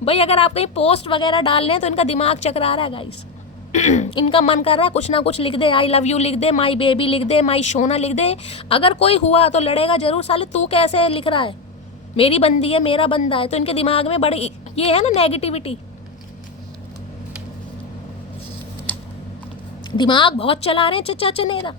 भाई। अगर आप कहीं पोस्ट वगैरह डाल रहे हैं तो इनका दिमाग चकरा रहा है गाइस। इनका मन कर रहा है कुछ ना कुछ लिख दे, आई लव यू लिख दे, माई बेबी लिख दे, माई सोना लिख दे। अगर कोई हुआ तो लड़ेगा जरूर। साले तू कैसे लिख रहा है, मेरी बंदी है, मेरा बंदा है। तो इनके दिमाग में बड़ी ये है ना नेगेटिविटी, दिमाग बहुत चला रहे हैं चचा चनेरा।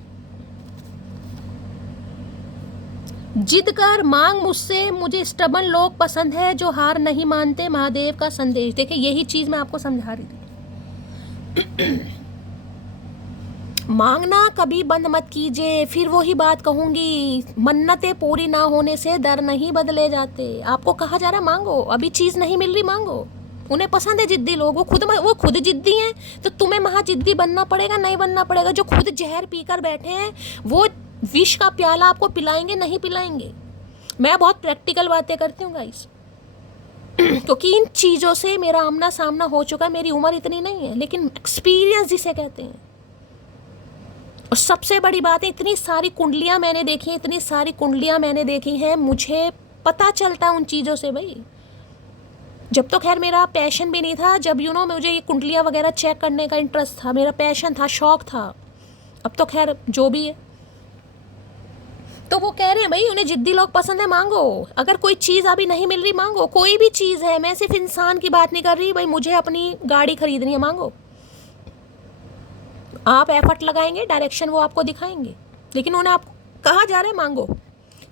जिद कर मांग मुझसे, मुझे स्टबन लोग पसंद है जो हार नहीं मानते, महादेव का संदेश। देखिए यही चीज मैं आपको समझा रही थी। मांगना कभी बंद मत कीजिए। फिर वही बात कहूंगी, मन्नतें पूरी ना होने से दर नहीं बदले जाते। आपको कहा जा रहा मांगो, अभी चीज नहीं मिल रही मांगो। उन्हें पसंद है जिद्दी लोग, वो खुद जिद्दी हैं, तो तुम्हें महाजिद्दी बनना पड़ेगा, नहीं बनना पड़ेगा। जो खुद जहर पीकर बैठे हैं वो विष का प्याला आपको पिलाएंगे नहीं पिलाएंगे। मैं बहुत प्रैक्टिकल बातें करती हूँ गाइस, क्योंकि इन चीज़ों से मेरा आमना सामना हो चुका है। मेरी उम्र इतनी नहीं है, लेकिन एक्सपीरियंस जिसे कहते हैं। और सबसे बड़ी बात है, इतनी सारी कुंडलियाँ मैंने देखी हैं, इतनी सारी कुंडलियाँ मैंने देखी हैं, मुझे पता चलता है उन चीज़ों से भाई। जब तो खैर मेरा पैशन भी नहीं था, जब मुझे ये कुंडलियाँ वगैरह चेक करने का इंटरेस्ट था, मेरा पैशन था, शौक था। अब तो खैर जो भी है, तो वो कह रहे हैं भाई उन्हें जिद्दी लोग पसंद है, मांगो। अगर कोई चीज़ अभी नहीं मिल रही मांगो, कोई भी चीज़ है। मैं सिर्फ इंसान की बात नहीं कर रही भाई, मुझे अपनी गाड़ी खरीदनी है, मांगो। आप एफर्ट लगाएंगे, डायरेक्शन वो आपको दिखाएंगे, लेकिन उन्हें आपको कहा जा रहा है मांगो।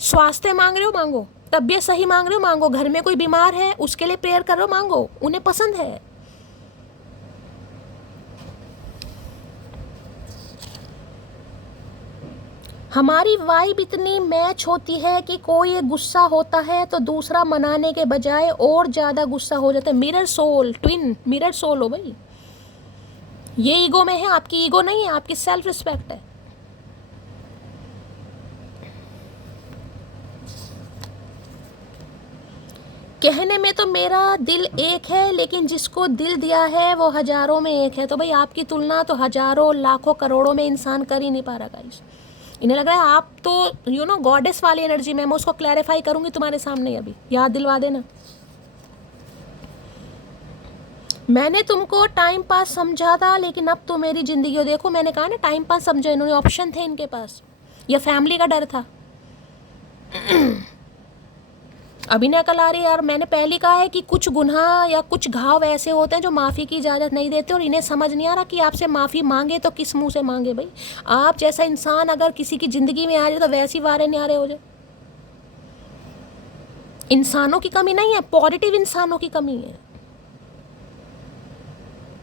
स्वास्थ्य मांग रहे हो मांगो, तबीयत सही मांग रहे हो मांगो, घर में कोई बीमार है उसके लिए प्रेयर कर रहे हो मांगो, उन्हें पसंद है। हमारी वाइब इतनी मैच होती है कि कोई एक गुस्सा होता है तो दूसरा मनाने के बजाय और ज़्यादा गुस्सा हो जाता है। Mirror soul, twin mirror soul हो भाई। ये ईगो में है, आपकी ईगो नहीं है, आपकी सेल्फ रिस्पेक्ट है। कहने में तो मेरा दिल एक है, लेकिन जिसको दिल दिया है वो हजारों में एक है। तो भाई आपकी तुलना तो हजारों लाखों करोड़ों में इंसान कर ही नहीं पा रहा गाइस। इन्हें लग रहा है आप तो गॉडेस वाली एनर्जी में। मैं उसको क्लैरिफाई करूंगी तुम्हारे सामने, अभी याद दिलवा देना। मैंने तुमको टाइम पास समझा था, लेकिन अब तो मेरी जिंदगी हो। देखो मैंने कहा ना टाइम पास समझो, इन्होंने ऑप्शन थे इनके पास, या फैमिली का डर था। अभिनय कल आ रही यार, मैंने पहले कहा है कि कुछ गुनाह या कुछ घाव ऐसे होते हैं जो माफ़ी की इजाज़त नहीं देते, और इन्हें समझ नहीं आ रहा कि आपसे माफ़ी मांगे तो किस मुंह से मांगे। भाई आप जैसा इंसान अगर किसी की ज़िंदगी में आ जाए तो वैसी वारे न्यारे हो जाए। इंसानों की कमी नहीं है, पॉजिटिव इंसानों की कमी है।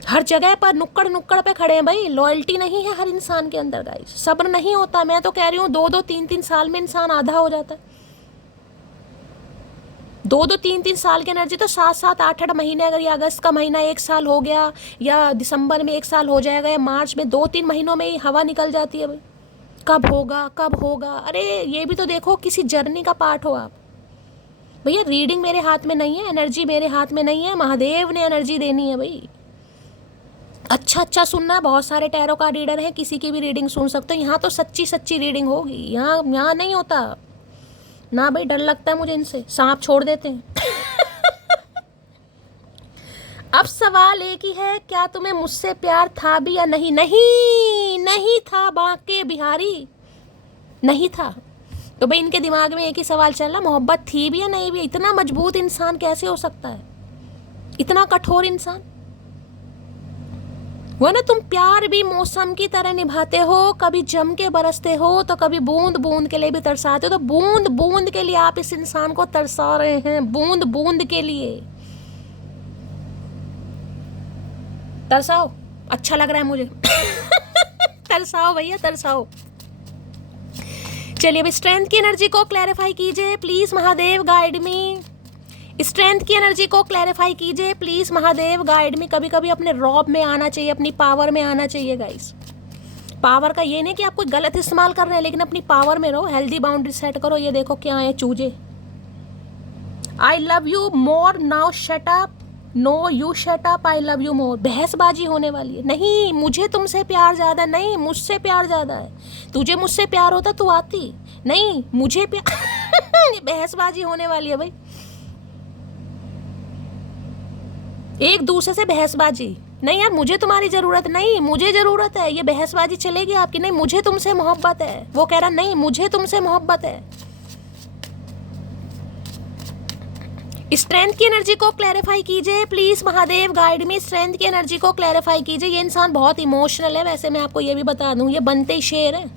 हर जगह पर नुक्कड़ नुक्कड़ पे खड़े हैं भाई। लॉयल्टी नहीं है हर इंसान के अंदर गाइस, सब्र नहीं होता। मैं तो कह रही हूँ 2-2 3-3 साल में इंसान आधा हो जाता है। 2-2 3-3 साल की एनर्जी तो 7-7 8-8 महीने, अगर ये अगस्त का महीना 1 साल हो गया, या दिसंबर में 1 साल हो जाएगा, या मार्च में 2-3 महीनों में ही हवा निकल जाती है भाई। कब होगा कब होगा। अरे ये भी तो देखो, किसी जर्नी का पार्ट हो आप। भैया रीडिंग मेरे हाथ में नहीं है, एनर्जी मेरे हाथ में नहीं है, महादेव ने एनर्जी देनी है भाई। अच्छा सुनना, बहुत सारे टैरो का रीडर हैं, किसी की भी रीडिंग सुन सकते हो। यहाँ तो सच्ची रीडिंग होगी, यहाँ नहीं होता ना भाई। डर लगता है मुझे इनसे, सांप छोड़ देते हैं। अब सवाल एक ही है, क्या तुम्हें मुझसे प्यार था भी या नहीं? नहीं था बांके बिहारी, नहीं था। तो भाई इनके दिमाग में एक ही सवाल चल रहा, मोहब्बत थी भी या नहीं भी। इतना मजबूत इंसान कैसे हो सकता है, इतना कठोर इंसान। वो ना, तुम प्यार भी मौसम की तरह निभाते हो, कभी जम के बरसते हो तो कभी बूंद बूंद के लिए भी तरसाते हो। तो बूंद बूंद के लिए आप इस इंसान को तरसा रहे हैं, बूंद बूंद के लिए। तरसाओ, अच्छा लग रहा है मुझे। तरसाओ भैया तरसाओ। चलिए अभी स्ट्रेंथ की एनर्जी को क्लैरिफाई कीजिए please Mahadev, guide me. Strength की एनर्जी को क्लैरिफाई कीजिए प्लीज महादेव, गाइड में। कभी कभी अपने रॉब में आना चाहिए, अपनी पावर में आना चाहिए गाइस। पावर का ये नहीं कि आप कोई गलत इस्तेमाल कर रहे हैं, लेकिन अपनी पावर में रहो, हेल्दी बाउंड्री सेट करो। ये देखो क्या है, चूजे। I love you more now, shut up. No you shut up, I love you more. बहसबाजी होने वाली है। नहीं मुझे तुमसे प्यार ज्यादा, नहीं मुझसे प्यार ज्यादा है। तुझे मुझसे प्यार होता तू आती, नहीं मुझे प्यार। बहसबाजी होने वाली है भाई, एक दूसरे से बहसबाजी। नहीं यार मुझे तुम्हारी जरूरत नहीं, मुझे जरूरत है, ये बहसबाजी चलेगी आपकी। नहीं मुझे तुमसे मोहब्बत है, वो कह रहा नहीं मुझे तुमसे मोहब्बत है। स्ट्रेंथ की एनर्जी को क्लैरिफाई कीजिए प्लीज महादेव, गाइड में। स्ट्रेंथ की एनर्जी को क्लैरिफाई कीजिए। ये इंसान बहुत इमोशनल है, वैसे मैं आपको ये भी बता दूं, ये बनते ही शेर है,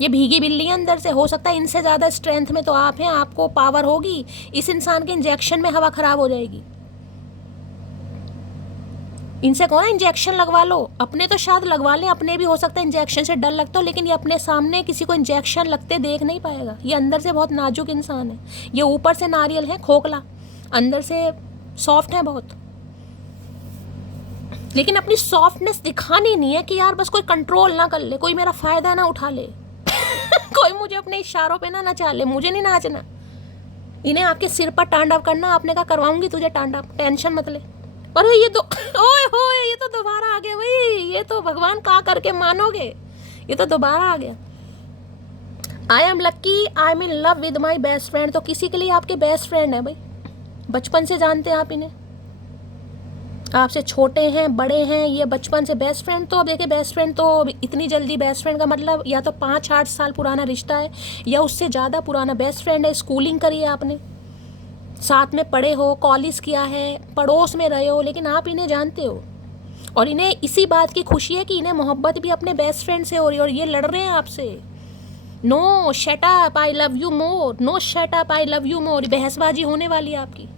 ये भीगी बिल्ली है अंदर से। हो सकता है इनसे ज़्यादा स्ट्रेंथ में तो आप हैं, आपको पावर होगी। इस इंसान के इंजेक्शन में हवा खराब हो जाएगी। इनसे कहो ना इंजेक्शन लगवा लो, अपने तो शायद लगवा लें, अपने भी हो सकता है इंजेक्शन से डर लगता हो, लेकिन ये अपने सामने किसी को इंजेक्शन लगते देख नहीं पाएगा। ये अंदर से बहुत नाजुक इंसान है, ये ऊपर से नारियल है खोखला, अंदर से सॉफ्ट है बहुत, लेकिन अपनी सॉफ्टनेस दिखानी नहीं है कि यार बस कोई कंट्रोल ना कर ले, कोई मेरा फायदा ना उठा ले। कोई मुझे अपने इशारों पे ना नचा ले, मुझे नहीं नाचना। इन्हें आपके सिर पर तांडव करना, आपने कहा करवाऊंगी तुझे तांडव, टेंशन मत ले। अरे ये तो ओए होए, ये तो दोबारा आ गया भाई, ये तो भगवान का करके मानोगे, ये तो दोबारा आ गया। I am lucky, I am in love with my best friend. तो किसी के लिए आपके बेस्ट फ्रेंड है भाई, बचपन से जानते हैं आप इन्हें, आपसे छोटे हैं बड़े हैं, ये बचपन से बेस्ट फ्रेंड। तो अब देखिए बेस्ट फ्रेंड तो इतनी जल्दी, बेस्ट फ्रेंड का मतलब या तो 5-8 साल पुराना रिश्ता है या उससे ज़्यादा पुराना बेस्ट फ्रेंड है। स्कूलिंग करी है आपने, साथ में पढ़े हो, कॉलेज किया है, पड़ोस में रहे हो, लेकिन आप इन्हें जानते हो। और इन्हें इसी बात की खुशी है कि इन्हें मोहब्बत भी अपने बेस्ट फ्रेंड से हो रही है, और ये लड़ रहे हैं आपसे। No shut up, I love you more, no shut up, I love you more, बहसबाजी होने वाली है आपकी।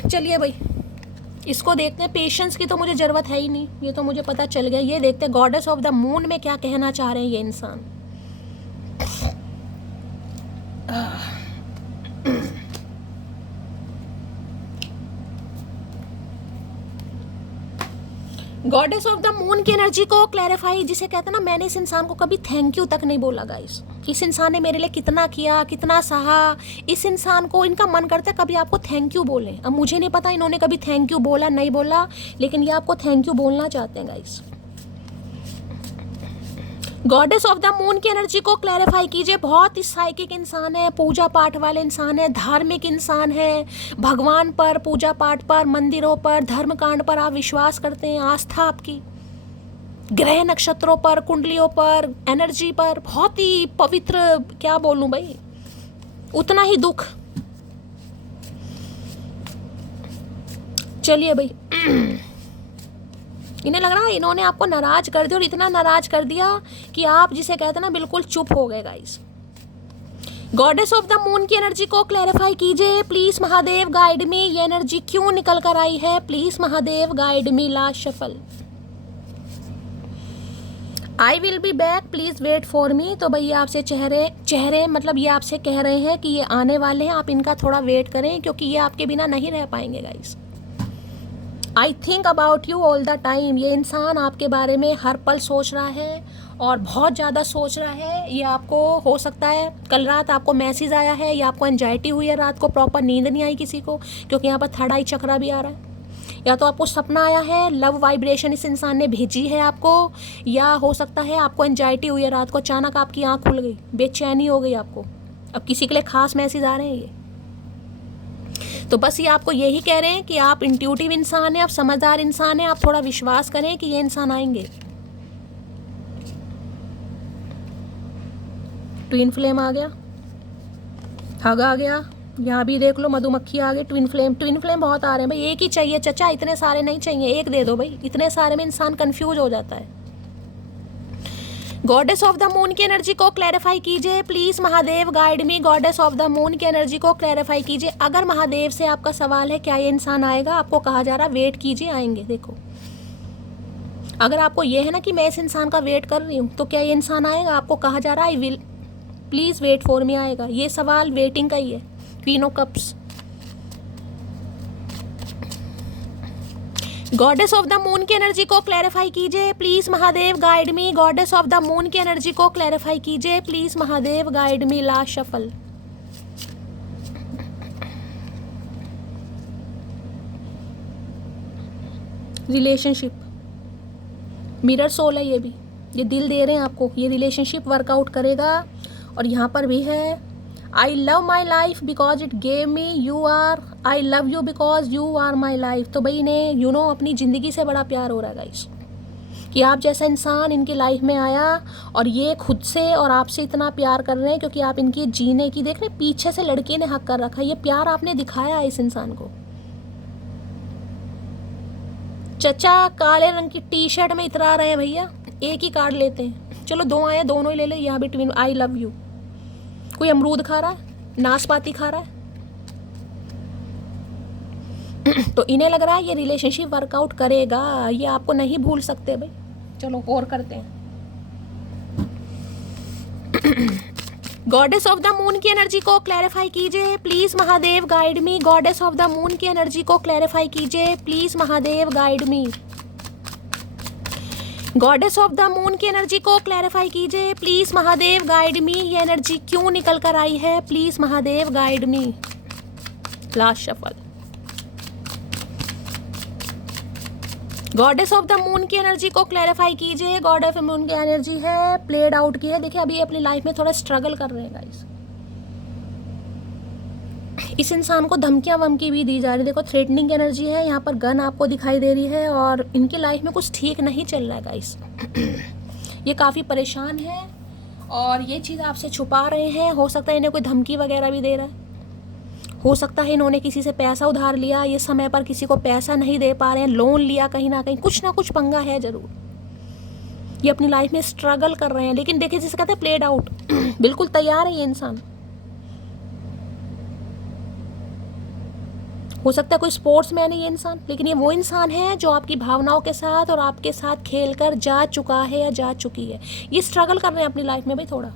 चलिए भाई, इसको देखते हैं। पेशेंस की तो मुझे ज़रूरत है ही नहीं, ये तो मुझे पता चल गया। ये देखते हैं गॉडेस ऑफ द मून में क्या कहना चाह रहे हैं ये इंसान। गॉडेस ऑफ द मून की एनर्जी को क्लैरिफाई, जिसे कहते हैं ना, मैंने इस इंसान को कभी थैंक यू तक नहीं बोला गाइस। इस इंसान ने मेरे लिए कितना किया, कितना सहा। इस इंसान को, इनका मन करता है कभी आपको थैंक यू बोलें। अब मुझे नहीं पता इन्होंने कभी थैंक यू बोला नहीं बोला, लेकिन ये आपको थैंक यू बोलना चाहते हैं guys. Goddess of the moon की एनर्जी को क्लैरिफाई कीजिए। बहुत ही साइकिक इंसान है, पूजा पाठ वाले इंसान है, धार्मिक इंसान है। भगवान पर, पूजा पाठ पर, मंदिरों पर, धर्मकांड पर आप विश्वास करते हैं। आस्था आपकी ग्रह नक्षत्रों पर, कुंडलियों पर, एनर्जी पर बहुत ही पवित्र, क्या बोलूं भाई, उतना ही दुख। चलिए भाई, इन्हें लग रहा है इन्होंने आपको नाराज कर दिया, और इतना नाराज कर दिया कि आप, जिसे कहते हैं ना, बिल्कुल चुप हो गए guys. Goddess of the moon की एनर्जी को क्लैरिफाई कीजिए प्लीज महादेव, गाइड मी। ये एनर्जी क्यों निकल कर आई है? Please Mahadev, guide me. Last shuffle. I will be back, please wait for me. तो भैया आपसे चेहरे मतलब ये आपसे कह रहे हैं कि ये आने वाले हैं, आप इनका थोड़ा वेट करें, क्योंकि ये आपके बिना नहीं रह पाएंगे guys. I think about you all the time. ये इंसान आपके बारे में हर पल सोच रहा है, और बहुत ज़्यादा सोच रहा है। ये आपको, हो सकता है कल रात आपको मैसेज आया है, या आपको एंजाइटी हुई है, रात को प्रॉपर नींद नहीं आई किसी को, क्योंकि यहाँ पर थर्ड आई चक्रा भी आ रहा है। या तो आपको सपना आया है, लव वाइब्रेशन इस इंसान ने भेजी है आपको, या हो सकता है आपको एंजाइटी हुई है रात को, अचानक आपकी आँख खुल गई, बेचैनी हो गई आपको। अब किसी के लिए खास मैसेज आ रहे हैं ये, तो बस ये आपको यही कह रहे हैं कि आप इंट्यूटिव इंसान हैं, आप समझदार इंसान हैं, आप थोड़ा विश्वास करें कि ये इंसान आएंगे। ट्विन फ्लेम आ गया, हग आ गया, यहाँ भी देख लो मधुमक्खी आ गई। ट्विन फ्लेम बहुत आ रहे हैं भाई। एक ही चाहिए चचा, इतने सारे नहीं चाहिए, एक दे दो भाई। इतने सारे में इंसान कंफ्यूज हो जाता है। गॉडेस ऑफ द मून की एनर्जी को क्लैरिफाई कीजिए please Mahadev, guide me. Goddess of the moon की एनर्जी को क्लैरिफाई कीजिए। अगर महादेव से आपका सवाल है क्या ये इंसान आएगा, आपको कहा जा रहा वेट कीजिए, आएंगे। देखो, अगर आपको ये है ना कि मैं इस इंसान का वेट कर रही हूँ, तो क्या ये इंसान आएगा? आपको कहा जा रहा है I will, please wait for me आएगा। ये सवाल वेटिंग का ही है। Queen of cups. Goddess of the moon की एनर्जी को क्लैरिफाई कीजिए please Mahadev, guide me. Goddess of the moon की एनर्जी को क्लैरिफाई कीजिए please Mahadev, guide me. Last shuffle. Relationship, mirror soul है ये भी, ये दिल दे रहे हैं आपको, ये रिलेशनशिप वर्कआउट करेगा। और यहाँ पर भी है I love my life because it gave me you are, I love you because you are my life. तो भाई इन्हें अपनी ज़िंदगी से बड़ा प्यार हो रहा है गाइस, कि आप जैसा इंसान इनकी लाइफ में आया, और ये खुद से और आपसे इतना प्यार कर रहे हैं, क्योंकि आप इनकी जीने की, देख रहे पीछे से लड़की ने हक कर रखा है। ये प्यार आपने दिखाया है इस इंसान को। चचा काले रंग की टी शर्ट में इतरा रहे हैं भैया, एक ही कार्ड लेते हैं। चलो दो आए, दोनों ही ले ले। यहाँ भी ट्विन, आई लव यू। कोई अमरूद खा रहा है, नाशपाती खा रहा है। तो इन्हें लग रहा है ये रिलेशनशिप वर्कआउट करेगा, ये आपको नहीं भूल सकते भाई। चलो और करते हैं। गॉडेस ऑफ द मून की एनर्जी को क्लैरिफाई कीजिए please Mahadev, guide me. Goddess of the moon की एनर्जी को क्लैरिफाई कीजिए please Mahadev, guide me. Goddess of the moon की एनर्जी को क्लैरिफाई कीजिए प्लीज महादेव, गाइड मी। ये एनर्जी क्यों निकल कर आई है? Please Mahadev, guide me. Last shuffle. Goddess of the moon की एनर्जी को क्लैरिफाई कीजिए। गॉड ऑफ मून की एनर्जी है प्लेड आउट की है। देखिए अभी अपनी लाइफ में थोड़ा स्ट्रगल कर रहे हैं गाइस। इस इंसान को धमकियां वमकी भी दी जा रही है। देखो थ्रेटनिंग एनर्जी है, यहाँ पर गन आपको दिखाई दे रही है, और इनकी लाइफ में कुछ ठीक नहीं चल रहा है गाइस। ये काफ़ी परेशान है, और ये चीज़ आपसे छुपा रहे हैं। हो सकता है इन्हें कोई धमकी वगैरह भी दे रहा है, हो सकता है इन्होंने किसी से पैसा उधार लिया, ये समय पर किसी को पैसा नहीं दे पा रहे हैं, लोन लिया कहीं ना कहीं, कुछ ना कुछ पंगा है ज़रूर। ये अपनी लाइफ में स्ट्रगल कर रहे हैं, लेकिन देखिए जिसे कहते हैं प्लेड आउट, बिल्कुल तैयार है ये इंसान। हो सकता है कोई स्पोर्ट्स मैन है ये इंसान, लेकिन ये वो इंसान है जो आपकी भावनाओं के साथ और आपके साथ खेलकर जा चुका है या जा चुकी है। ये स्ट्रगल कर रहे हैं अपनी लाइफ में भाई थोड़ा।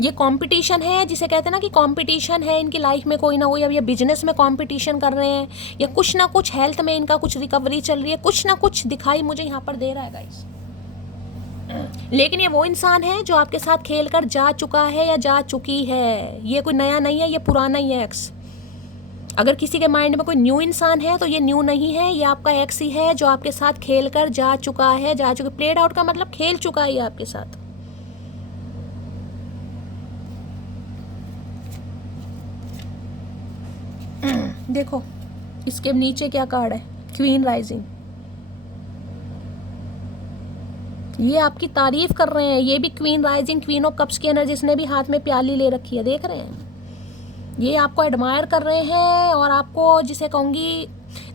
ये कंपटीशन है, जिसे कहते हैं ना कि कंपटीशन है इनकी लाइफ में कोई ना कोई। अब ये बिजनेस में कंपटीशन कर रहे हैं, या कुछ ना कुछ हेल्थ में इनका कुछ रिकवरी चल रही है, कुछ ना कुछ दिखाई मुझे यहाँ पर दे रहा है गाइस। लेकिन ये वो इंसान है जो आपके साथ खेल कर जा चुका है या जा चुकी है। ये कोई नया नहीं है, ये पुराना ही है एक्स। अगर किसी के माइंड में कोई न्यू इंसान है तो ये न्यू नहीं है, ये आपका एक्स ही है जो आपके साथ खेल कर जा चुका है, जा चुका। प्लेड आउट का मतलब खेल चुका है ये आपके साथ। देखो इसके नीचे क्या कार्ड है, क्वीन राइजिंग। ये आपकी तारीफ कर रहे हैं, ये भी queen rising, queen of cups की एनर्जी, जिसने भी हाथ में प्याली ले रखी है, देख रहे हैं। ये आपको एडमायर कर रहे हैं और आपको, जिसे कहूँगी,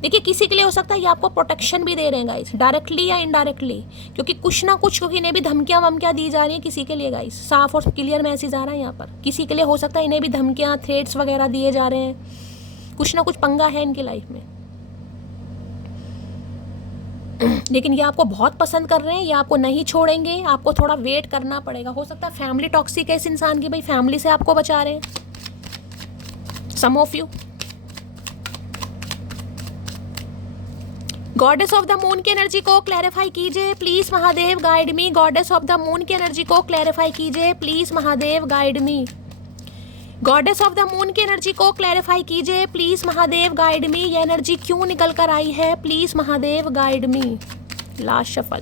देखिए किसी के लिए हो सकता है ये आपको प्रोटेक्शन भी दे रहे हैं गाइस, डायरेक्टली या इनडायरेक्टली, क्योंकि कुछ ना कुछ, क्योंकि इन्हें भी धमकियाँ वमकियाँ दी जा रही है किसी के लिए गाइस। साफ और क्लियर मैसेज आ रहा है यहाँ पर। किसी के लिए हो सकता है इन्हें भी धमकियाँ, थ्रेट्स वगैरह दिए जा रहे हैं, कुछ ना कुछ पंगा है इनकी लाइफ में। लेकिन ये आपको बहुत पसंद कर रहे हैं, ये आपको नहीं छोड़ेंगे, आपको थोड़ा वेट करना पड़ेगा। हो सकता है फैमिली टॉक्सिक है इस इंसान की, भाई फैमिली से आपको बचा रहे हैं some of you. Goddess of the moon की एनर्जी को क्लैरिफाई कीजिए please Mahadev, guide me. Goddess of the moon की एनर्जी को क्लैरिफाई कीजिए please Mahadev, guide me. Goddess of the moon की एनर्जी को क्लैरिफाई कीजिए प्लीज महादेव, गाइड मी। ये एनर्जी क्यों निकल कर आई है, please Mahadev, guide me. Last shuffle.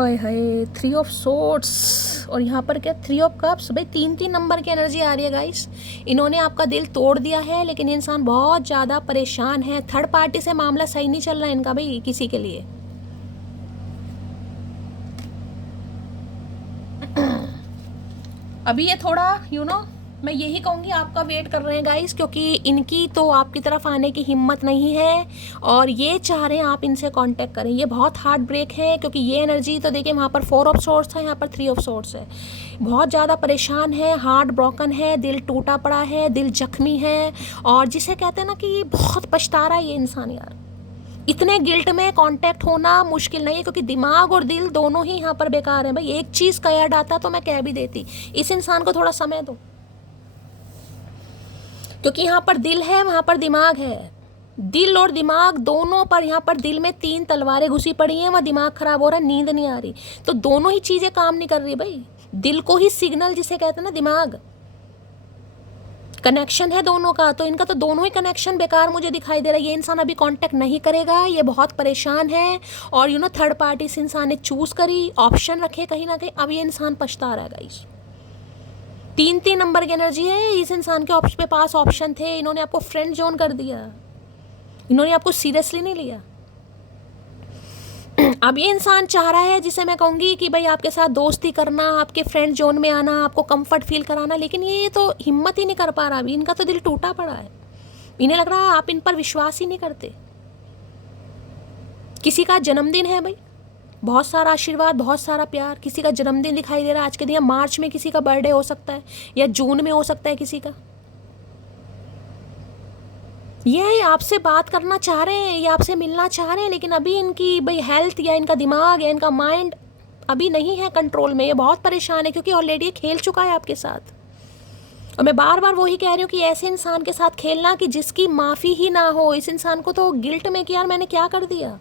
ओए हाय, 3 ऑफ सोर्ड्स और यहाँ पर क्या 3 ऑफ कप्स। भाई 3 नंबर की एनर्जी आ रही है गाइस। इन्होंने आपका दिल तोड़ दिया है, लेकिन इंसान बहुत ज़्यादा परेशान है। थर्ड पार्टी से मामला सही नहीं चल रहा है इनका भाई किसी के लिए। अभी ये थोड़ा मैं यही कहूँगी आपका वेट कर रहे हैं गाइस, क्योंकि इनकी तो आपकी तरफ आने की हिम्मत नहीं है और ये चाह रहे हैं आप इनसे कांटेक्ट करें। ये बहुत हार्ट ब्रेक है, क्योंकि ये एनर्जी तो देखिए वहाँ पर 4 ऑफ सोर्ड्स था, यहाँ पर 3 ऑफ सोर्ड्स है। बहुत ज़्यादा परेशान है, हार्ट ब्रोकन है, दिल टूटा पड़ा है, दिल जख्मी है, और जिसे कहते हैं ना कि बहुत पछता रहा है ये इंसान यार। इतने गिल्ट में कांटेक्ट होना मुश्किल नहीं है, क्योंकि दिमाग और दिल दोनों ही यहाँ पर बेकार है। भाई एक चीज़ कह डाटा तो मैं कह भी देती, इस इंसान को थोड़ा समय दो, क्योंकि यहाँ पर दिल है, वहाँ पर दिमाग है। दिल और दिमाग दोनों पर, यहाँ पर दिल में 3 तलवारें घुसी पड़ी हैं, वहाँ दिमाग खराब हो रहा है, नींद नहीं आ रही, तो दोनों ही चीज़ें काम नहीं कर रही भाई। दिल को ही सिग्नल, जिसे कहते हैं ना दिमाग, कनेक्शन है दोनों का, तो इनका तो दोनों ही कनेक्शन बेकार मुझे दिखाई दे रहा है। ये इंसान अभी कांटेक्ट नहीं करेगा, ये बहुत परेशान है, और थर्ड पार्टी से इंसान ने चूज़ करी, ऑप्शन रखे कहीं ना कहीं, अब ये इंसान पछता रहा है गाइस। 3 नंबर की एनर्जी है इस इंसान के पास ऑप्शन थे, इन्होंने आपको फ्रेंड जोन कर दिया, इन्होंने आपको सीरियसली नहीं लिया। अब ये इंसान चाह रहा है, जिसे मैं कहूँगी कि भाई आपके साथ दोस्ती करना, आपके फ्रेंड जोन में आना, आपको कंफर्ट फील कराना, लेकिन ये तो हिम्मत ही नहीं कर पा रहा अभी। इनका तो दिल टूटा पड़ा है, इन्हें लग रहा है आप इन पर विश्वास ही नहीं करते। किसी का जन्मदिन है भाई, बहुत सारा आशीर्वाद, बहुत सारा प्यार, किसी का जन्मदिन दिखाई दे रहा है आज के दिन, या मार्च में किसी का बर्थडे हो सकता है, या जून में हो सकता है किसी का। ये आपसे बात करना चाह रहे हैं, ये आपसे मिलना चाह रहे हैं, लेकिन अभी इनकी भाई हेल्थ या इनका दिमाग या इनका माइंड अभी नहीं है कंट्रोल में। ये बहुत परेशान है, क्योंकि ऑलरेडी ये खेल चुका है आपके साथ। और मैं बार बार वही कह रही हूँ कि ऐसे इंसान के साथ खेलना कि जिसकी माफ़ी ही ना हो। इस इंसान को तो गिल्ट में कि यार मैंने क्या कर दिया।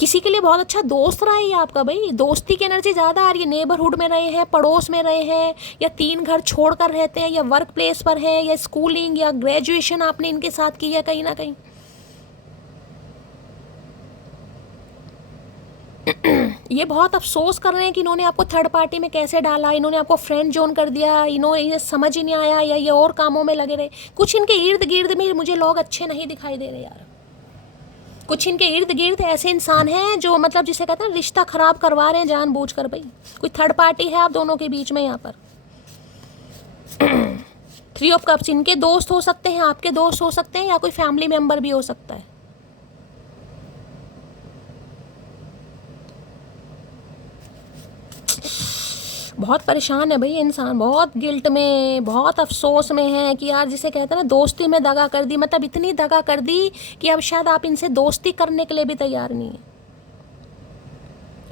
किसी के लिए बहुत अच्छा दोस्त रहा है ये आपका भाई, दोस्ती की एनर्जी ज़्यादा आ रही है। नेबरहुड में रहे हैं, पड़ोस में रहे हैं, या 3 घर छोड़ कर रहते हैं, या वर्क प्लेस पर हैं, या स्कूलिंग या ग्रेजुएशन आपने इनके साथ की है कहीं ना कहीं। ये बहुत अफसोस कर रहे हैं कि इन्होंने आपको थर्ड पार्टी में कैसे डाला, इन्होंने आपको फ्रेंड जोन कर दिया, इन्हें समझ ही नहीं आया, या ये और कामों में लगे रहे। कुछ इनके इर्द गिर्द में मुझे लोग अच्छे नहीं दिखाई दे रहे यार। कुछ इनके इर्द गिर्द ऐसे इंसान हैं जो मतलब जिसे कहते हैं रिश्ता खराब करवा रहे हैं जानबूझकर भाई। कोई थर्ड पार्टी है आप दोनों के बीच में यहाँ पर। 3 ऑफ कप्स इनके दोस्त हो सकते हैं, आपके दोस्त हो सकते हैं, या कोई फैमिली मेंबर भी हो सकता है। बहुत परेशान है भाई इंसान, बहुत गिल्ट में, बहुत अफसोस में है कि यार जिसे कहते हैं ना दोस्ती में दगा कर दी, मतलब इतनी दगा कर दी कि अब शायद आप इनसे दोस्ती करने के लिए भी तैयार नहीं है।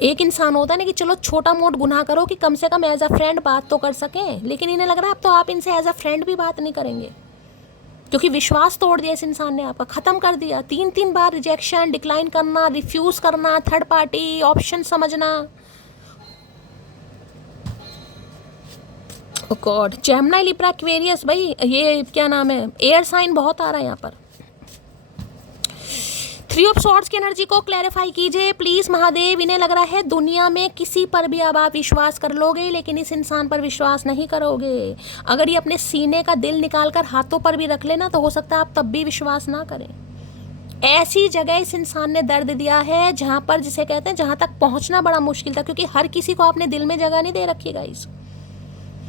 एक इंसान होता है ना कि चलो छोटा मोट गुनाह करो कि कम से कम एज अ फ्रेंड बात तो कर सकें, लेकिन इन्हें लग रहा है अब तो आप इनसे एज अ फ्रेंड भी बात नहीं करेंगे, क्योंकि विश्वास तोड़ दिया इस इंसान ने, आपका ख़त्म कर दिया। 3 बार रिजेक्शन, डिक्लाइन करना, रिफ्यूज़ करना, थर्ड पार्टी ऑप्शन समझना। ओ गॉड, जेमिनी, लिब्रा, एक्वेरियस, भाई ये क्या नाम है, एयर साइन बहुत आ रहा है यहाँ पर। 3 ऑफ सॉर्ड्स की एनर्जी को क्लैरिफाई कीजिए प्लीज महादेव। इन्हें लग रहा है दुनिया में किसी पर भी अब आप विश्वास कर लोगे, लेकिन इस इंसान पर विश्वास नहीं करोगे। अगर ये अपने सीने का दिल निकाल कर हाथों पर भी रख लेना तो हो सकता है आप तब भी विश्वास ना करें। ऐसी जगह इस इंसान ने दर्द दिया है जहाँ पर, जिसे कहते हैं, जहाँ तक पहुँचना बड़ा मुश्किल था, क्योंकि हर किसी को आपने दिल में जगह नहीं दे रखी गाइस।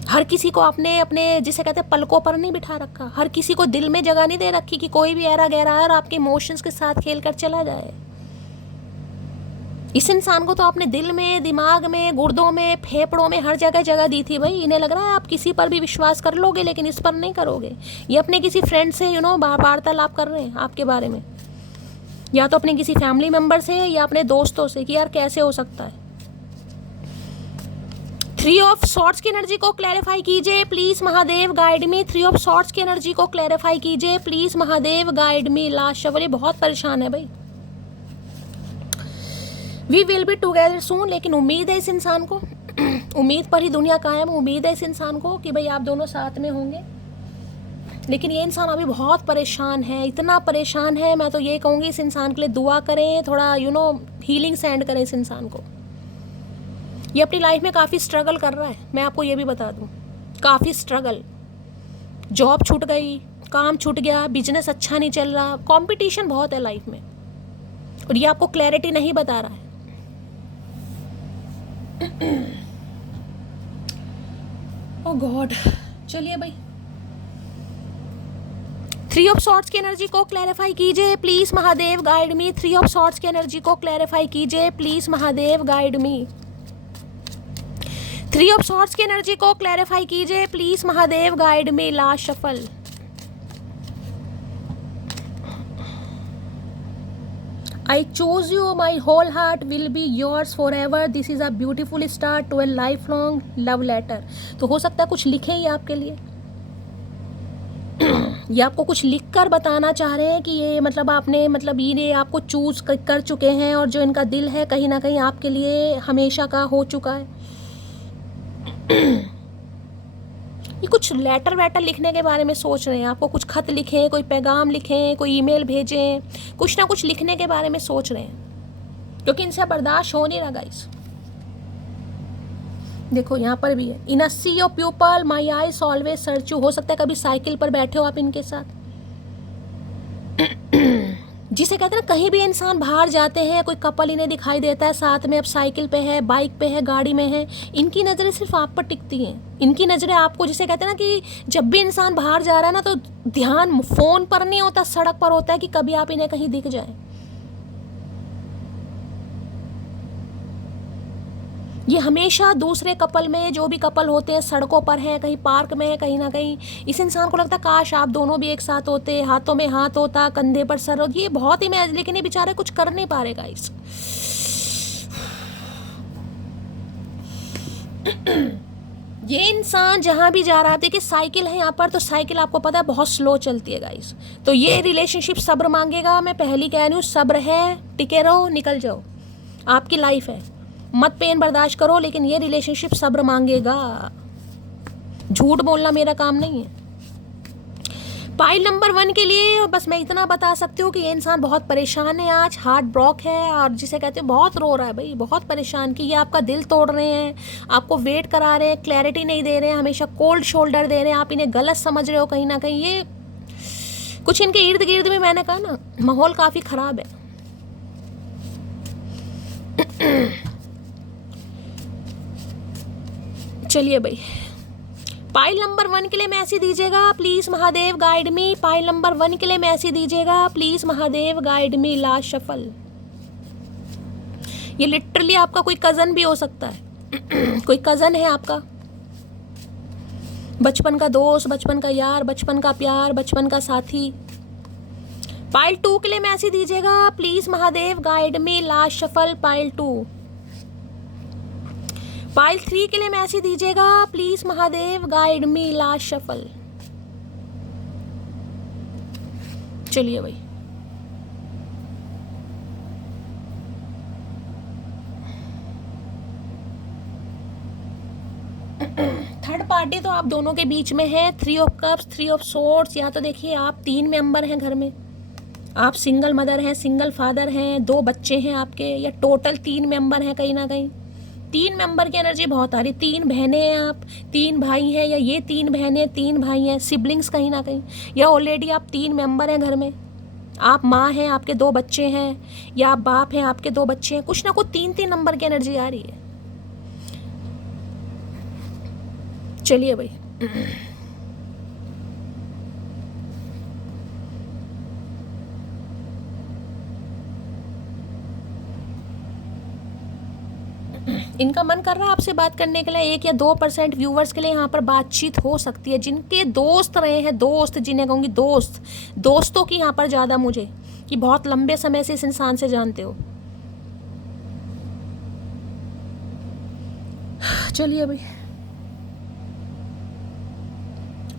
हर किसी को आपने अपने, जिसे कहते हैं, पलकों पर नहीं बिठा रखा। हर किसी को दिल में जगह नहीं दे रखी कि कोई भी ऐरा गहरा है और आपके इमोशंस के साथ खेल कर चला जाए। इस इंसान को तो आपने दिल में, दिमाग में, गुर्दों में, फेफड़ों में, हर जगह जगह दी थी भाई। इन्हें लग रहा है आप किसी पर भी विश्वास कर लोगे, लेकिन इस पर नहीं करोगे। ये अपने किसी फ्रेंड से वार्तालाप कर रहे हैं आपके बारे में, या तो अपने किसी फैमिली मेम्बर से या अपने दोस्तों से कि यार कैसे हो सकता है। 3 ऑफ सॉर्ड्स की एनर्जी को क्लैरिफाई कीजिए please Mahadev, guide me. 3 of swords की एनर्जी को क्लैरिफाई कीजिए please Mahadev, guide me. Last shower, ये बहुत परेशान है भाई। वी विल बी टुगेदर सून, लेकिन उम्मीद है इस इंसान को उम्मीद पर ही दुनिया कायम। उम्मीद है इस इंसान को कि भाई आप दोनों साथ में होंगे, लेकिन ये इंसान अभी बहुत परेशान है, इतना परेशान है। मैं तो ये कहूँगी इस इंसान के लिए दुआ करें, थोड़ा हीलिंग सेंड करें इस इंसान को। ये अपनी लाइफ में काफ़ी स्ट्रगल कर रहा है, मैं आपको ये भी बता दूं, काफ़ी स्ट्रगल। जॉब छूट गई, काम छूट गया, बिजनेस अच्छा नहीं चल रहा, कंपटीशन बहुत है लाइफ में, और ये आपको क्लैरिटी नहीं बता रहा है। ओह गॉड, चलिए भाई 3 ऑफ सॉर्ड्स की एनर्जी को क्लैरिफाई कीजिए please Mahadev, guide me. 3 of swords की एनर्जी को क्लैरिफाई कीजिए please Mahadev, guide me. 3 of swords की एनर्जी को क्लैरिफाई कीजिए please Mahadev, guide me. Last shuffle. I choose you, my whole heart will be yours forever. This is a beautiful start to a lifelong love letter. तो हो सकता है कुछ लिखे ही आपके लिए, ये आपको कुछ लिख कर बताना चाह रहे हैं कि ये मतलब आपने, मतलब ये आपको चूज कर चुके हैं, और जो इनका दिल है कहीं ना कहीं आपके लिए हमेशा का हो चुका है। ये कुछ लेटर वेटर लिखने के बारे में सोच रहे हैं, आपको कुछ खत लिखें, कोई पैगाम लिखें, कोई ईमेल भेजें, कुछ ना कुछ लिखने के बारे में सोच रहे हैं, क्योंकि इनसे बर्दाश्त हो नहीं रहा गाइस। देखो यहाँ पर भी है, in a sea of people my eyes always search you. हो सकता है कभी साइकिल पर बैठे हो आप इनके साथ, जिसे कहते हैं ना, कहीं भी इंसान बाहर जाते हैं, कोई कपल इन्हें दिखाई देता है साथ में, अब साइकिल पे है, बाइक पे है, गाड़ी में है, इनकी नज़रें सिर्फ आप पर टिकती हैं। इनकी नज़रें आपको, जिसे कहते हैं ना कि जब भी इंसान बाहर जा रहा है ना, तो ध्यान फ़ोन पर नहीं होता, सड़क पर होता है कि कभी आप इन्हें कहीं दिख जाए। ये हमेशा दूसरे कपल में, जो भी कपल होते हैं, सड़कों पर हैं, कहीं पार्क में है, कहीं ना कहीं इस इंसान को लगता है काश आप दोनों भी एक साथ होते, हाथों में हाथ होता, कंधे पर सर होता। ये बहुत ही मैं, लेकिन ये बेचारे कुछ कर नहीं पा रहे गाइस। ये इंसान जहाँ भी जा रहा है, देखिए साइकिल है यहाँ पर, तो साइकिल आपको पता है बहुत स्लो चलती है गाइस। तो ये रिलेशनशिप सब्र मांगेगा, मैं पहली कह रही हूँ, सब्र है, टिके रहो, निकल जाओ, आपकी लाइफ है, मत पेन बर्दाश्त करो, लेकिन ये रिलेशनशिप सब्र मांगेगा। झूठ बोलना मेरा काम नहीं है। पाइल नंबर 1 के लिए बस मैं इतना बता सकती हूँ कि ये इंसान बहुत परेशान है आज, हार्ट ब्रोक है, और जिसे कहते हैं बहुत रो रहा है भाई, बहुत परेशान कि ये आपका दिल तोड़ रहे हैं, आपको वेट करा रहे हैं, क्लैरिटी नहीं दे रहे हैं, हमेशा कोल्ड शोल्डर दे रहे हैं, आप इन्हें गलत समझ रहे हो कहीं ना कहीं। ये कुछ इनके इर्द गिर्द में, मैंने कहा ना, माहौल काफ़ी ख़राब है। चलिए भाई, पाइल नंबर 1 के लिए मैसेज दीजिएगा please Mahadev guide me. Pile number 1 के लिए मैसेज दीजिएगा please Mahadev guide me. Last shuffle. ये लिटरली आपका कोई कजन भी हो सकता है कोई कजन है आपका, बचपन का दोस्त, बचपन का यार, बचपन का प्यार, बचपन का साथी। पाइल 2 के लिए मैसेज दीजिएगा please Mahadev guide me. Last shuffle pile 2। Pile 3 के लिए मैसेज दीजिएगा please Mahadev guide me. Last shuffle. चलिए भाई, थर्ड पार्टी तो आप दोनों के बीच में है। 3 ऑफ कप्स, 3 ऑफ सोर्ड्स। या तो देखिए आप 3 मेंबर हैं घर में, आप सिंगल मदर हैं, सिंगल फादर हैं, 2 बच्चे हैं आपके, या टोटल 3 मेंबर हैं कहीं ना कहीं। 3 मेंबर की एनर्जी बहुत आ रही। 3 बहनें हैं आप, 3 भाई हैं, या ये 3 बहनें 3 भाई हैं, सिबलिंग्स कहीं ना कहीं, या ऑलरेडी आप 3 मेंबर हैं घर में। आप माँ हैं, आपके 2 बच्चे हैं, या आप बाप हैं, आपके 2 बच्चे हैं। कुछ ना कुछ 3-3 नंबर की एनर्जी आ रही है। चलिए भाई, इनका मन कर रहा है आपसे बात करने के लिए। 1 या 2% व्यूवर्स के लिए यहाँ पर बातचीत हो सकती है, जिनके दोस्त रहे हैं, दोस्त जिन्हें कहूँगी दोस्त, दोस्तों की यहाँ पर ज़्यादा मुझे, कि बहुत लंबे समय से इस इंसान से जानते हो। चलिए भाई,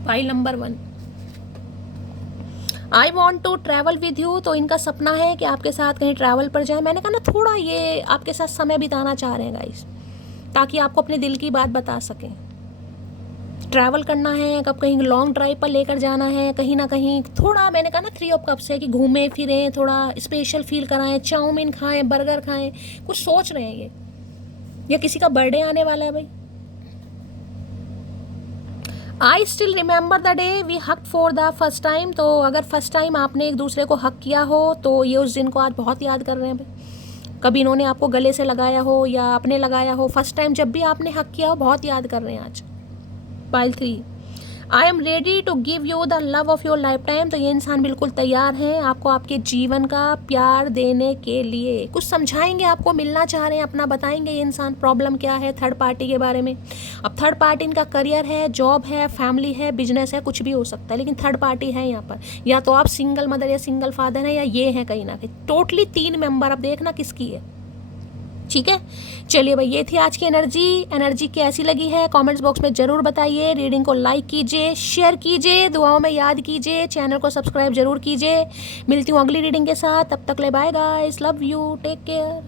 file number 1, I want to travel with you. तो इनका सपना है कि आपके साथ कहीं ट्रैवल पर जाए। मैंने कहा ना, थोड़ा ये आपके साथ समय बिताना चाह रहे हैं गाइस, ताकि आपको अपने दिल की बात बता सकें। ट्रैवल करना है, कब कहीं लॉन्ग ड्राइव पर लेकर जाना है, कहीं ना कहीं थोड़ा, मैंने कहा ना 3 ऑफ कप्स है, कि घूमें फिरें, थोड़ा स्पेशल फील कराएं, चाउमीन खाएं, बर्गर खाएं, कुछ सोच रहे हैं ये, या किसी का बर्थडे आने वाला है भाई। I still remember the day we hug for the first time. तो अगर फर्स्ट टाइम आपने एक दूसरे को हक किया हो तो ये उस दिन को आज बहुत याद कर रहे हैं भाई। कभी इन्होंने आपको गले से लगाया हो या आपने लगाया हो, फर्स्ट टाइम जब भी आपने हक किया हो, बहुत याद कर रहे हैं आज। Pile 3, I am ready to give you the love of your life time. तो ये इंसान बिल्कुल तैयार है आपको आपके जीवन का प्यार देने के लिए। कुछ समझाएंगे आपको, मिलना चाह रहे हैं, अपना बताएंगे ये इंसान प्रॉब्लम क्या है थर्ड पार्टी के बारे में। अब थर्ड पार्टी इनका करियर है, जॉब है, फैमिली है, बिजनेस है, कुछ भी हो सकता है, लेकिन थर्ड पार्टी है यहाँ पर। या तो आप सिंगल मदर या सिंगल फादर हैं, या ये हैं कहीं ना कहीं। Totally 3 member. अब देखना किसकी है, ठीक है। चलिए भाई, ये थी आज की एनर्जी कैसी लगी है कमेंट्स बॉक्स में ज़रूर बताइए। रीडिंग को लाइक कीजिए, शेयर कीजिए, दुआओं में याद कीजिए, चैनल को सब्सक्राइब जरूर कीजिए। मिलती हूँ अगली रीडिंग के साथ, तब तक ले bye guys, love you, take care.